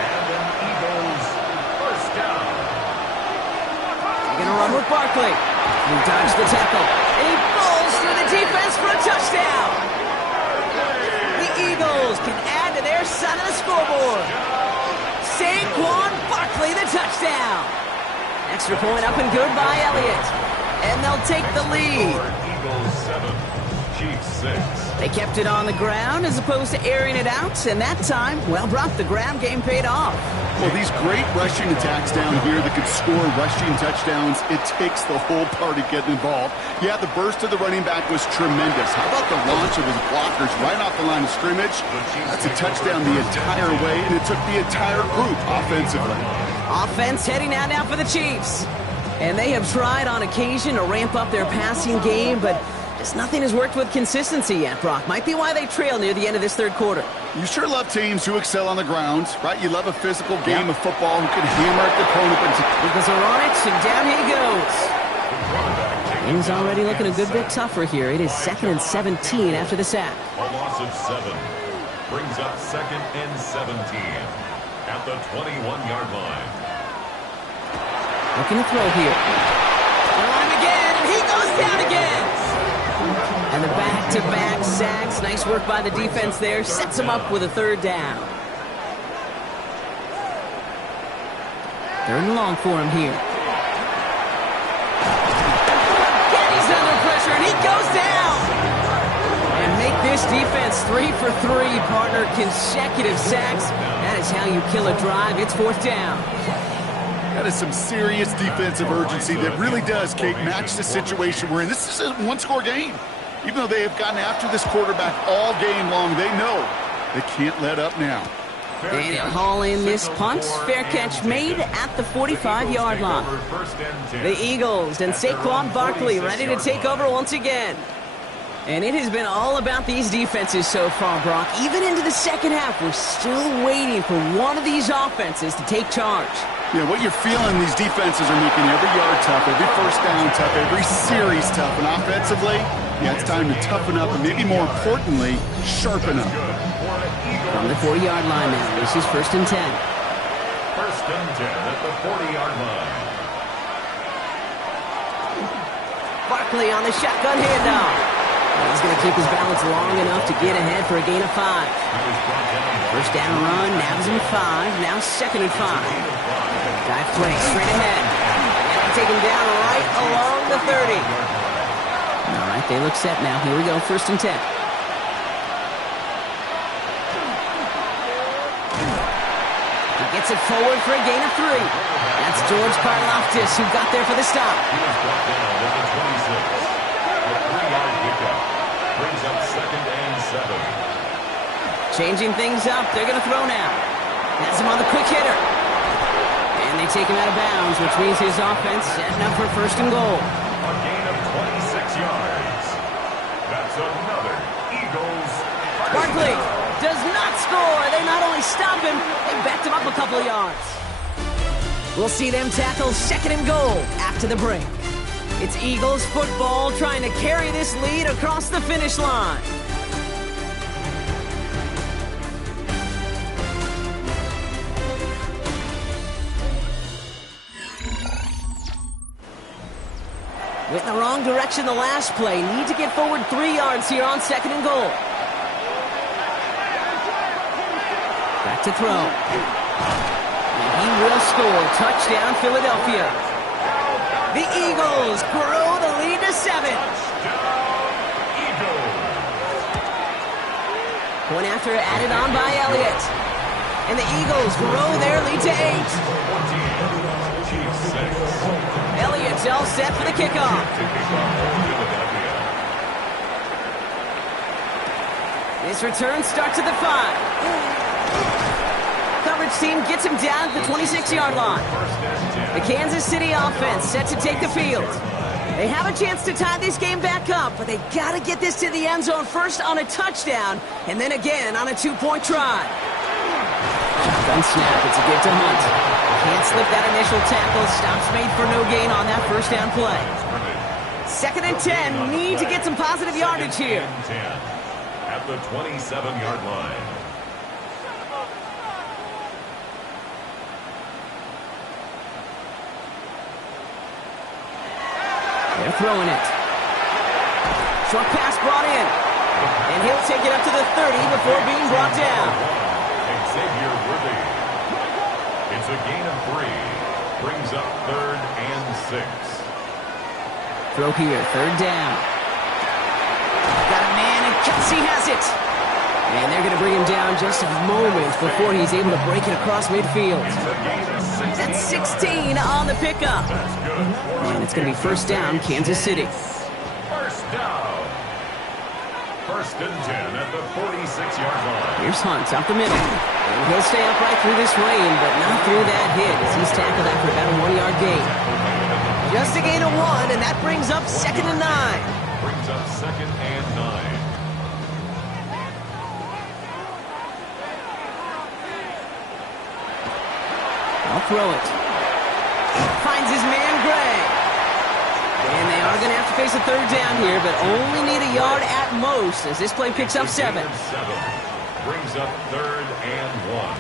They're going to run with Barkley. He dodged the tackle, and he falls through the defense for a touchdown. The Eagles can add to their side of the scoreboard. Saquon Barkley, the touchdown. Extra point up and good by Elliott. And they'll take the lead. Eagles 7, Chiefs 6. They kept it on the ground as opposed to airing it out, and that time, well, Brock, the ground game paid off. Well, these great rushing attacks down here that could score rushing touchdowns, it takes the whole party getting involved. Yeah, the burst of the running back was tremendous. How about the launch of his blockers right off the line of scrimmage? That's a touchdown the entire way, and it took the entire group offensively. Offense heading out now for the Chiefs. And they have tried on occasion to ramp up their passing game, but just nothing has worked with consistency yet, Brock. Might be why they trail near the end of this 3rd quarter. You sure love teams who excel on the ground, right? You love a physical game of football who can hammer at the opponent. Eagles are on it, and down he goes. Things already looking a good bit tougher here. It is 2nd and 17 after the sack. A loss of 7 brings up 2nd and 17 at the 21-yard line. Looking to throw here. On him again, and he goes down again. And the back-to-back sacks. Nice work by the defense there. Sets him up with a 3rd down. 3rd and long for him here. And he's under pressure, and he goes down. And make this defense 3 for 3, partner. Consecutive sacks. That is how you kill a drive. It's 4th down. That is some serious defensive urgency that really does, Kate, match the situation we're in. This is a one-score game. Even though they have gotten after this quarterback all game long, they know they can't let up now. They haul in this punt. Fair catch made at the 45-yard line. The Eagles and Saquon Barkley ready to take over once again. And it has been all about these defenses so far, Brock. Even into the 2nd half, we're still waiting for one of these offenses to take charge. Yeah, what you're feeling, these defenses are making every yard tough, every first down tough, every series tough. And offensively, yeah, it's time to toughen up and maybe more importantly, sharpen up. From the 40-yard line now, this is 1st and 10. 1st and 10 at the 40-yard line. Barkley on the shotgun handoff. He's going to keep his balance long enough to get ahead for a gain of 5. First down run, now he's in 5, now 2nd and 5. Dive play straight ahead. And they take him down right along the 30. All right, they look set now. Here we go, 1st and 10. He gets it forward for a gain of 3. That's George Karlaftis who got there for the stop. He was brought down at the 26. A 3-yard pickup brings up 2nd and 7. Changing things up. They're going to throw now. Has him on the quick hitter. And they take him out of bounds, which means his offense setting up for 1st and goal. A gain of 26 yards. That's another Eagles. Barkley does not score. They not only stop him, they backed him up a couple of yards. We'll see them tackle 2nd and goal after the break. It's Eagles football trying to carry this lead across the finish line. Went in the wrong direction the last play. Need to get forward 3 yards here on 2nd and goal. Back to throw. And he will score. Touchdown, Philadelphia. The Eagles grow the lead to 7. Point after added on by Elliott. And the Eagles grow their lead to 8. Elliott's all set for the kickoff. This return starts at the 5. Coverage team gets him down at the 26-yard line. The Kansas City offense set to take the field. They have a chance to tie this game back up, but they got to get this to the end zone first on a touchdown, and then again on a 2-point try. Gun snap, it's a give to Hunt. Can't slip that initial tackle. Stops made for no gain on that first down play. 2nd and 10, need to get some positive yardage here. At the 27-yard line. They're throwing it. Short pass brought in. And he'll take it up to the 30 before being brought down. Xavier Worthy. It's a gain of 3. Brings up 3rd and 6. Throw here, 3rd down. Got a man, and Kelsey has it. And they're going to bring him down just a moment before he's able to break it across midfield. That's 16 on the pickup. And it's going to be 1st down, Kansas City. 1st down. 1st and 10 at the 46-yard line. Here's Hunt up the middle. And he'll stay upright through this rain, but not through that hit as he's tackled after about a 1-yard gain. Just a gain of 1, and that brings up 2nd and 9. Brings up 2nd and 9. I'll throw it. Finds his man, Gray. And they are going to have to face a 3rd down here, but only need a yard at most as this play picks up 7. Brings up 3rd and 1.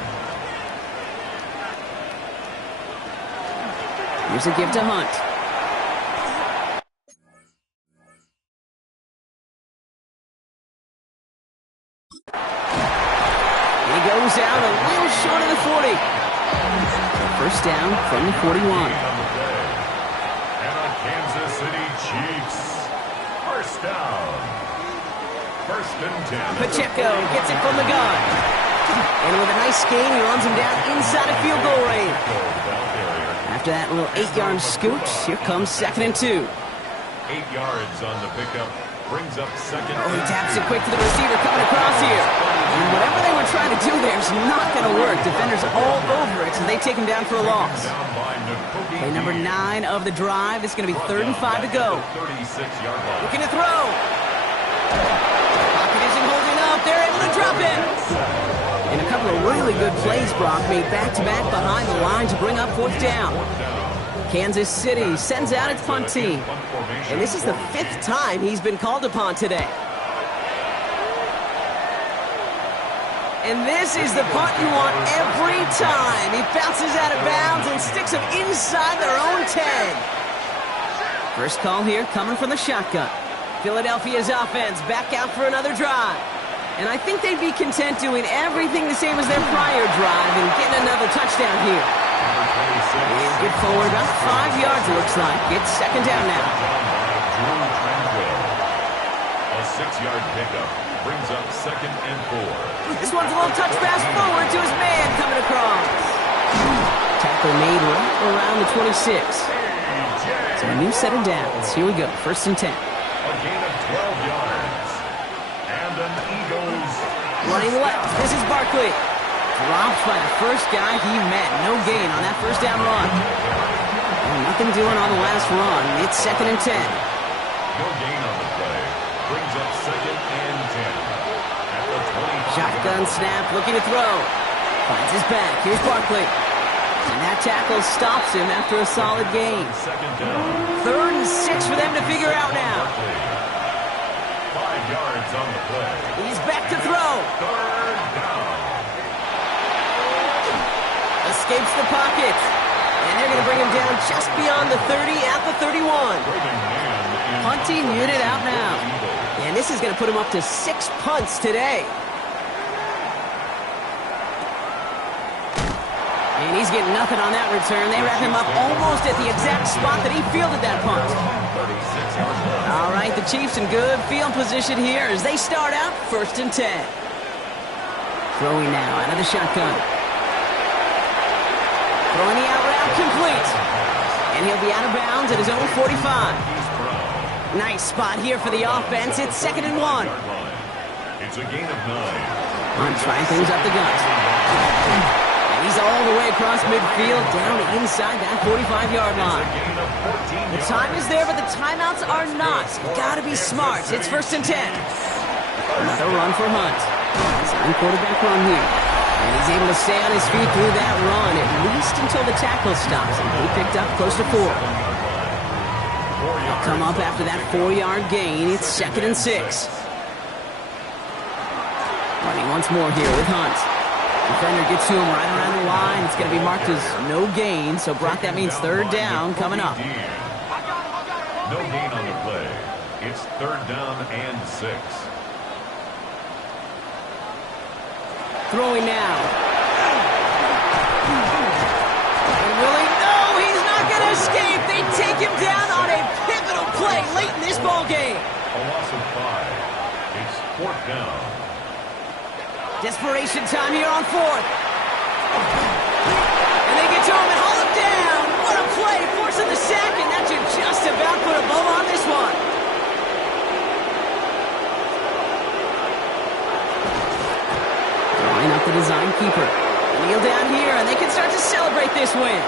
Here's a give to Hunt. He goes out a little short of the 40. 1st down from the 41. And a Kansas City Chiefs. 1st down. 1st and 10. Pacheco gets it from the gun. And with a nice gain, he runs him down inside of field goal range. After that little 8-yard scoot, here comes 2nd and 2. 8 yards on the pickup. Brings up 2nd. Oh, he taps it quick to the receiver coming across here. And whatever they were trying to do there is not going to work. Defenders all over it, so they take him down for a loss. Play number 9 of the drive. It's going to be 3rd and 5 to go. 36-yard line. Looking to throw. Pocket isn't holding up. They're able to drop it. And a couple of really good plays, Brock, made back-to-back behind the line to bring up 4th down. Kansas City sends out its punt team. And this is the 5th time he's been called upon today. And this is the punt you want every time. He bounces out of bounds and sticks them inside their own 10. First call here coming from the shotgun. Philadelphia's offense back out for another drive. And I think they'd be content doing everything the same as their prior drive and getting another touchdown here. And get forward about 5 yards, it looks like. It's 2nd down now. A 6-yard pickup brings up 2nd and 4. This one's a little touch pass forward to his man coming across. Tackle made right around the 26. So a new set of downs. Here we go, 1st and 10. A gain of 12 yards. And an Eagles. Running left, this is Barkley. Dropped by the first guy he met. No gain on that 1st down run. And nothing doing on the last run. It's 2nd and 10. No gain on the play. Brings up 2nd and 10. At the 20. Shotgun snap, looking to throw. Finds his back. Here's Barkley. And that tackle stops him after a solid gain. 2nd down. 3rd and 6 for them to figure out now. 5 yards on the play. He's back to throw. 3rd down. Escapes the pocket. And they're going to bring him down just beyond the 30 at the 31. Punting unit out now. And this is going to put him up to 6 punts today. And he's getting nothing on that return. They wrap him up almost at the exact spot that he fielded that punt. All right, the Chiefs in good field position here as they start out 1st and 10. Throwing now out of the shotgun. Throwing the out route complete. And he'll be out of bounds at his own 45. Nice spot here for the offense. It's 2nd and 1. It's a gain of 9. Hunt trying things up the gut. And he's all the way across midfield, down inside that 45-yard line. The time is there, but the timeouts are not. Gotta be smart. It's 1st and 10. Another run for Hunt. Second quarterback run here. And he's able to stay on his feet through that run, at least until the tackle stops. And he picked up close to 4. They'll come up after that 4-yard gain. It's 2nd and 6. Running once more here with Hunt. Defender gets to him right around the line. It's going to be marked as no gain. So, Brock, that means 3rd down coming up. No gain on the play. It's 3rd down and 6. Throwing now. And will he? No, he's not going to escape. They take him down on a pivotal play late in this ball game. A loss of 5. It's 4th down. Desperation time here on 4th. And they get to him and haul him down. What a play, forcing the sack, and that should just about put a bow on this one. Drawing up the design keeper. Kneel down here, and they can start to celebrate this win.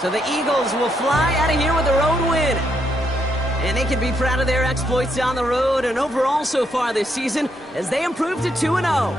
So the Eagles will fly out of here with their own win. And they can be proud of their exploits down the road and overall so far this season as they improve to 2-0.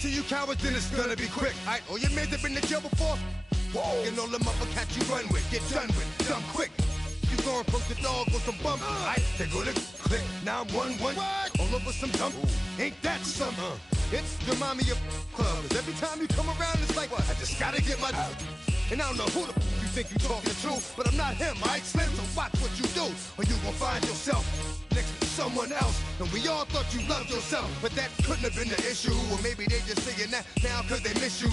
To you cowards, then it's gonna be quick. Alright, all your men have been to jail before. Whoa, and all them other cats you run with, get done with, done quick. You gonna approach the dog with some bump. Alright, they go to click 911. All over some dump. Ain't that something? It's the mommy of club. 'Cause every time you come around, it's like, I just gotta get my. And I don't know who the you think you talking to, but I'm not him, alright, Slim? So watch what you do, or you gon' find yourself next to someone else. And we all thought you loved yourself, but that couldn't have been the issue. Or maybe they just saying that now cause they miss you.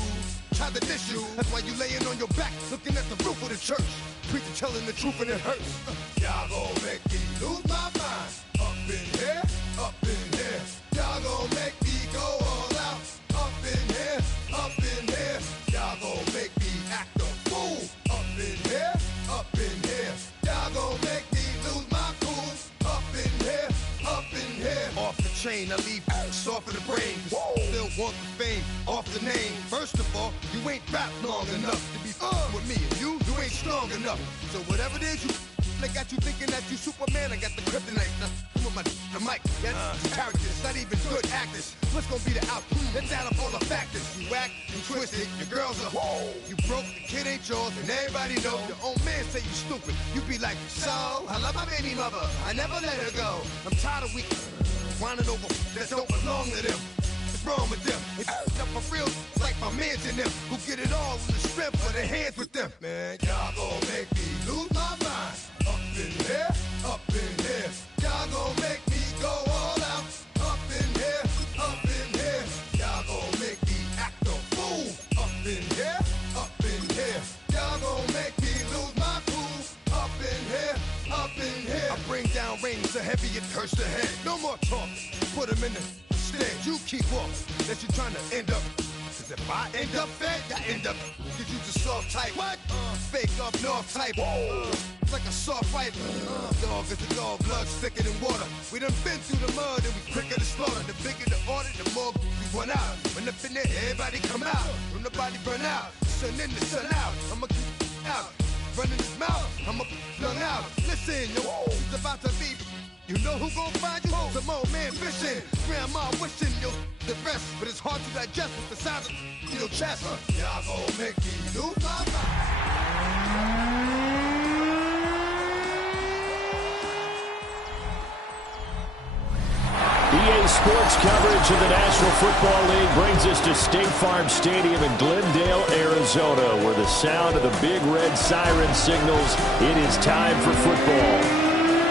Try to diss you, that's why you laying on your back, looking at the roof of the church. Preacher telling the truth and it hurts. Y'all gon' make me lose my mind. Up in here, up in here. Y'all gon' make me go all out. Up in here, up in here. Y'all gon' make me act a fool. Up in here, up in here. Y'all gon' make me lose my cool. Up in here, up in here. Off the chain, I leave soft in the brain. Still want the fame, off the name. First of all, you ain't rap long enough to be with me. And you ain't strong enough. So whatever it is you they got you thinking that you Superman, I got the kryptonite. With my the mic, that's characters, not even good actors. What's gonna be the outcome? Let's add up all the factors. You whack, you twisted, your girls are whoa. You broke, the kid ain't yours, and everybody know. Your own man say you stupid. You be like, so, I love my baby mother. I never let her go. I'm tired of weak whining over that don't belong to them. wrong with them? They up for real like my mans in them who get it all in the strength of their hands with them. Man, y'all gon' make me lose my mind. Up in here, up in here. Y'all gon' make me go all out. Up in here, up in here. Y'all gon' make me act a fool. Up in here, up in here. Y'all gon' make me lose my cool. Up in here, up in here. I bring down rain so heavy it hurts the head. No more talking, put them in the stand. You keep walking, that you trying to end up. Cause if I end up fed, I end up. Cause you just soft type. What? Fake up north type. It's like a soft fight. Dog is a dog, blood thicker than water. We done been through the mud and we quicker to slaughter. The bigger the order, the more we run out. When up in there, everybody come out. When nobody burn out, sun in the sun out. I'ma keep out. Running his mouth, I'ma flung out. Listen, yo, it's about to be. You know who gon' find you? Some old man fishing. Grandma wishing you the best. But it's hard to digest with the sound of your chest. Y'all gon' make me lose my mind. EA Sports coverage of the National Football League brings us to State Farm Stadium in Glendale, Arizona, where the sound of the big red siren signals it is time for football.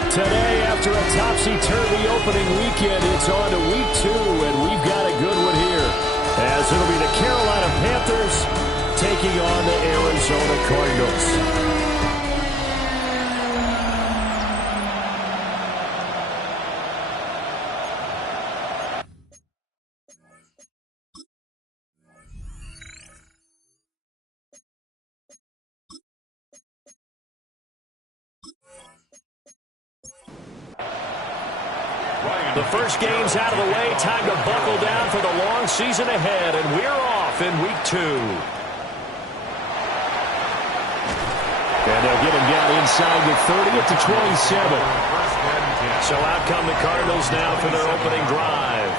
Today, after a topsy-turvy opening weekend, it's on to week 2, and we've got a good one here, as it'll be the Carolina Panthers taking on the Arizona Cardinals. The first game's out of the way. Time to buckle down for the long season ahead, and we're off in week 2. And they'll get him down inside the 30 at the 27. So out come the Cardinals now for their opening drive.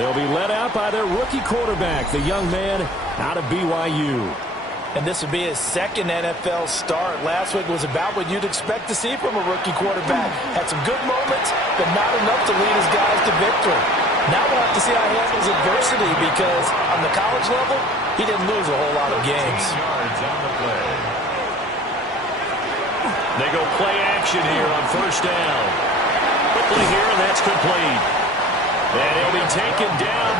They'll be led out by their rookie quarterback, the young man out of BYU. And this would be his second NFL start. Last week was about what you'd expect to see from a rookie quarterback. Had some good moments, but not enough to lead his guys to victory. Now we'll have to see how he handles adversity because on the college level, he didn't lose a whole lot of games. They go play action here on first down. Quickly here, and that's complete. And he'll be taken down